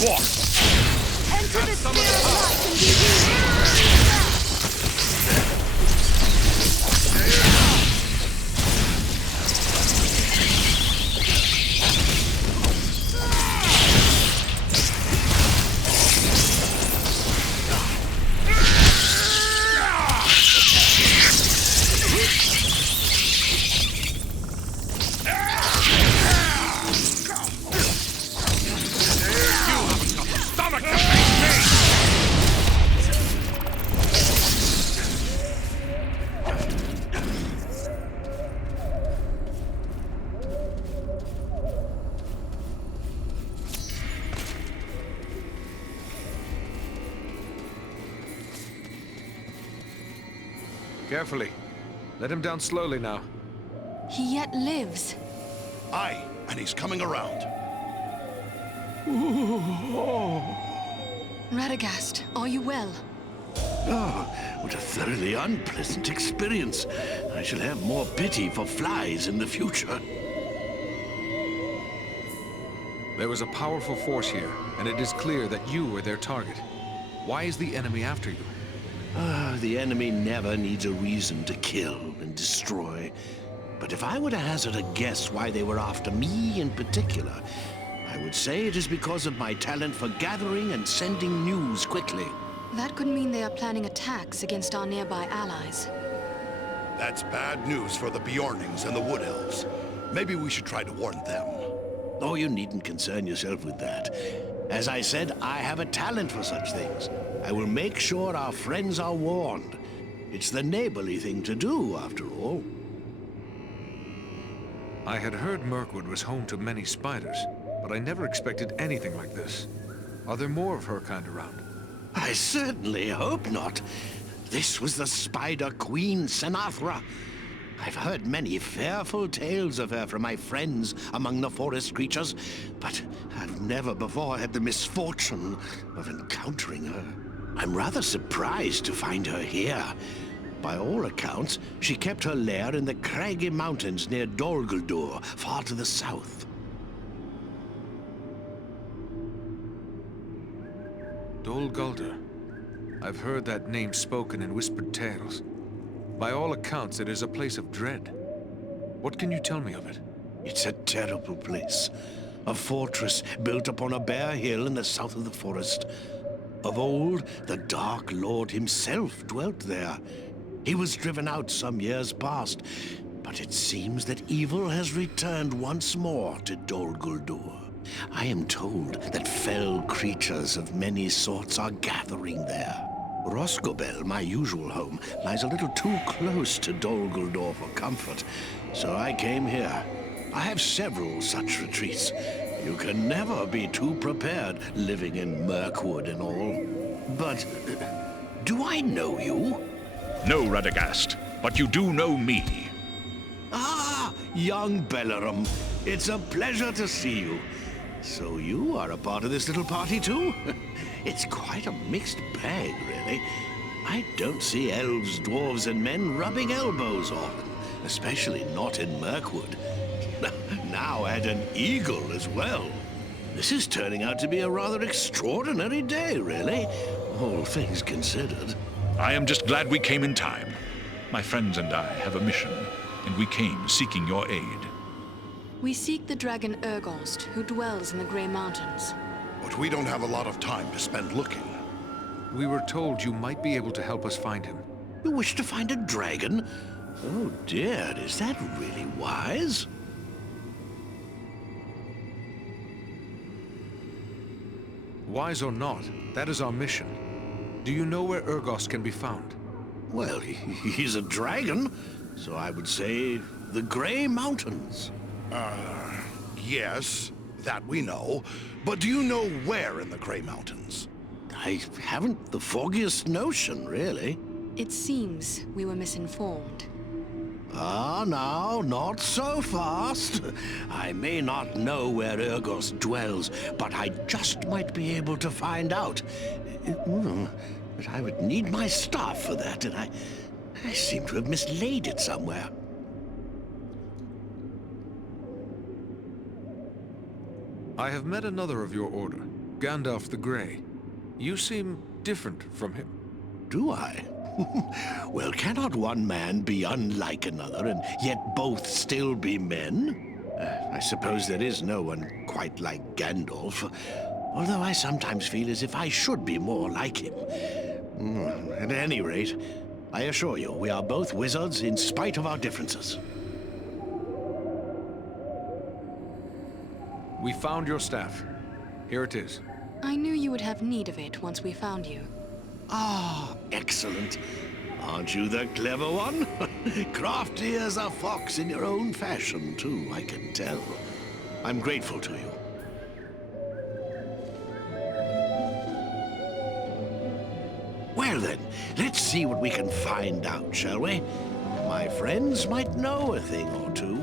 dwarf! Enter the sphere of light and be healed! Carefully. Let him down slowly now. He yet lives. Aye, and he's coming around. Radagast, are you well? Oh, what a thoroughly unpleasant experience. I shall have more pity for flies in the future. There was a powerful force here, and it is clear that you were their target. Why is the enemy after you? The enemy never needs a reason to kill and destroy. But if I were to hazard a guess why they were after me in particular, I would say it is because of my talent for gathering and sending news quickly. That could mean they are planning attacks against our nearby allies. That's bad news for the Bjornings and the Wood Elves. Maybe we should try to warn them. Oh, you needn't concern yourself with that. As I said, I have a talent for such things. I will make sure our friends are warned. It's the neighborly thing to do, after all. I had heard Mirkwood was home to many spiders, but I never expected anything like this. Are there more of her kind around? I certainly hope not. This was the Spider Queen, Senathra. I've heard many fearful tales of her from my friends among the forest creatures, but I've never before had the misfortune of encountering her. I'm rather surprised to find her here. By all accounts, she kept her lair in the craggy mountains near Dol Guldur, far to the south. Dol Guldur. I've heard that name spoken in whispered tales. By all accounts, it is a place of dread. What can you tell me of it? It's a terrible place. A fortress built upon a bare hill in the south of the forest. Of old, the Dark Lord himself dwelt there. He was driven out some years past, but it seems that evil has returned once more to Dol Guldur. I am told that fell creatures of many sorts are gathering there. Rosgobel, my usual home, lies a little too close to Dol Guldur for comfort, so I came here. I have several such retreats. You can never be too prepared, living in Mirkwood and all. But, do I know you? No, Radagast, but you do know me. Ah, young Bellerum. It's a pleasure to see you. So you are a part of this little party too? It's quite a mixed bag, really. I don't see elves, dwarves, and men rubbing elbows often, especially not in Mirkwood. Now add an eagle as well. This is turning out to be a rather extraordinary day, really, all things considered. I am just glad we came in time. My friends and I have a mission, and we came seeking your aid. We seek the dragon Urgost, who dwells in the Grey Mountains. But we don't have a lot of time to spend looking. We were told you might be able to help us find him. You wish to find a dragon? Oh dear, is that really wise? Wise or not, that is our mission. Do you know where Urgost can be found? Well, he's a dragon, so I would say the Grey Mountains. Yes, that we know. But do you know where in the Grey Mountains? I haven't the foggiest notion, really. It seems we were misinformed. Ah, now, not so fast. I may not know where Urgost dwells, but I just might be able to find out. But I would need my staff for that, and I seem to have mislaid it somewhere. I have met another of your order, Gandalf the Grey. You seem different from him. Do I? Well, cannot one man be unlike another and yet both still be men? I suppose there is no one quite like Gandalf, although I sometimes feel as if I should be more like him. At any rate, I assure you, we are both wizards in spite of our differences. We found your staff. Here it is. I knew you would have need of it once we found you. Ah, excellent. Aren't you the clever one? Crafty as a fox in your own fashion, too, I can tell. I'm grateful to you. Well then, let's see what we can find out, shall we? My friends might know a thing or two.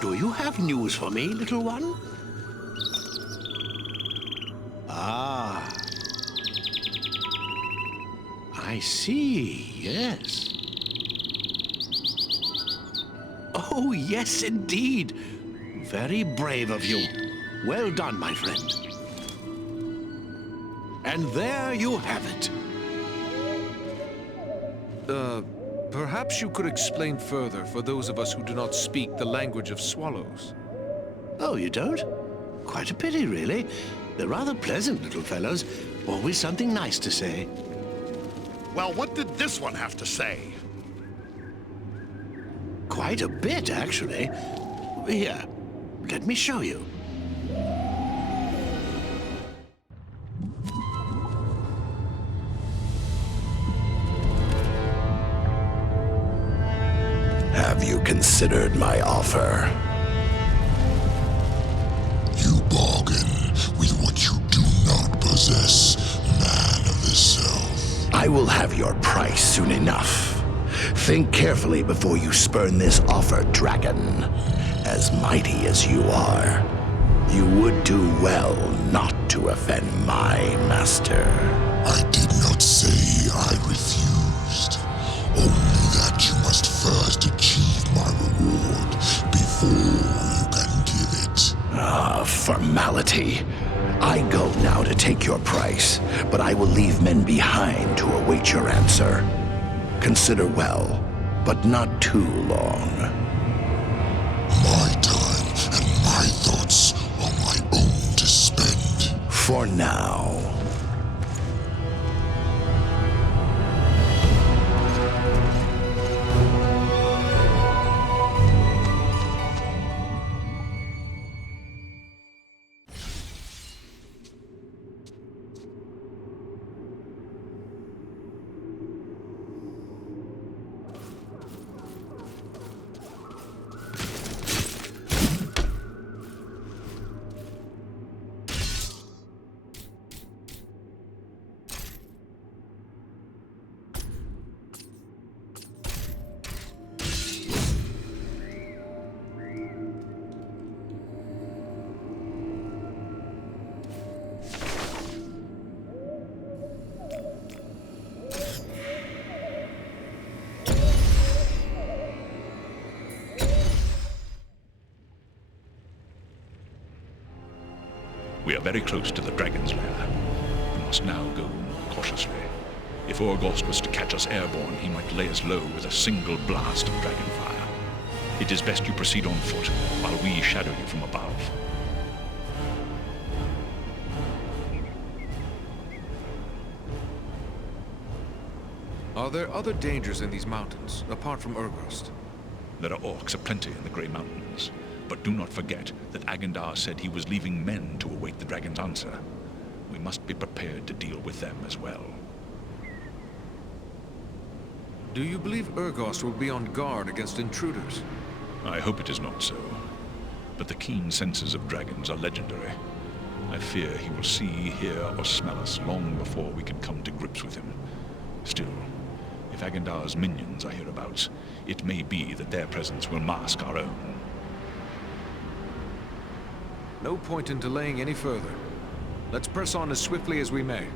Do you have news for me, little one? Ah. I see, yes. Oh, yes, indeed. Very brave of you. Well done, my friend. And there you have it. Perhaps you could explain further for those of us who do not speak the language of swallows. Oh, you don't? Quite a pity, really. They're rather pleasant little fellows. Always something nice to say. Well, what did this one have to say? Quite a bit, actually. Here, let me show you. Have you considered my offer? You bargain with what you do not possess, man of the South. I will have your price soon enough. Think carefully before you spurn this offer, dragon. As mighty as you are, you would do well not to offend my master. I did not say I refused. Only that you must first achieve my reward before you can give it. Ah, formality. I go now to take your price, but I will leave men behind to await your answer. Consider well, but not too long. My time and my thoughts are my own to spend. For now. We are very close to the dragon's lair. We must now go more cautiously. If Orgost was to catch us airborne, he might lay us low with a single blast of dragon fire. It is best you proceed on foot, while we shadow you from above. Are there other dangers in these mountains, apart from Orgost? There are orcs aplenty in the Grey Mountains. But do not forget that Agendar said he was leaving men to await the dragon's answer. We must be prepared to deal with them as well. Do you believe Orgost will be on guard against intruders? I hope it is not so. But the keen senses of dragons are legendary. I fear he will see, hear, or smell us long before we can come to grips with him. Still, if Agendar's minions are hereabouts, it may be that their presence will mask our own. No point in delaying any further. Let's press on as swiftly as we may.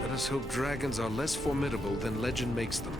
Let us hope dragons are less formidable than legend makes them.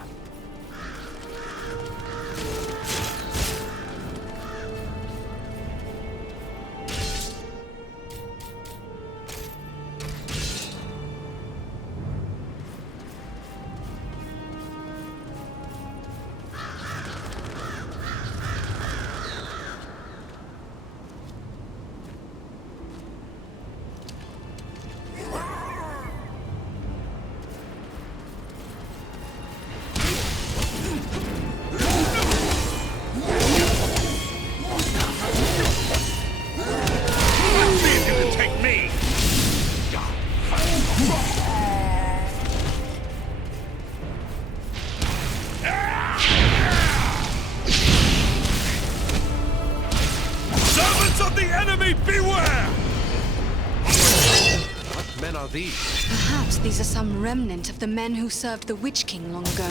Perhaps these are some remnant of the men who served the Witch King long ago.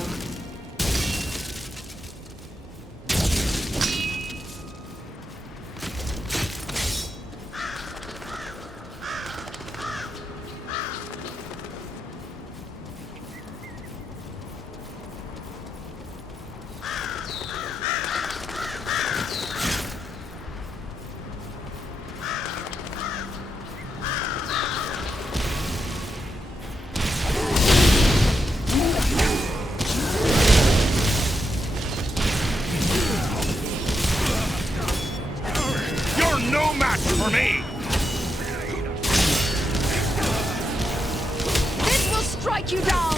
You down!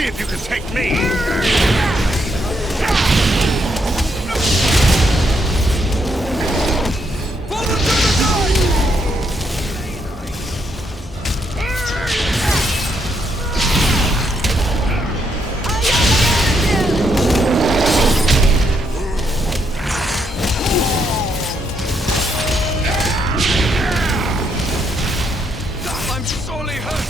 If you can take me! I'm sorely hurt!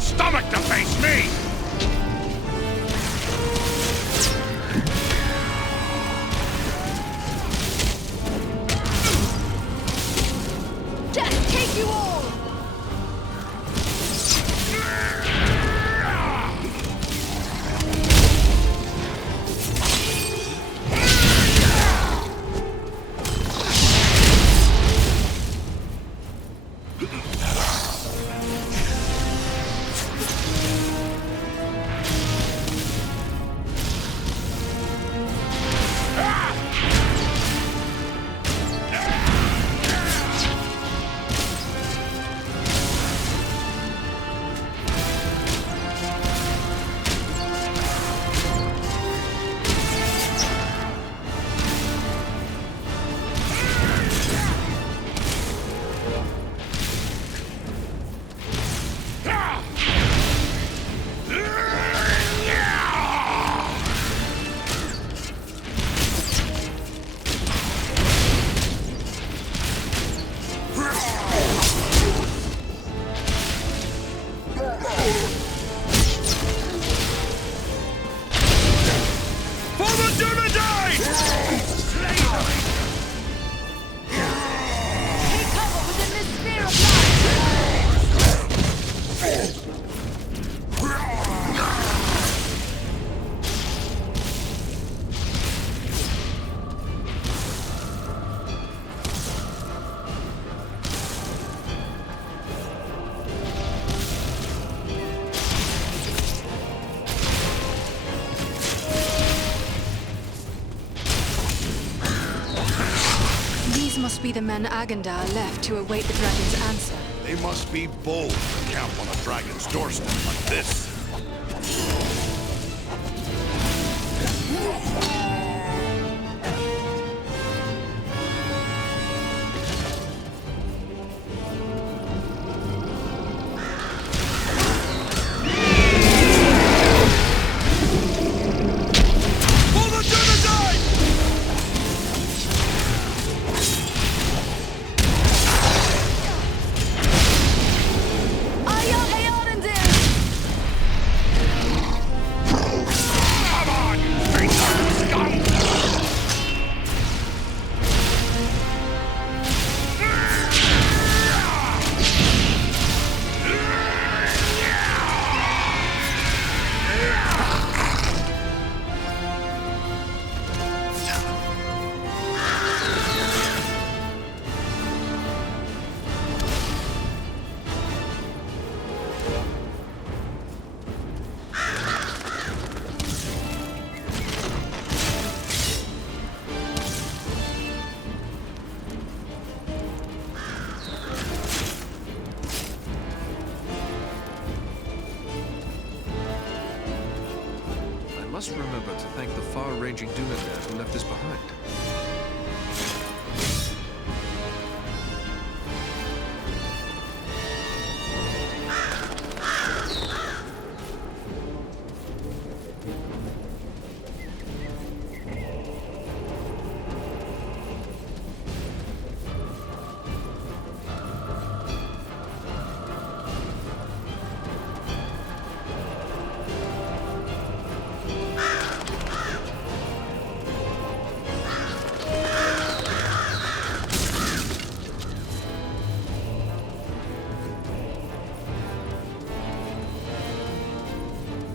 Stomach to face me! Death take you all! must be the men Agandar left to await the dragon's answer. They must be bold to camp on a dragon's doorstep like this. I must remember to thank the far-ranging Dunadan who left us behind.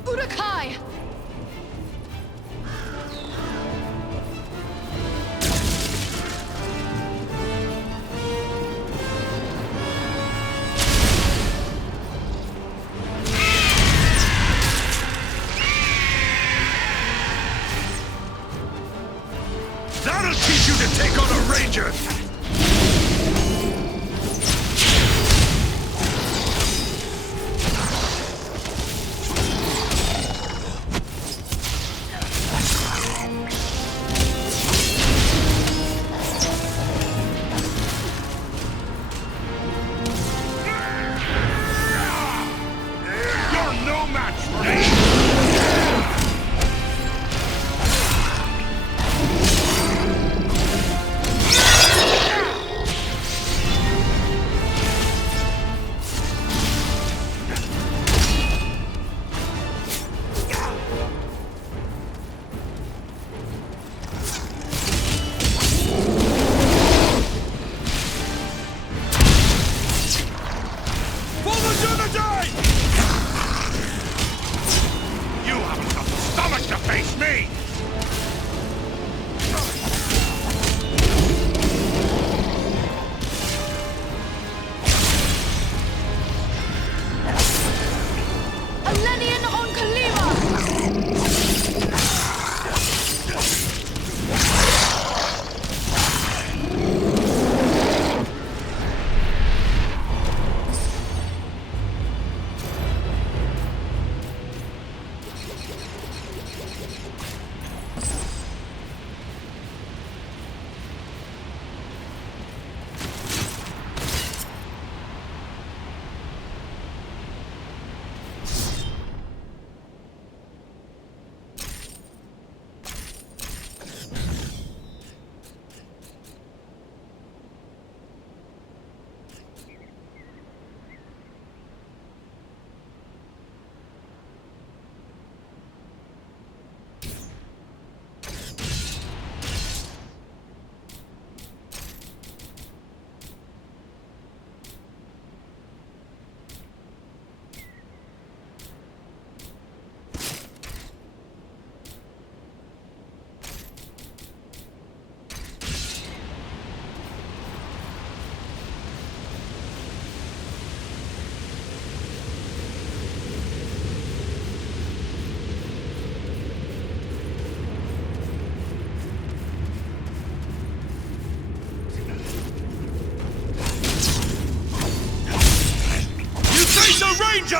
Urukai! That'll teach you to take on a ranger! You're no match for me!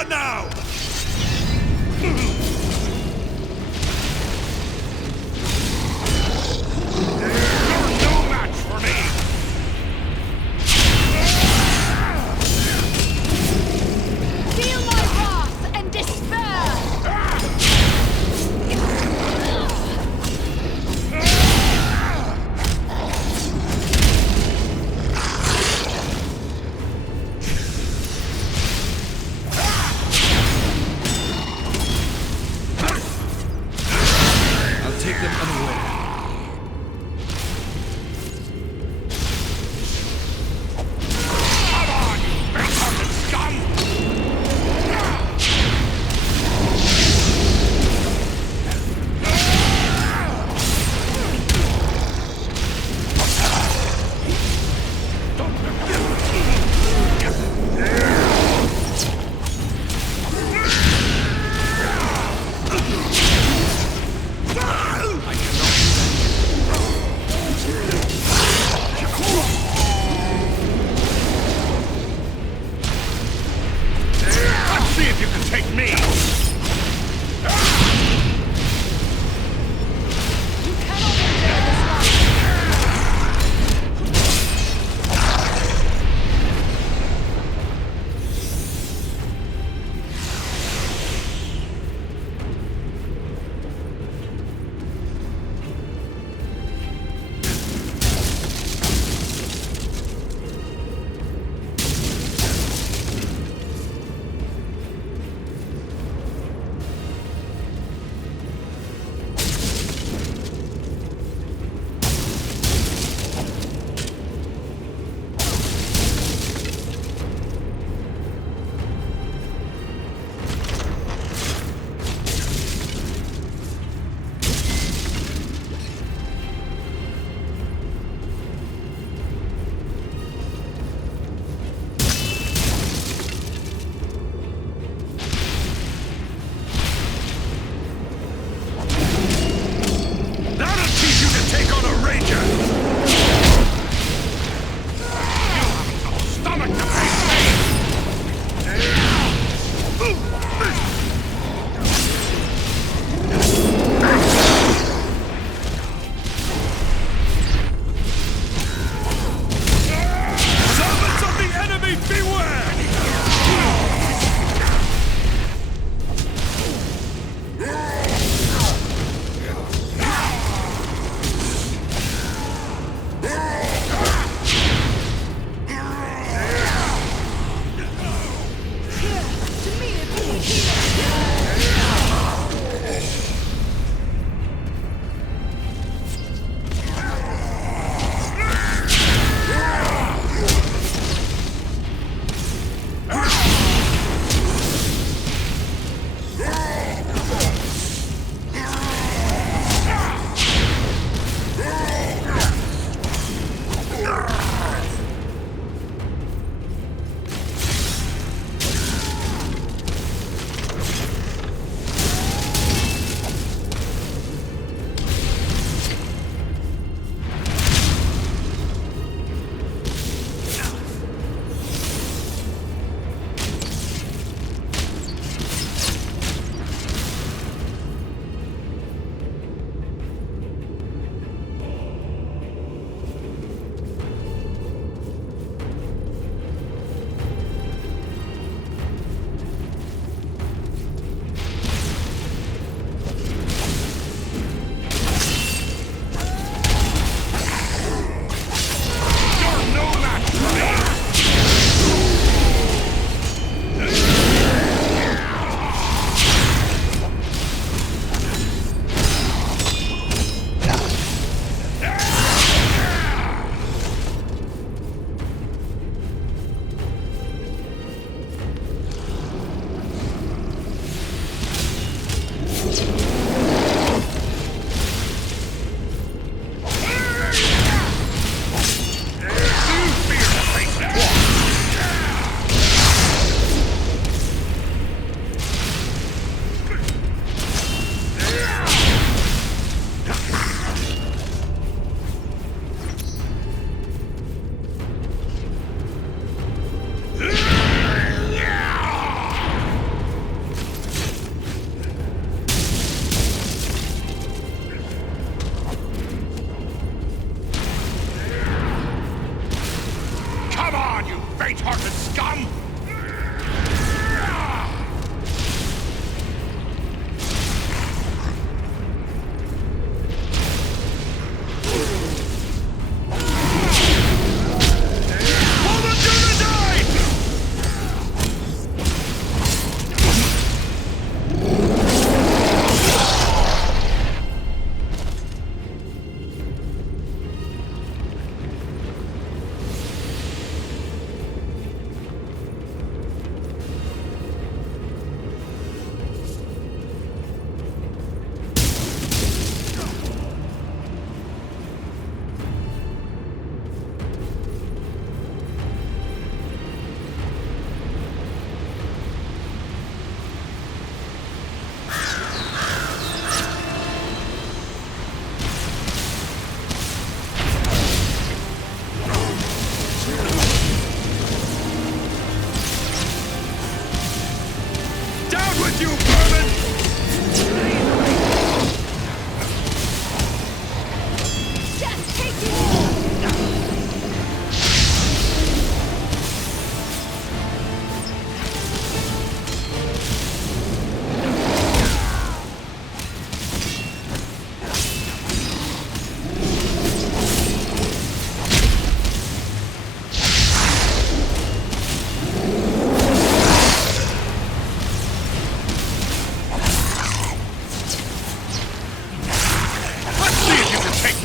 on now! You're no match for me! Feel my wrath and despair! I'll take them unaware. Come on, you big-hearted scum!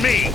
me!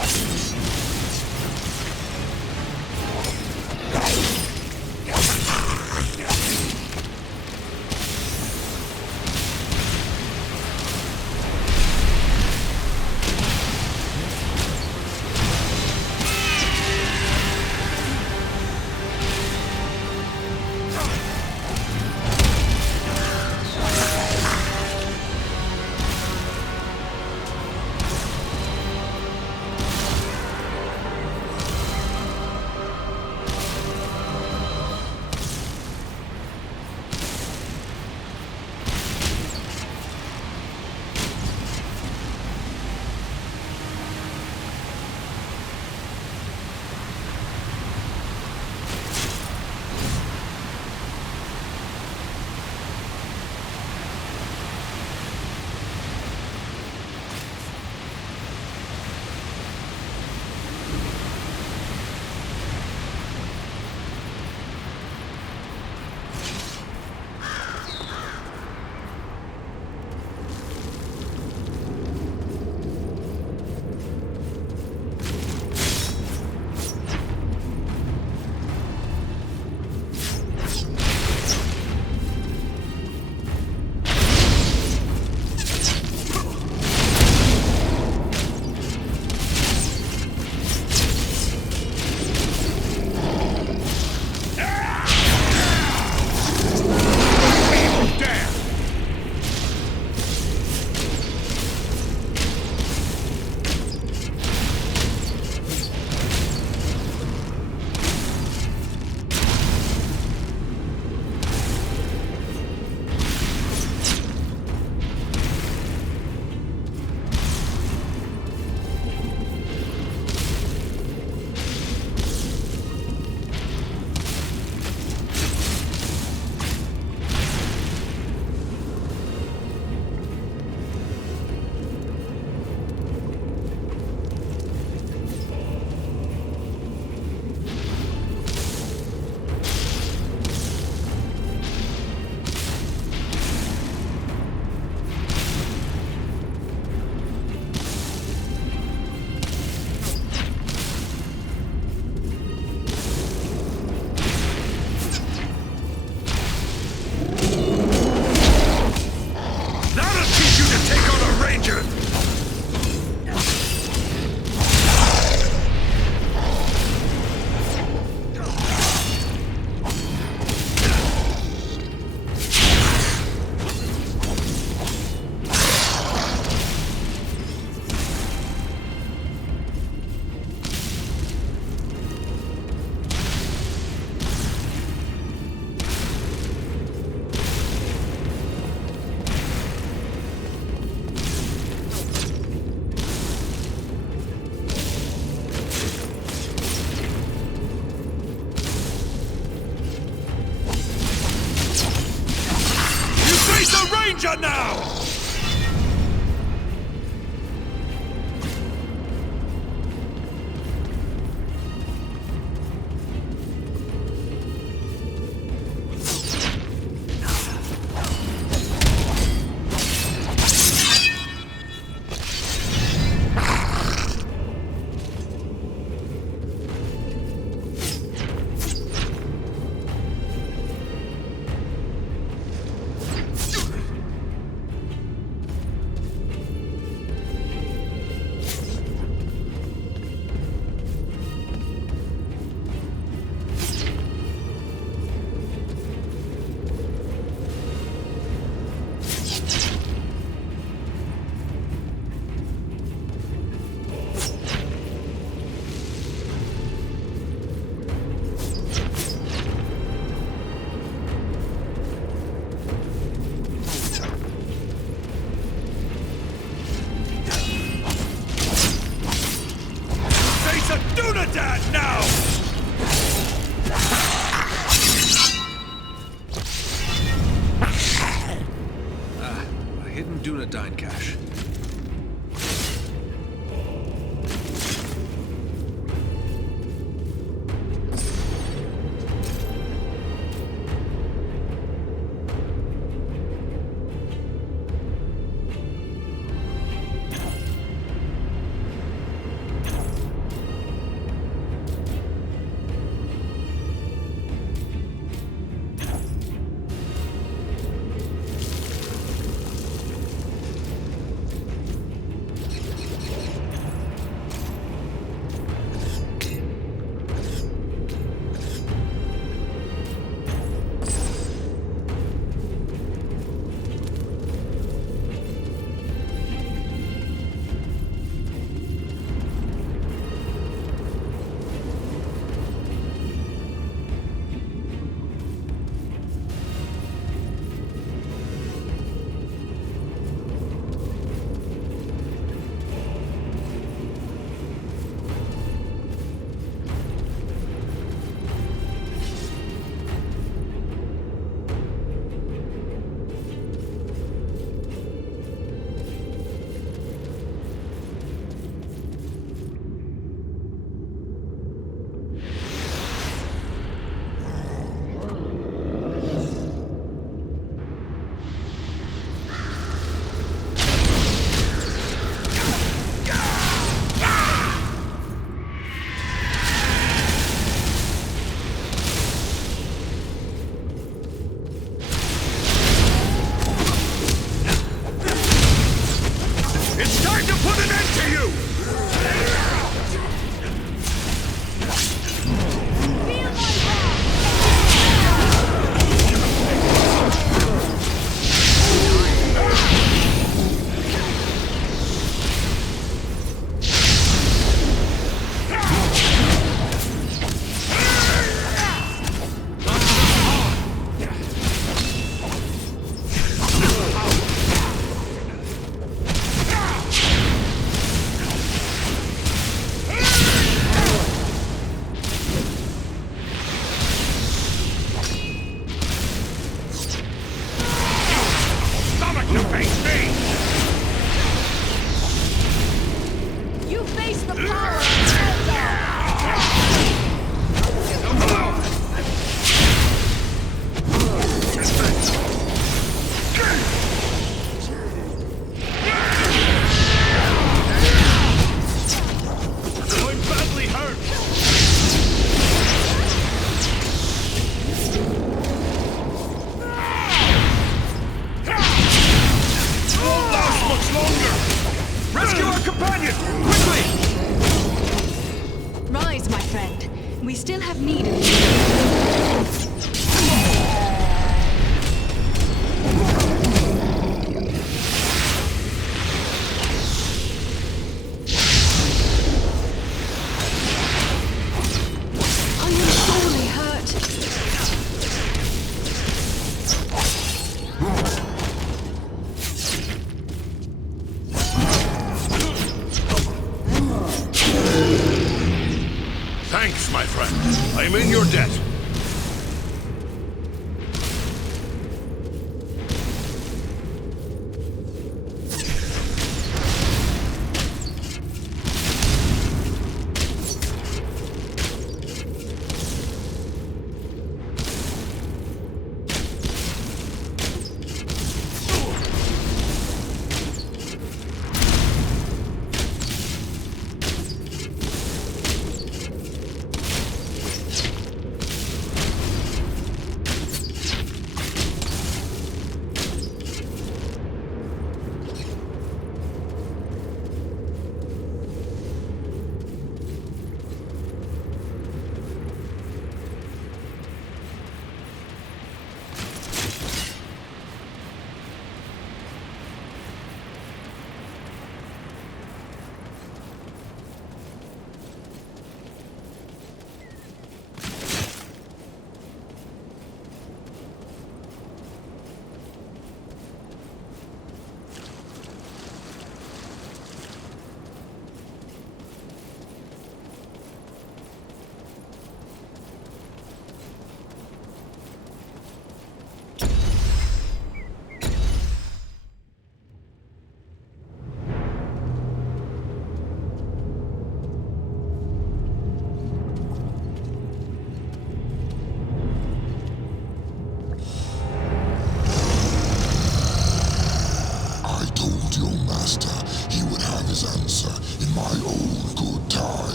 Ranger now! Dunedain cache. Face the power of Eldar! I'm badly hurt! Won't last much longer! Rescue our companion! Quickly! Rise, my friend. We still have need of you. Thanks, my friend. I'm in your debt.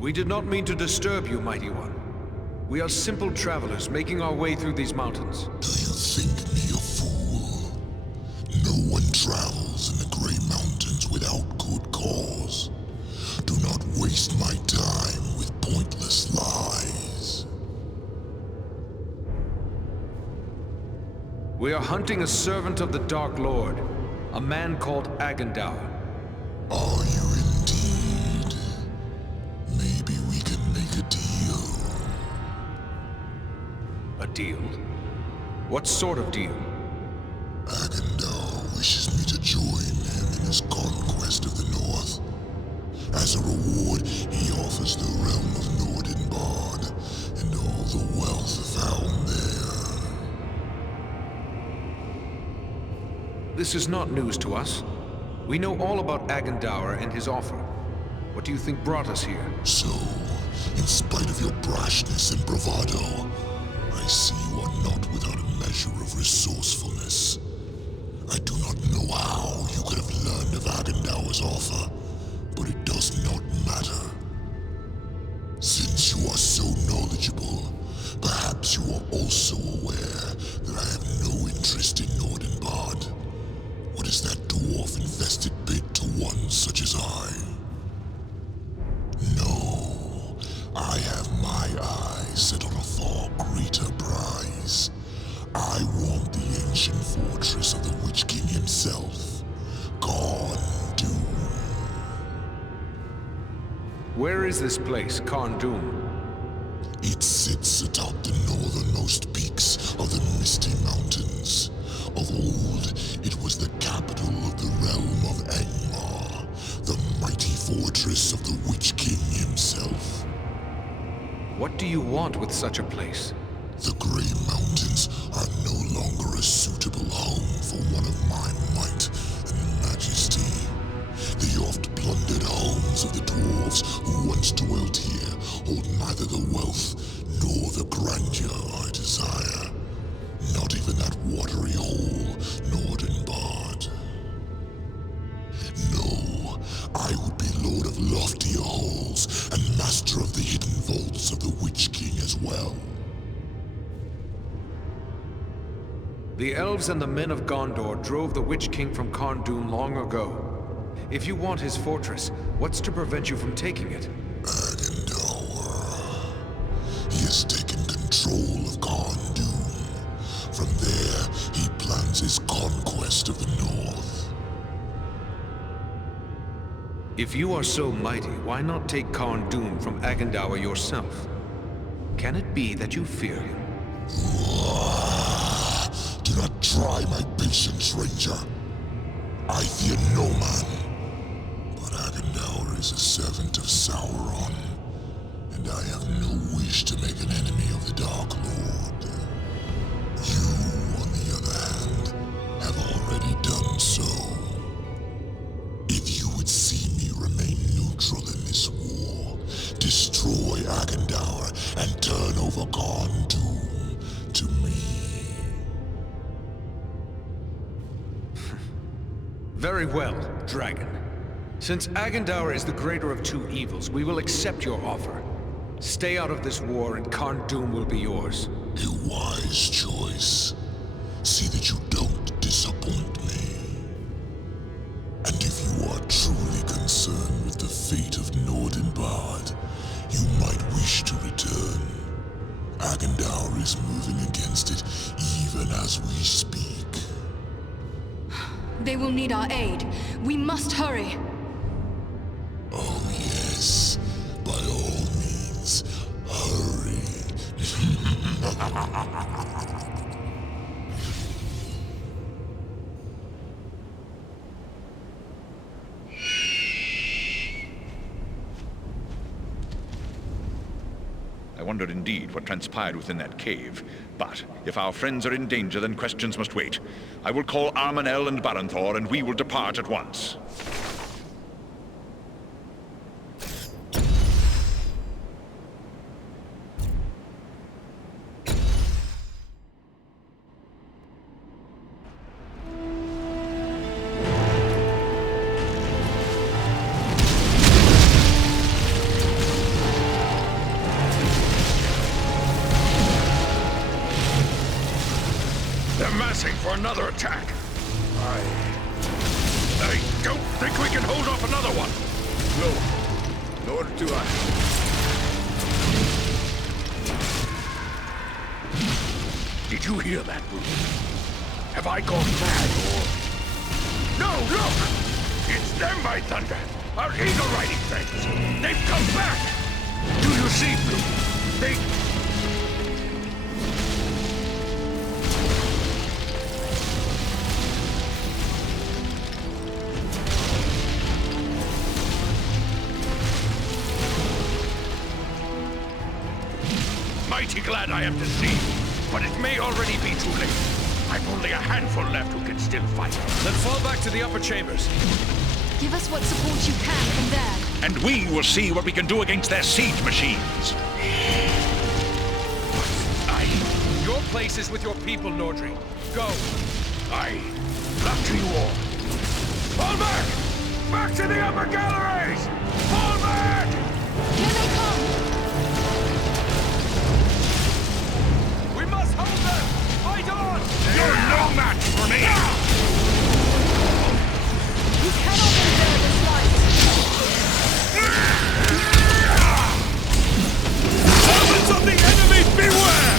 We did not mean to disturb you, Mighty One. We are simple travelers making our way through these mountains. Do you think me a fool? No one travels in the Grey Mountains without good cause. Do not waste my time with pointless lies. We are hunting a servant of the Dark Lord, a man called Agendour. Are you indeed? Maybe we can make a deal. A deal? What sort of deal? Agendour wishes me to join him in his conquest of the North. As a reward, he offers the realm of Nordenbard and all the wealth found there. This is not news to us. We know all about Agendour and his offer. What do you think brought us here? So, in spite of your brashness and bravado, I see you are not without a measure of resourcefulness. I do not know how you could have learned of Agendour's offer, but it does not matter. Since you are so knowledgeable, perhaps you are also aware that I have no interest in Nordenbard. What is that dwarf-infested bit to one such as I? No, I have my eyes set on a far greater prize. I want the ancient fortress of the Witch King himself, Karn Doom. Where is this place, Karn Doom? It sits atop the northern do you want with such a place? The Grey Mountains are no longer a suitable home for one of my might and majesty. The oft-plundered homes of the dwarves who once dwelt here hold neither the wealth nor the grandeur I desire. Not even that watery hole, Nordenbard. No, I would be lord of loftier halls and master of the hidden vaults of the Witch King as well. The elves and the men of Gondor drove the Witch King from Karn-Dûn long ago. If you want his fortress, what's to prevent you from taking it? Agendour. He has taken control of Karn-Dûn. From there, he plans his conquest of the North. If you are so mighty, why not take Karn-Dûn from Agendour yourself? Can it be that you fear him? Do not try my patience, Ranger. I fear no man. But Agendour is a servant of Sauron, and I have no wish to make an enemy of the Dark Lord. You, on the other hand, have already done so. If you would see me remain neutral in this war, destroy Agendour and turn over Karn-Dûn to me. Very well, Dragon. Since Agendour is the greater of two evils, we will accept your offer. Stay out of this war and Karn-Dûn will be yours. A wise choice. See that you don't disappoint me. And if you are truly concerned with the fate of Nordenbard, you might wish to return. Agendour is moving against it even as we speak. They will need our aid. We must hurry. Oh yes, by all means, hurry. I wondered indeed what transpired within that cave. But if our friends are in danger, then questions must wait. I will call Armanel and Baranthor, and we will depart at once. They're massing for another attack. I don't think we can hold off another one. No, nor do I. Did you hear that, Bruce? Have I gone mad, or... No, look! It's them, by thunder! Our eagle-riding friends! They've come back! Do you see, Blue? They... Mighty glad I am to see you, but it may already be too late. I've only a handful left who can still fight. Then fall back to the upper chambers. Give us what support you can from there. And we will see what we can do against their siege machines. Your place is with your people, Nordri. Go. Aye. After you all. Fall back! Back to the upper galleries! Fall back! Here they come! We must hold them! Fight on! You're no match for me! You cannot endure this life! Servants of the enemy, beware!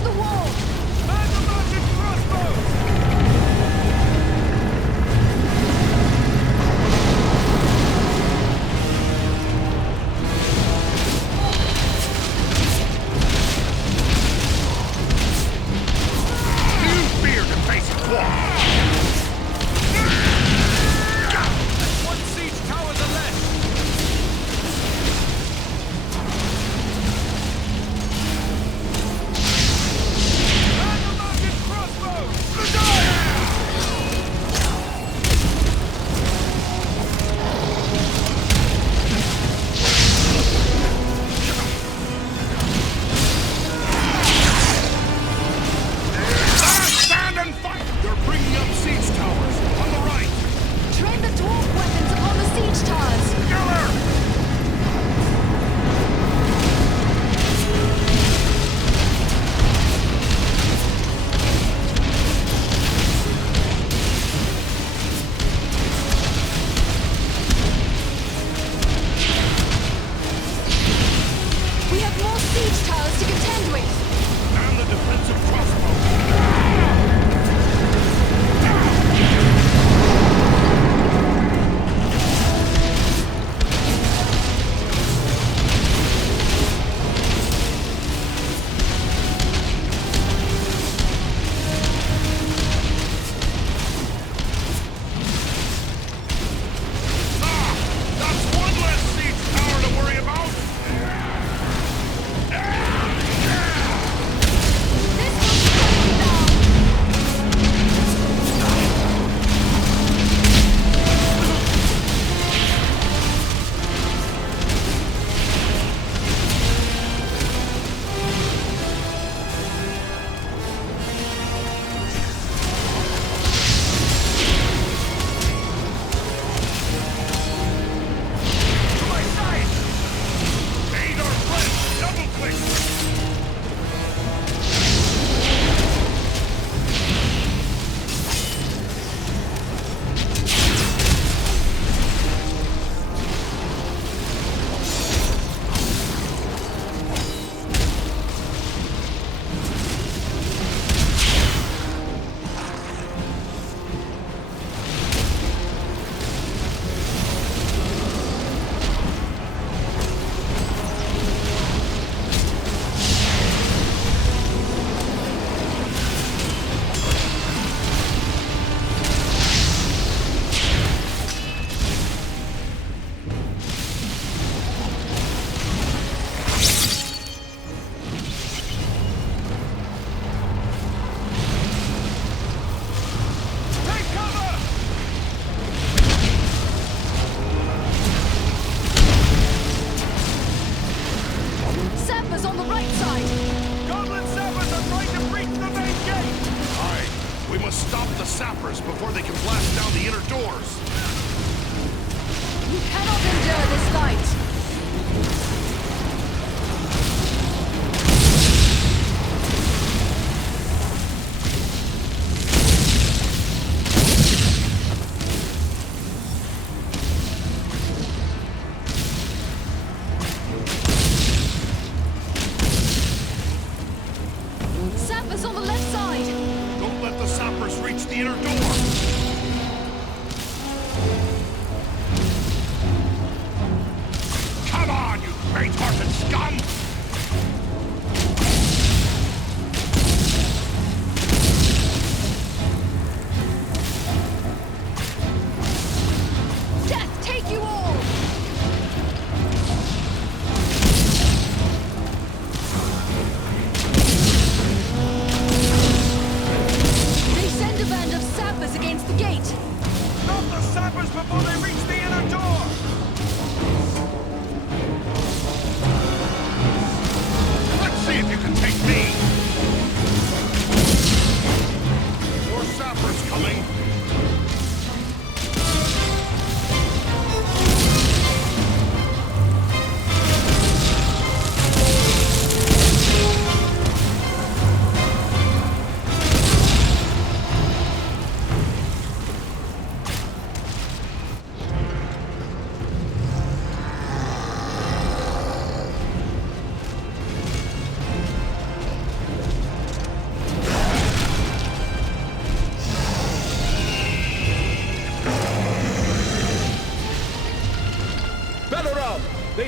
Reinforce the wall! Man the mounted crossbows!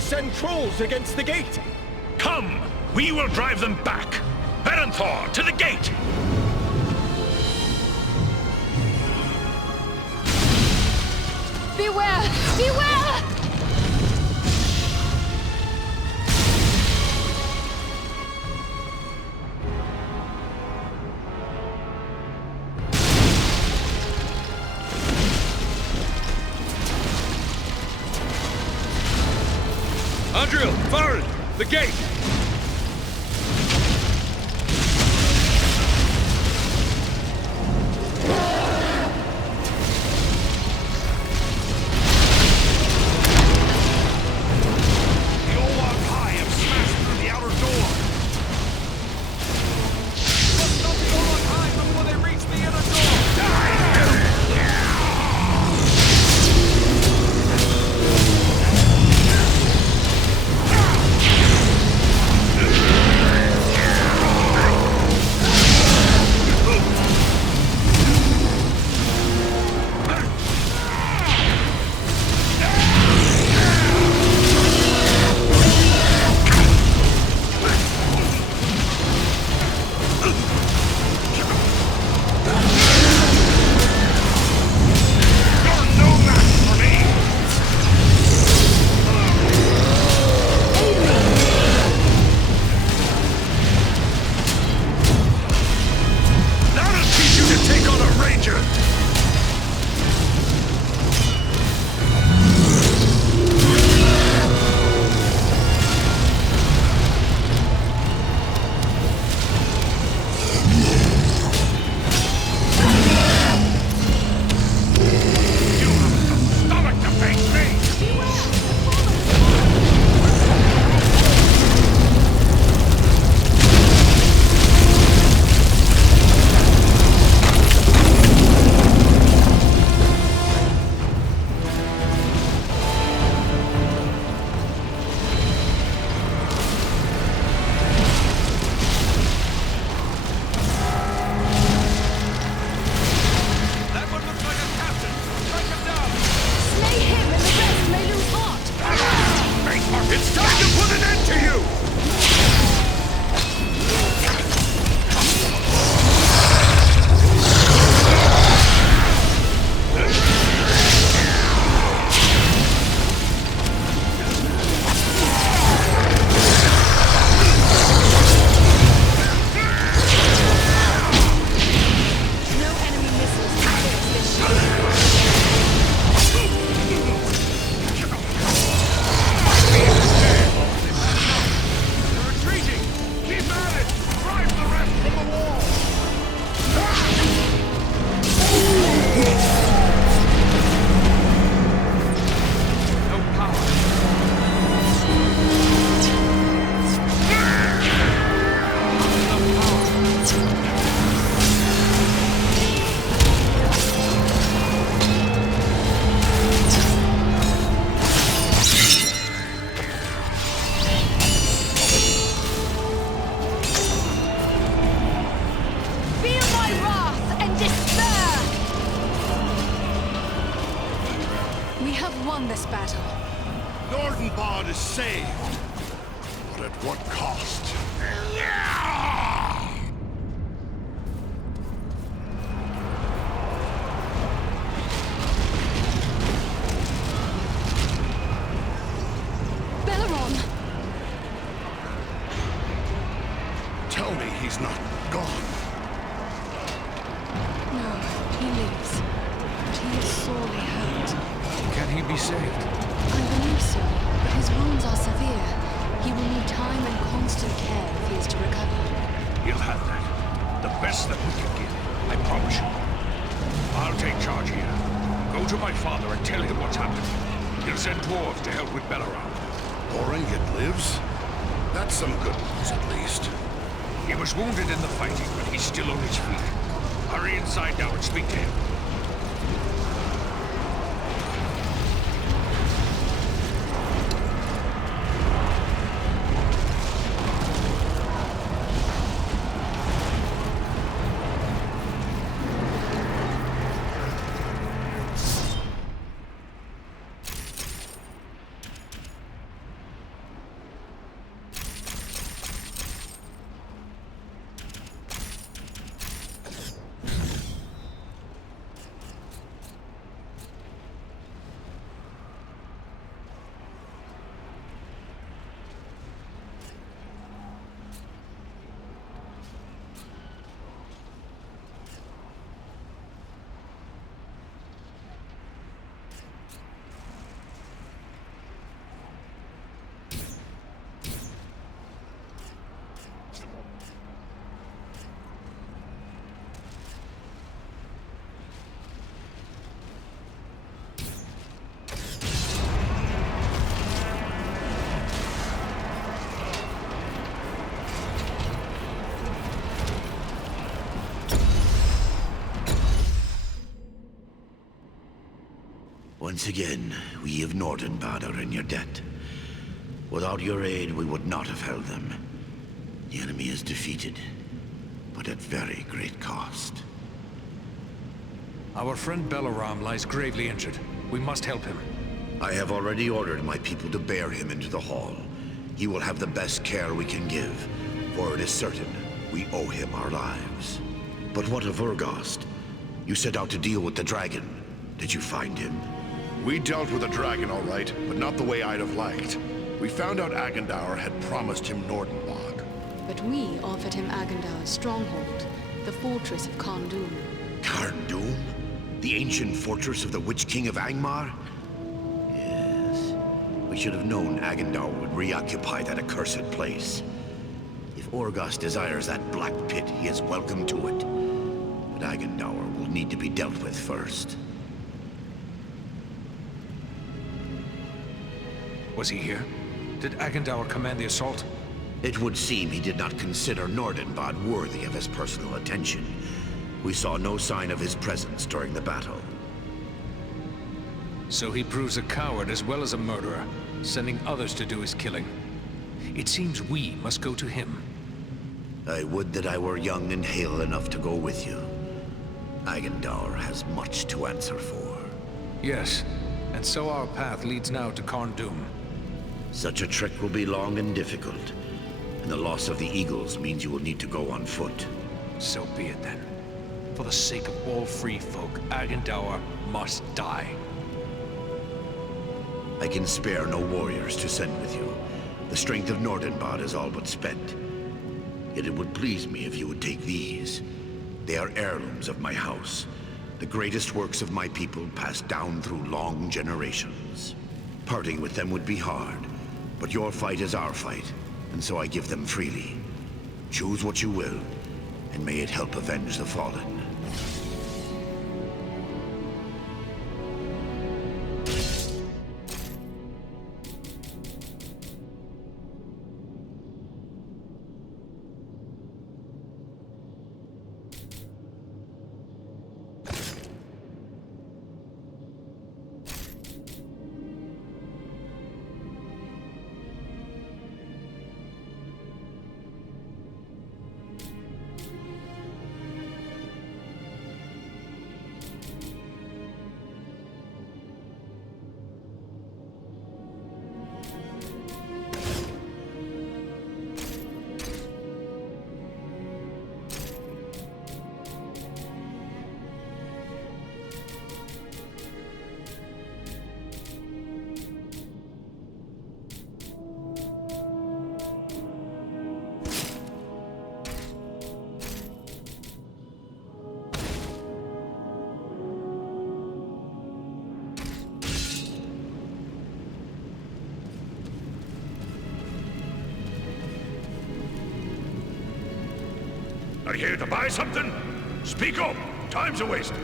send trolls against the gate. Come! We will drive them back! Berenthor, to the gate! Beware! Beware! Andriel, Varl, the gate! This battle. Nordenbad is saved, but at what cost? Belleron! Tell me he's not gone. No, he lives, but he is sorely hurt. Can he be saved? I believe so, but his wounds are severe. He will need time and constant care if he is to recover. He'll have that. The best that we can give, I promise you. I'll take charge here. Go to my father and tell him what's happened. He'll send dwarves to help with Belleron. Oringit lives? That's some good news, at least. He was wounded in the fighting, but he's still on his feet. Hurry inside now and speak to him. Once again, we of Nordenbad are in your debt. Without your aid, we would not have held them. The enemy is defeated, but at very great cost. Our friend Belaram lies gravely injured. We must help him. I have already ordered my people to bear him into the hall. He will have the best care we can give, for it is certain we owe him our lives. But what of Urgast? You set out to deal with the dragon. Did you find him? We dealt with a dragon, all right, but not the way I'd have liked. We found out Agendaur had promised him Nordenbog. But we offered him Agendaur's stronghold, the fortress of Kharndoom. Kharndoom? The ancient fortress of the Witch King of Angmar? Yes. We should have known Agendaur would reoccupy that accursed place. If Orgast desires that black pit, he is welcome to it. But Agendaur will need to be dealt with first. Was he here? Did Agendaur command the assault? It would seem he did not consider Nordenbad worthy of his personal attention. We saw no sign of his presence during the battle. So he proves a coward as well as a murderer, sending others to do his killing. It seems we must go to him. I would that I were young and hale enough to go with you. Agendaur has much to answer for. Yes, and so our path leads now to Kharndoom. Such a trek will be long and difficult, and the loss of the Eagles means you will need to go on foot. So be it then. For the sake of all free folk, Agendaur must die. I can spare no warriors to send with you. The strength of Nordenbad is all but spent. Yet it would please me if you would take these. They are heirlooms of my house, the greatest works of my people passed down through long generations. Parting with them would be hard, but your fight is our fight, and so I give them freely. Choose what you will, and may it help avenge the fallen. Are you here to buy something? Speak up! Time's a waste.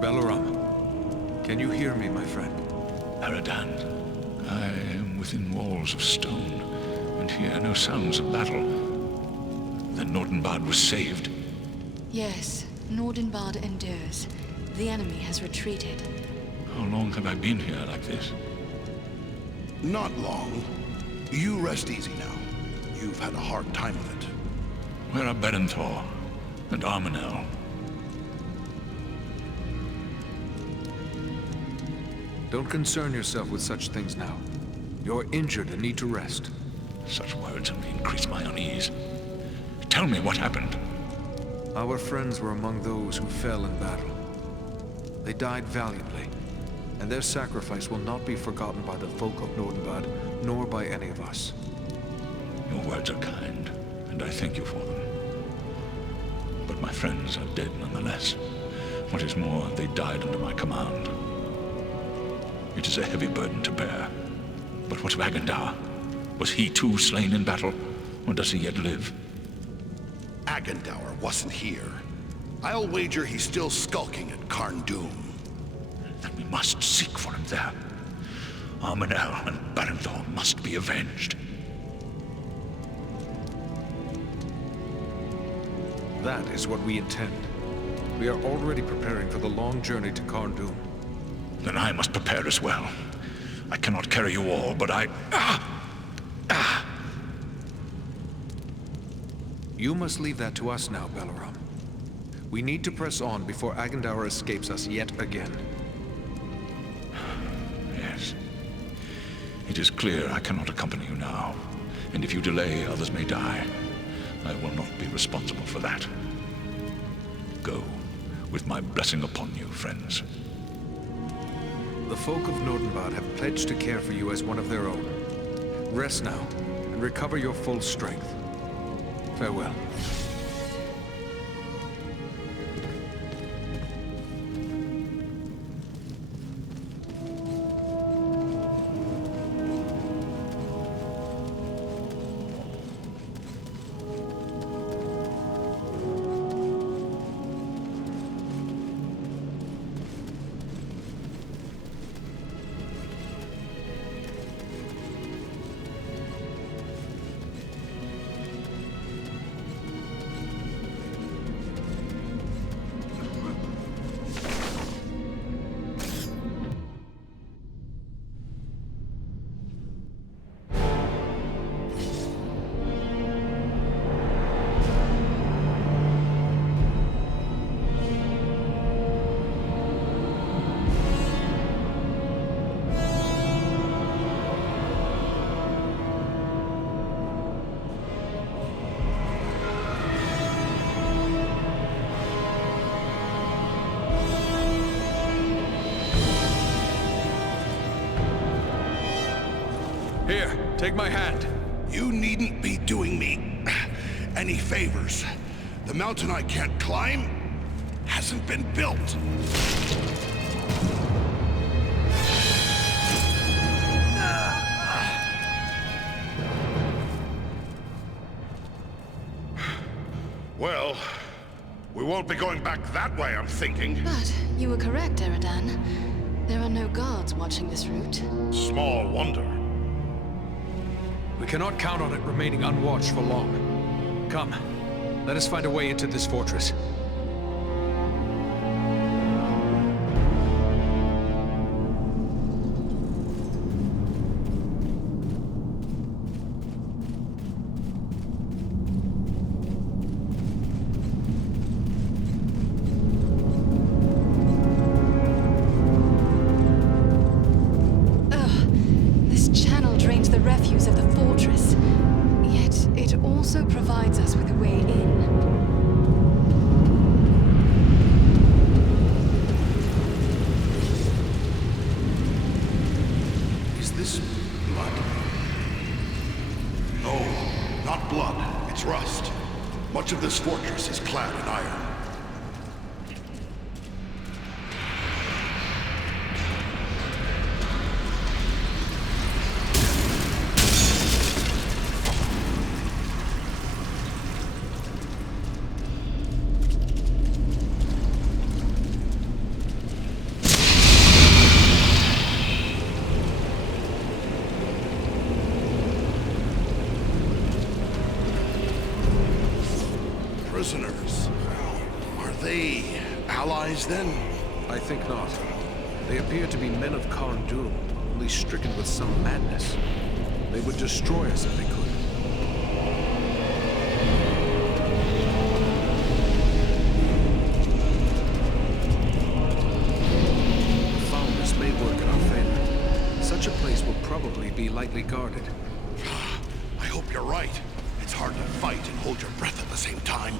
Balaram, can you hear me, my friend? Aradan, I am within walls of stone, and hear no sounds of battle. Then Nordenbad was saved. Yes, Nordenbad endures. The enemy has retreated. How long have I been here like this? Not long. You rest easy now. You've had a hard time of it. Where are Berenthor and Armanel? Don't concern yourself with such things now. You're injured and need to rest. Such words only increase my unease. Tell me what happened. Our friends were among those who fell in battle. They died valiantly, and their sacrifice will not be forgotten by the folk of Nordenbad, nor by any of us. Your words are kind, and I thank you for them. But my friends are dead nonetheless. What is more, they died under my command. It is a heavy burden to bear. But what of Agendar? Was he too slain in battle, or does he yet live? Agendour wasn't here. I'll wager he's still skulking at Karn Doom. Then we must seek for him there. Armanel and Berenthor must be avenged. That is what we intend. We are already preparing for the long journey to Karn Doom. Then I must prepare as well. I cannot carry you all, but You must leave that to us now, Balaram. We need to press on before Agendour escapes us yet again. Yes. It is clear I cannot accompany you now. And if you delay, others may die. I will not be responsible for that. Go, with my blessing upon you, friends. The folk of Nordenbad have pledged to care for you as one of their own. Rest now, and recover your full strength. Farewell. Here, take my hand. You needn't be doing me any favors. The mountain I can't climb hasn't been built. Well, we won't be going back that way, I'm thinking. But you were correct, Aradan. There are no guards watching this route. Small wonder. We cannot count on it remaining unwatched for long. Come, let us find a way into this fortress. Provides us with a way in. Is this blood? No, not blood. It's rust. Much of this fortress is clad in iron. Orcs, then? I think not. They appear to be men of Karn Dûm, only stricken with some madness. They would destroy us if they could. The foulness may work in our favor. Such a place will probably be lightly guarded. I hope you're right. It's hard to fight and hold your breath at the same time.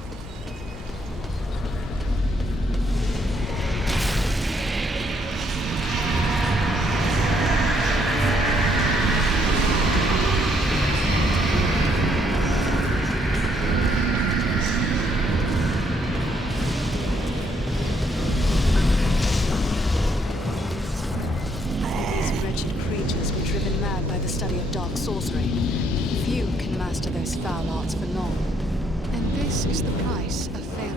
These wretched creatures were driven mad by the study of dark sorcery. Few can master those foul arts for long. And this is the price of failure.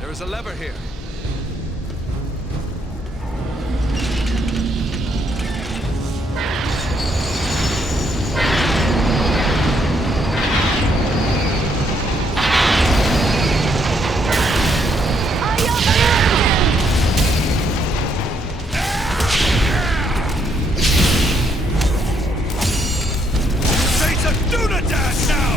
There's a lever here. Face a Dunedain now!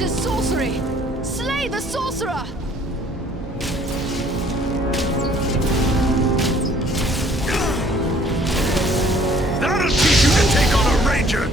uses sorcery! Slay the sorcerer! That'll teach you to take on a ranger!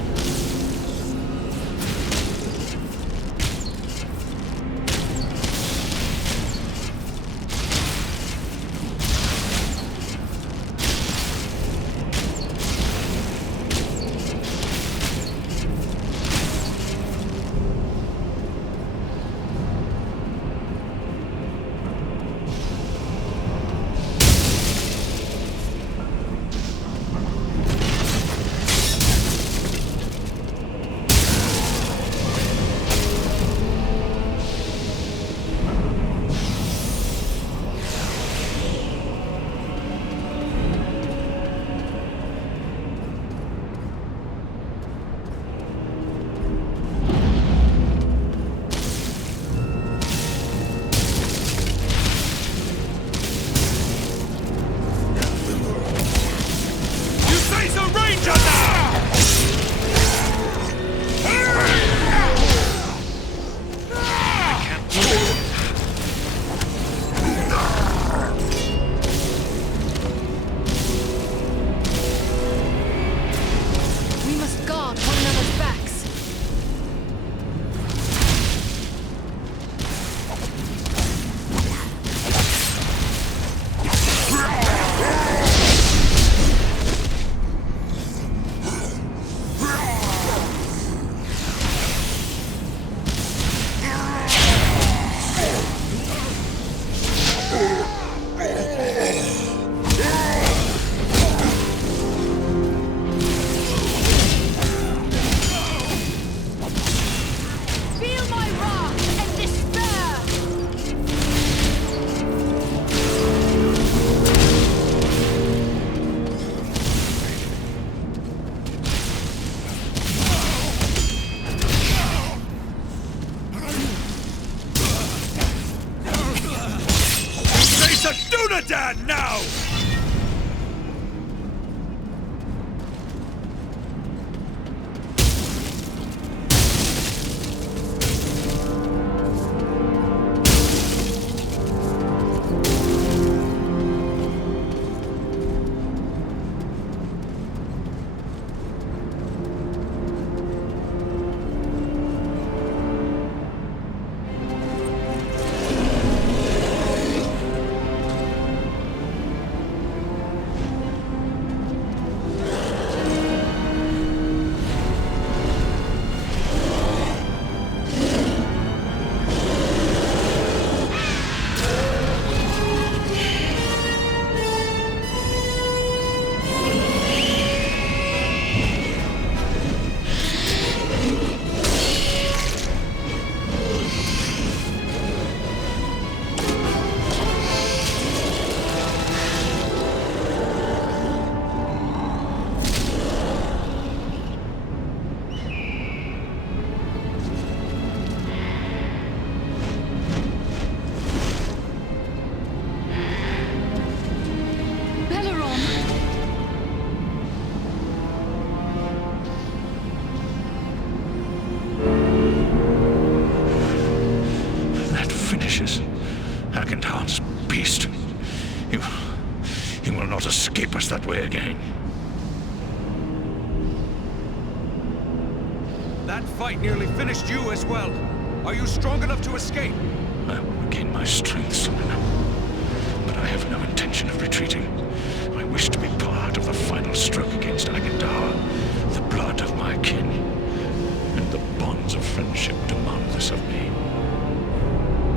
Dunedain now! Beast. He will not escape us that way again. That fight nearly finished you as well. Are you strong enough to escape? I will regain my strength soon enough. But I have no intention of retreating. I wish to be part of the final stroke against Agendour, the blood of my kin. And the bonds of friendship demand this of me.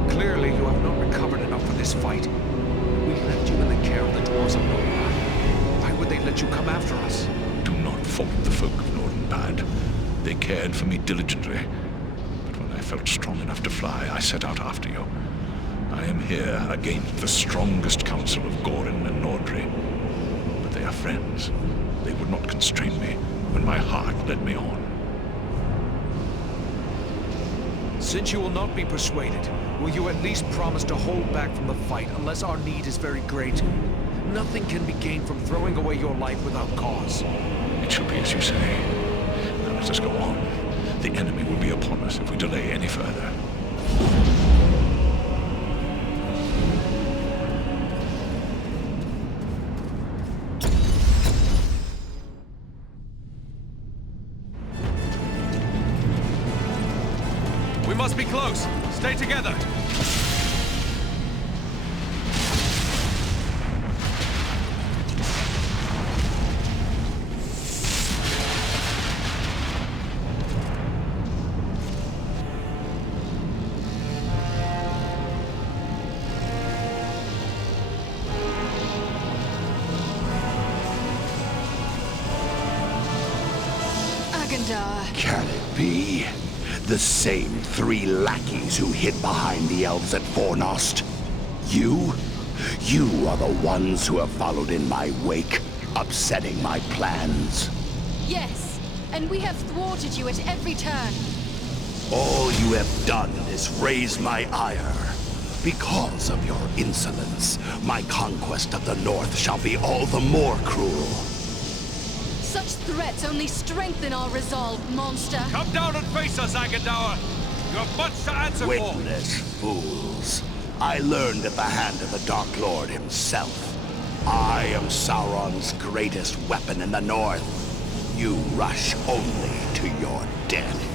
Clearly, you have not recovered enough for this fight. We left you in the care of the dwarves of Nordenbad. Why would they let you come after us? Do not fault the folk of Nordenbad. They cared for me diligently. But when I felt strong enough to fly, I set out after you. I am here against the strongest council of Gorin and Nordri. But they are friends. They would not constrain me when my heart led me on. Since you will not be persuaded, will you at least promise to hold back from the fight unless our need is very great? Nothing can be gained from throwing away your life without cause. It shall be as you say. Now let us go on. The enemy will be upon us if we delay any further. We must be close. Stay together. Can it be? The same 3 lackeys who hid behind the elves at Fornost? You? You are the ones who have followed in my wake, upsetting my plans. Yes, and we have thwarted you at every turn. All you have done is raise my ire. Because of your insolence, my conquest of the North shall be all the more cruel. Such threats only strengthen our resolve, monster. Come down and face us, Agendour. You have much to answer for. Witless fools. I learned at the hand of the Dark Lord himself. I am Sauron's greatest weapon in the North. You rush only to your death.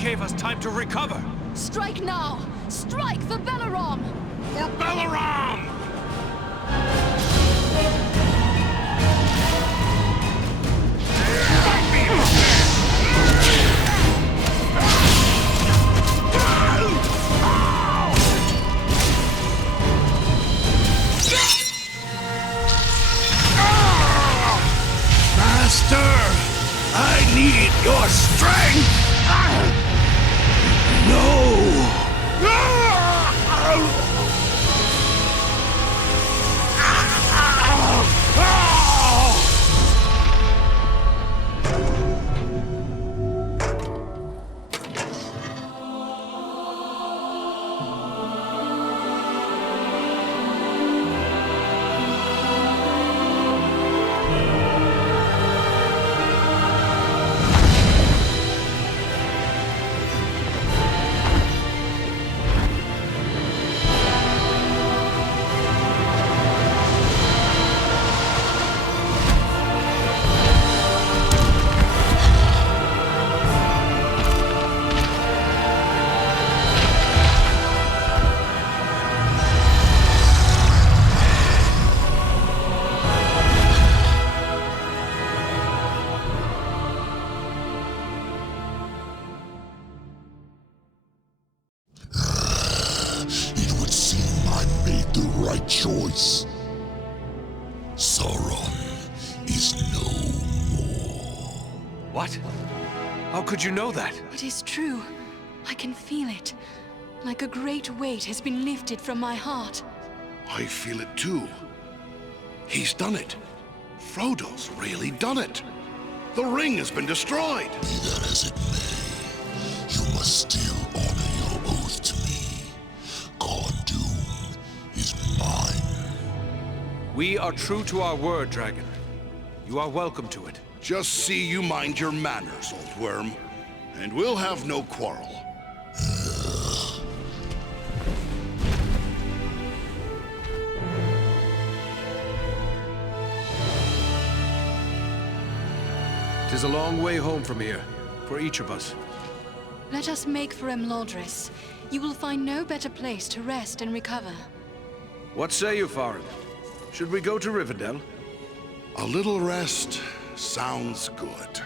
gave us time to recover. Strike now! Strike for Belaram! For Belaram! Master, I need your strength! No! Right choice. Sauron is no more. What? How could you know that? It is true. I can feel it. Like a great weight has been lifted from my heart. I feel it too. He's done it. Frodo's really done it. The ring has been destroyed. Be that as it may, you must still honor your oath to me. Khondum is mine. We are true to our word, Dragon. You are welcome to it. Just see you mind your manners, old worm, and we'll have no quarrel. Tis a long way home from here, for each of us. Let us make for Imladris. You will find no better place to rest and recover. What say you, Farin? Should we go to Rivendell? A little rest sounds good.